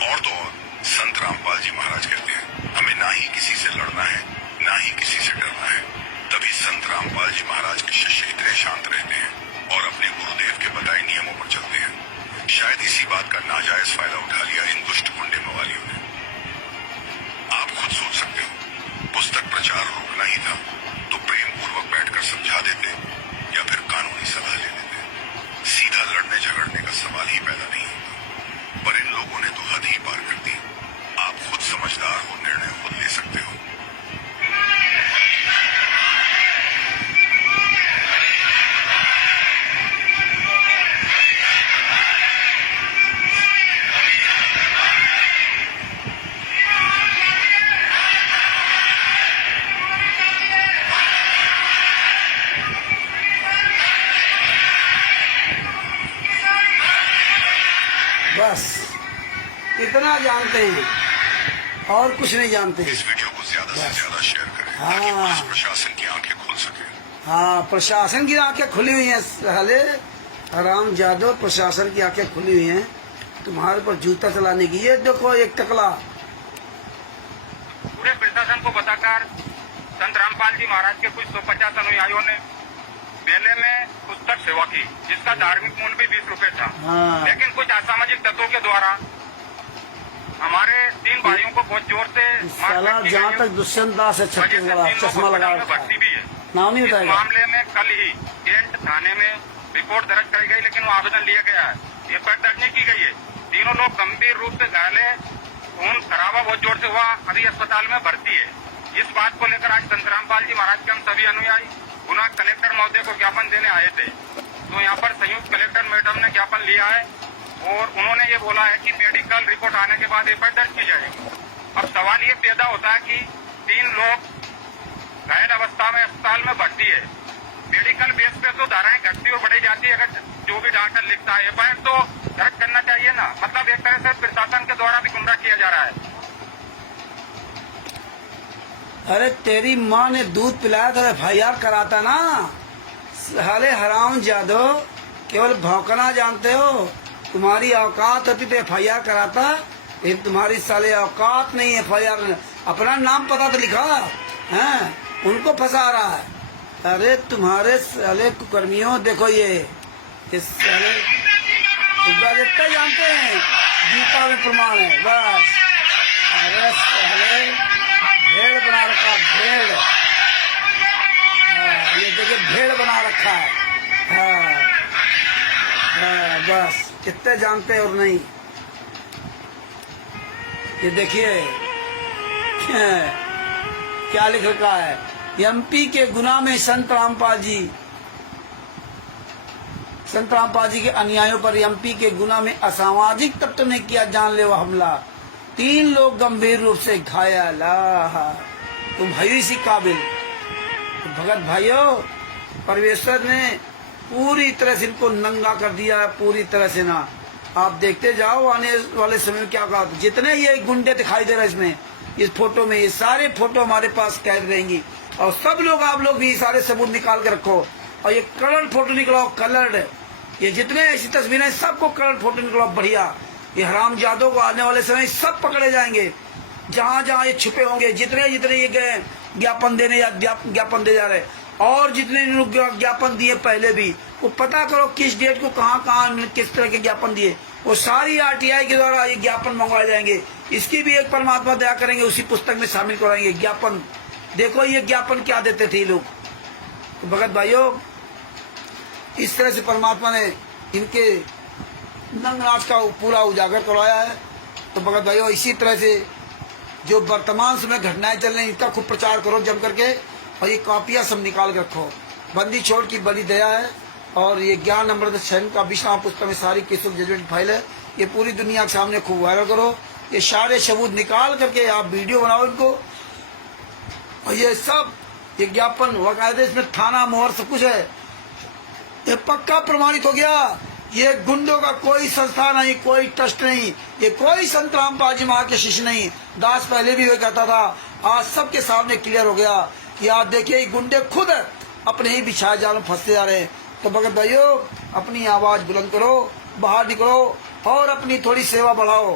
और तो और संत रामपाल जी महाराज कहते हैं हमें ना ही किसी से लड़ना है ना ही किसी से डरना है। तभी संत रामपाल जी महाराज के शिष्य इतने शांत रहते हैं और अपने गुरुदेव के बताए नियमों पर चलते हैं। शायद इसी बात का नाजायज फायदा उठा लिया इन दुष्ट गुंडे मवालियों ने। आप खुद सोच सकते हो, पुस्तक प्रचार रोकना ही था तो प्रेम पूर्वक बैठकर समझा देते या फिर कानूनी सलाह ले लेते। सीधा लड़ने झगड़ने का सवाल ही पैदा नहीं होता, पर इन लोगों ने तो हद ही पार कर दी। आप खुद समझदार हो, निर्णय खुद ले सकते हो। बस इतना जानते हैं और कुछ नहीं जानते हैं। इस वीडियो को ज्यादा से ज्यादा शेयर करें हाँ। ताकि पुलिस प्रशासन की आंखें खुल सके। हाँ, प्रशासन की आंखें खुली हुई हैं साले हराम जादो, प्रशासन की आंखें खुली हुई हैं तुम्हारे पर जूता चलाने की। ये देखो एक टकला पूरे प्रशासन को बताकर संत रामपाल जी महाराज के कुछ 150 अनुयायियों ने मेले में पुस्तक सेवा की, जिसका धार्मिक मूल्य भी 20 रुपए था। हाँ। लेकिन कुछ असामाजिक तत्वों के द्वारा हमारे 3 भाइयों को बहुत जोर से साला मारपीट की जहाँ गई, तक दुष्यंत दास है, वजह से 3 लोग चश्मा लगा अस्पताल में रखा भर्ती है, भी है। नाम नहीं इस बताएगा। मामले में कल ही कैंट थाने में रिपोर्ट दर्ज कराई गई, लेकिन वो आवेदन लिया गया है, एफआईआर दर्ज नहीं की गई है। तीनों लोग गंभीर रूप से घायल है, खून खराबा बहुत जोर से हुआ, अभी अस्पताल में भर्ती है। इस बात को लेकर आज संत रामपाल जी महाराज के हम सभी अनुयायी गुना कलेक्टर महोदय को ज्ञापन देने आए थे। तो यहाँ पर संयुक्त कलेक्टर मैडम ने ज्ञापन लिया है और उन्होंने ये बोला है कि मेडिकल रिपोर्ट आने के बाद एफआईआर दर्ज की जाएगी। अब सवाल ये पैदा होता है कि 3 लोग घायल अवस्था में अस्पताल में भर्ती है, मेडिकल बेस पे तो धाराएं घटती और बढ़ी जाती है। अगर जो भी डॉक्टर लिखता है एफआईआर तो दर्ज करना चाहिए ना। मतलब एक तरह से प्रशासन के द्वारा भी गुमराह किया जा रहा है। अरे तेरी माँ ने दूध पिलाया तो एफआईआर कराता ना। साले हराम जादो, केवल भौंकना जानते हो, तुम्हारी औकात होती तो एफआईआर कराता। ये तुम्हारी साले औकात नहीं एफआईआर, अपना नाम पता तो लिखा है, उनको फंसा रहा है। अरे तुम्हारे साले कुकर्मियों, देखो ये साले जितना जानते हैं गीता में प्रमाण है बस। अरे साले भेड़ बना रखा, भेड़। ये देखिए भेड़ बना रखा है। बस कितने जानते और नहीं। ये देखिए क्या लिख रखा है, एमपी के गुना में संत रामपाल जी के अनुयायियों पर एमपी के गुना में असामाजिक तत्व ने किया जानलेवा हमला, 3 लोग गंभीर रूप से घायल। तुम भाई इसी काबिल। तो भगत भाइयों, परमेश्वर ने पूरी तरह से इनको नंगा कर दिया है, पूरी तरह से ना। आप देखते जाओ आने वाले समय में क्या कहा। जितने ये गुंडे दिखाई दे रहे इसमें, इस फोटो में, ये सारे फोटो हमारे पास कैद रहेंगी और सब लोग, आप लोग भी सारे सबूत निकाल के रखो। और ये कलर फोटो निकलाओ, कलर्ड, ये जितने ऐसी तस्वीरें सबको कलर फोटो निकलाओ बढ़िया। ये हराम जादों को आने वाले समय सब पकड़े जाएंगे, जहां जहां ये छुपे होंगे, जितने जितने ये गए ज्ञापन देने या ज्ञापन दे जा रहे, और जितने लोग ज्ञापन दिए पहले भी, वो पता करो किस डेट को कहां किस तरह के ज्ञापन दिए, वो सारी आरटीआई के द्वारा ये ज्ञापन मंगवाए जाएंगे। इसकी भी एक परमात्मा दया करेंगे, उसी पुस्तक में शामिल कराएंगे ज्ञापन। देखो ये ज्ञापन क्या देते थे लोग। तो भगत भाइयों, इस तरह से परमात्मा ने इनके नंगनाच का पूरा उजागर करवाया है। तो भगत भाइयों, इसी तरह से जो वर्तमान समय घटनाएं चल रही, इनका खूब प्रचार करो जम करके, और ये कॉपियां सब निकाल के रखो। बंदी छोड़ की बड़ी दया है, और ये ज्ञान अमृत शयन का विश्राम पुस्तक में सारी केसों की जजमेंट फाइल है। ये पूरी दुनिया के सामने खूब वायरल करो। ये सारे सबूत निकाल करके आप वीडियो बनाओ इनको, और ये सब ये ज्ञापन वकायदे, इसमें थाना मोहर सब कुछ है। ये पक्का प्रमाणित हो गया, ये गुंडों का कोई संस्था नहीं, कोई ट्रस्ट नहीं, ये कोई संत रामपाल जी महाराज के शिष्य नहीं। दास पहले भी वो कहता था, आज सबके सामने क्लियर हो गया कि आज देखिए ये गुंडे खुद अपने ही बिछाए जाल में फंसते जा रहे हैं। तो भगत भाइयों, अपनी आवाज बुलंद करो, बाहर निकलो और अपनी थोड़ी सेवा बढ़ाओ।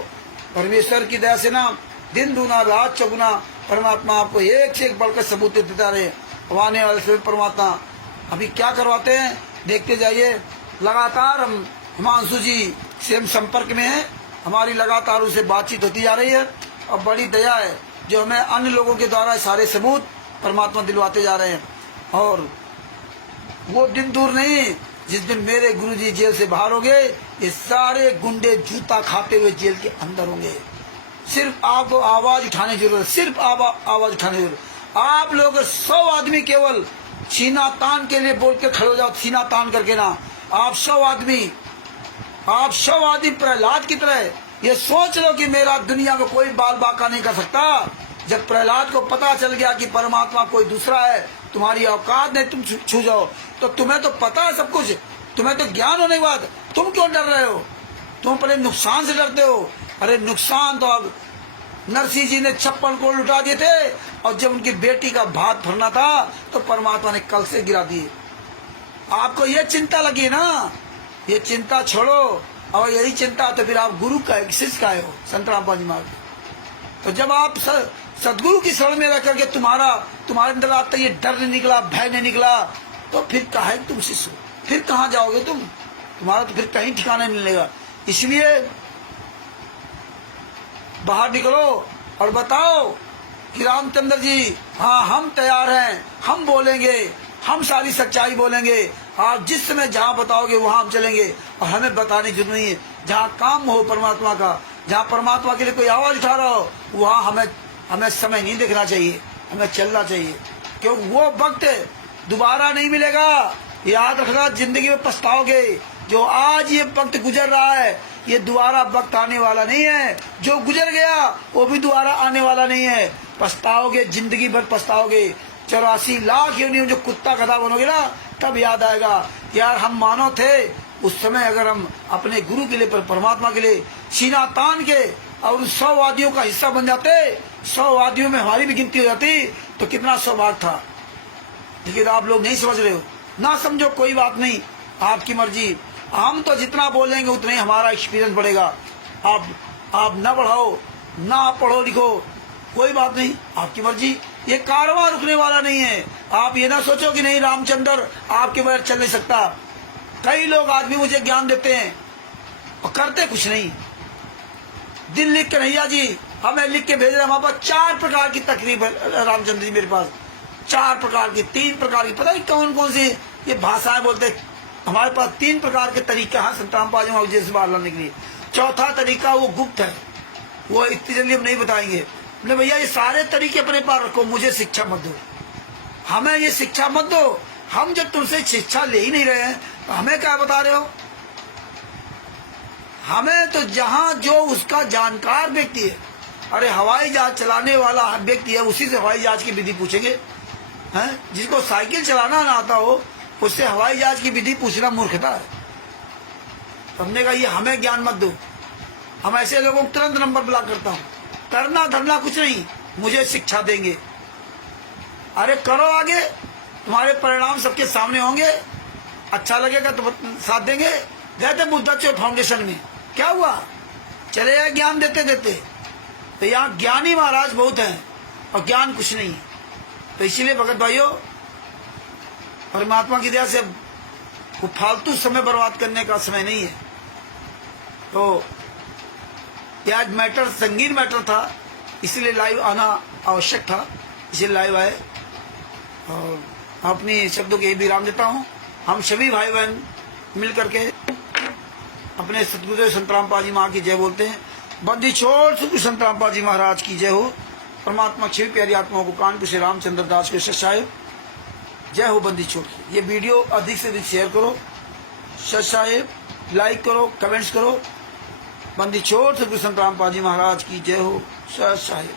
परमेश्वर की दया से ना दिन दूना रात चौगुना परमात्मा आपको एक से एक बढ़कर सबूत देता रहे। आने वाले समय परमात्मा अभी क्या करवाते हैं देखते जाइए। लगातार हम हिमांशु जी से हम संपर्क में हैं, हमारी लगातार उनसे बातचीत होती जा रही है, और बड़ी दया है जो हमें अन्य लोगों के द्वारा सारे सबूत परमात्मा दिलवाते जा रहे हैं। और वो दिन दूर नहीं जिस दिन मेरे गुरुजी जेल से बाहर होंगे, ये सारे गुंडे जूता खाते हुए जेल के अंदर होंगे। सिर्फ आपको आवाज उठाने की जरूरत, सिर्फ आवाज उठाने की जरूरत। आप लोग 100 आदमी केवल सीना तान के लिए बोल के खड़े हो जाओ, सीना तान करके ना। आप 100 आदमी प्रहलाद की तरह ये सोच लो कि मेरा दुनिया में कोई बाल बाका नहीं कर सकता। जब प्रहलाद को पता चल गया कि परमात्मा कोई दूसरा है, तुम्हारी औकात नहीं तुम छू जाओ, तो तुम्हें तो पता है सब कुछ, तुम्हें तो ज्ञान होने के बाद तुम क्यों डर रहे हो? तुम अपने नुकसान से डरते हो। अरे नुकसान तो अब नरसिंह जी ने 56 करोड़ लुटा दिए थे, और जब उनकी बेटी का भात भरना था तो परमात्मा ने कल से गिरा दिए। आपको ये चिंता लगी ना, ये चिंता छोड़ो। और यही चिंता तो फिर आप गुरु का शिष्य का हो, संत रामपाल जी महाराज। तो जब आप सदगुरु की शरण में रह करके तुम्हारे अंदर आता ये डर नहीं निकला, भय नहीं निकला, तो फिर काहे तुम शिष्य हो? फिर कहाँ जाओगे तुम? तुम्हारा तो फिर कहीं ठिकाना नहीं मिलेगा। इसलिए बाहर निकलो और बताओ कि रामचंद्र जी, हाँ हम तैयार हैं, हम बोलेंगे, हम सारी सच्चाई बोलेंगे। आप जिस समय जहाँ बताओगे वहाँ हम चलेंगे, और हमें बताने की जरूरत नहीं है। जहाँ काम हो परमात्मा का, जहाँ परमात्मा के लिए कोई आवाज उठा रहा हो, वहाँ हमें समय नहीं देखना चाहिए, हमें चलना चाहिए। क्योंकि वो वक्त दोबारा नहीं मिलेगा। याद रखना, जिंदगी में पछताओगे। जो आज ये वक्त गुजर रहा है, ये दोबारा वक्त आने वाला नहीं है। जो गुजर गया वो भी दोबारा आने वाला नहीं है। पछताओगे, जिंदगी भर पछताओगे। 84 लाख योनियों जो कुत्ता गधा बनोगे ना, तब याद आएगा यार हम मानव थे। उस समय अगर हम अपने गुरु के लिए, परमात्मा के लिए सीना तान के और 100 वादियों का हिस्सा बन जाते, 100 वादियों में हमारी भी गिनती हो जाती, तो कितना सौभाग्य था। लेकिन आप लोग नहीं समझ रहे हो। ना समझो, कोई बात नहीं, आपकी मर्जी। हम तो जितना बोलेंगे उतना ही हमारा एक्सपीरियंस बढ़ेगा। आप ना बढ़ाओ, ना पढ़ो लिखो, कोई बात नहीं, आपकी मर्जी। ये कारवां रुकने वाला नहीं है। आप ये ना सोचो कि नहीं रामचंद्र आपके बगैर चल नहीं सकता। कई लोग आज भी मुझे ज्ञान देते हैं और करते कुछ नहीं। दिल लिख के नैया जी हमें लिख के भेज रहे, हमारे पास 4 प्रकार की तकलीफ है रामचंद्र जी, मेरे पास 4 प्रकार की, 3 प्रकार की, पता नहीं कौन कौन सी ये भाषाएं बोलते। हमारे पास 3 प्रकार के तरीके हैं संत रामपाल जी से बाहर लाने के लिए। चौथा तरीका वो गुप्त है, वो इतनी जल्दी हम नहीं बताएंगे। बोले भैया ये सारे तरीके अपने पास रखो, मुझे शिक्षा मत दो, हमें ये शिक्षा मत दो। हम जब तुमसे शिक्षा ले ही नहीं रहे हैं तो हमें क्या बता रहे हो? हमें तो जहां जो उसका जानकार व्यक्ति है, अरे हवाई जहाज चलाने वाला व्यक्ति है, उसी से हवाई जहाज की विधि पूछेंगे हैं? जिसको साइकिल चलाना ना आता हो उससे हवाई जहाज की विधि पूछना मूर्खता है। हमने कहा ये हमें ज्ञान मत दो। हम ऐसे लोगों को तुरंत नंबर ब्लॉक करता हूँ। करना धरना कुछ नहीं, मुझे शिक्षा देंगे। अरे करो आगे, तुम्हारे परिणाम सबके सामने होंगे। अच्छा लगेगा तो साथ देंगे। गए थे बुद्धचोर फाउंडेशन में, क्या हुआ? चले जाए ज्ञान देते देते। तो यहाँ ज्ञानी महाराज बहुत हैं और ज्ञान कुछ नहीं है। तो इसीलिए भगत भाइयों, परमात्मा की दया से वो फालतू समय बर्बाद करने का समय नहीं है। तो आज मैटर संगीन मैटर था, इसलिए लाइव आना आवश्यक था, इसलिए लाइव आए। और अपनी शब्दों के विराम देता हूँ। हम सभी भाई बहन मिल करके अपने सतगुरुदेव संत रामपाल जी महाराज की जय बोलते हैं। बंदी छोड़ सतगुरु संत रामपाल जी महाराज की जय हो। परमात्मा छवि प्यारी आत्माओं को कानपुर से रामचंद्र दास के साहेब जय हो। बंदी छोड़ की ये वीडियो अधिक से अधिक शेयर करो, साहेब लाइक करो, कमेंट्स करो। बंदी छोड़ सतगुरु संत रामपाल जी महाराज की जय हो। साहेब।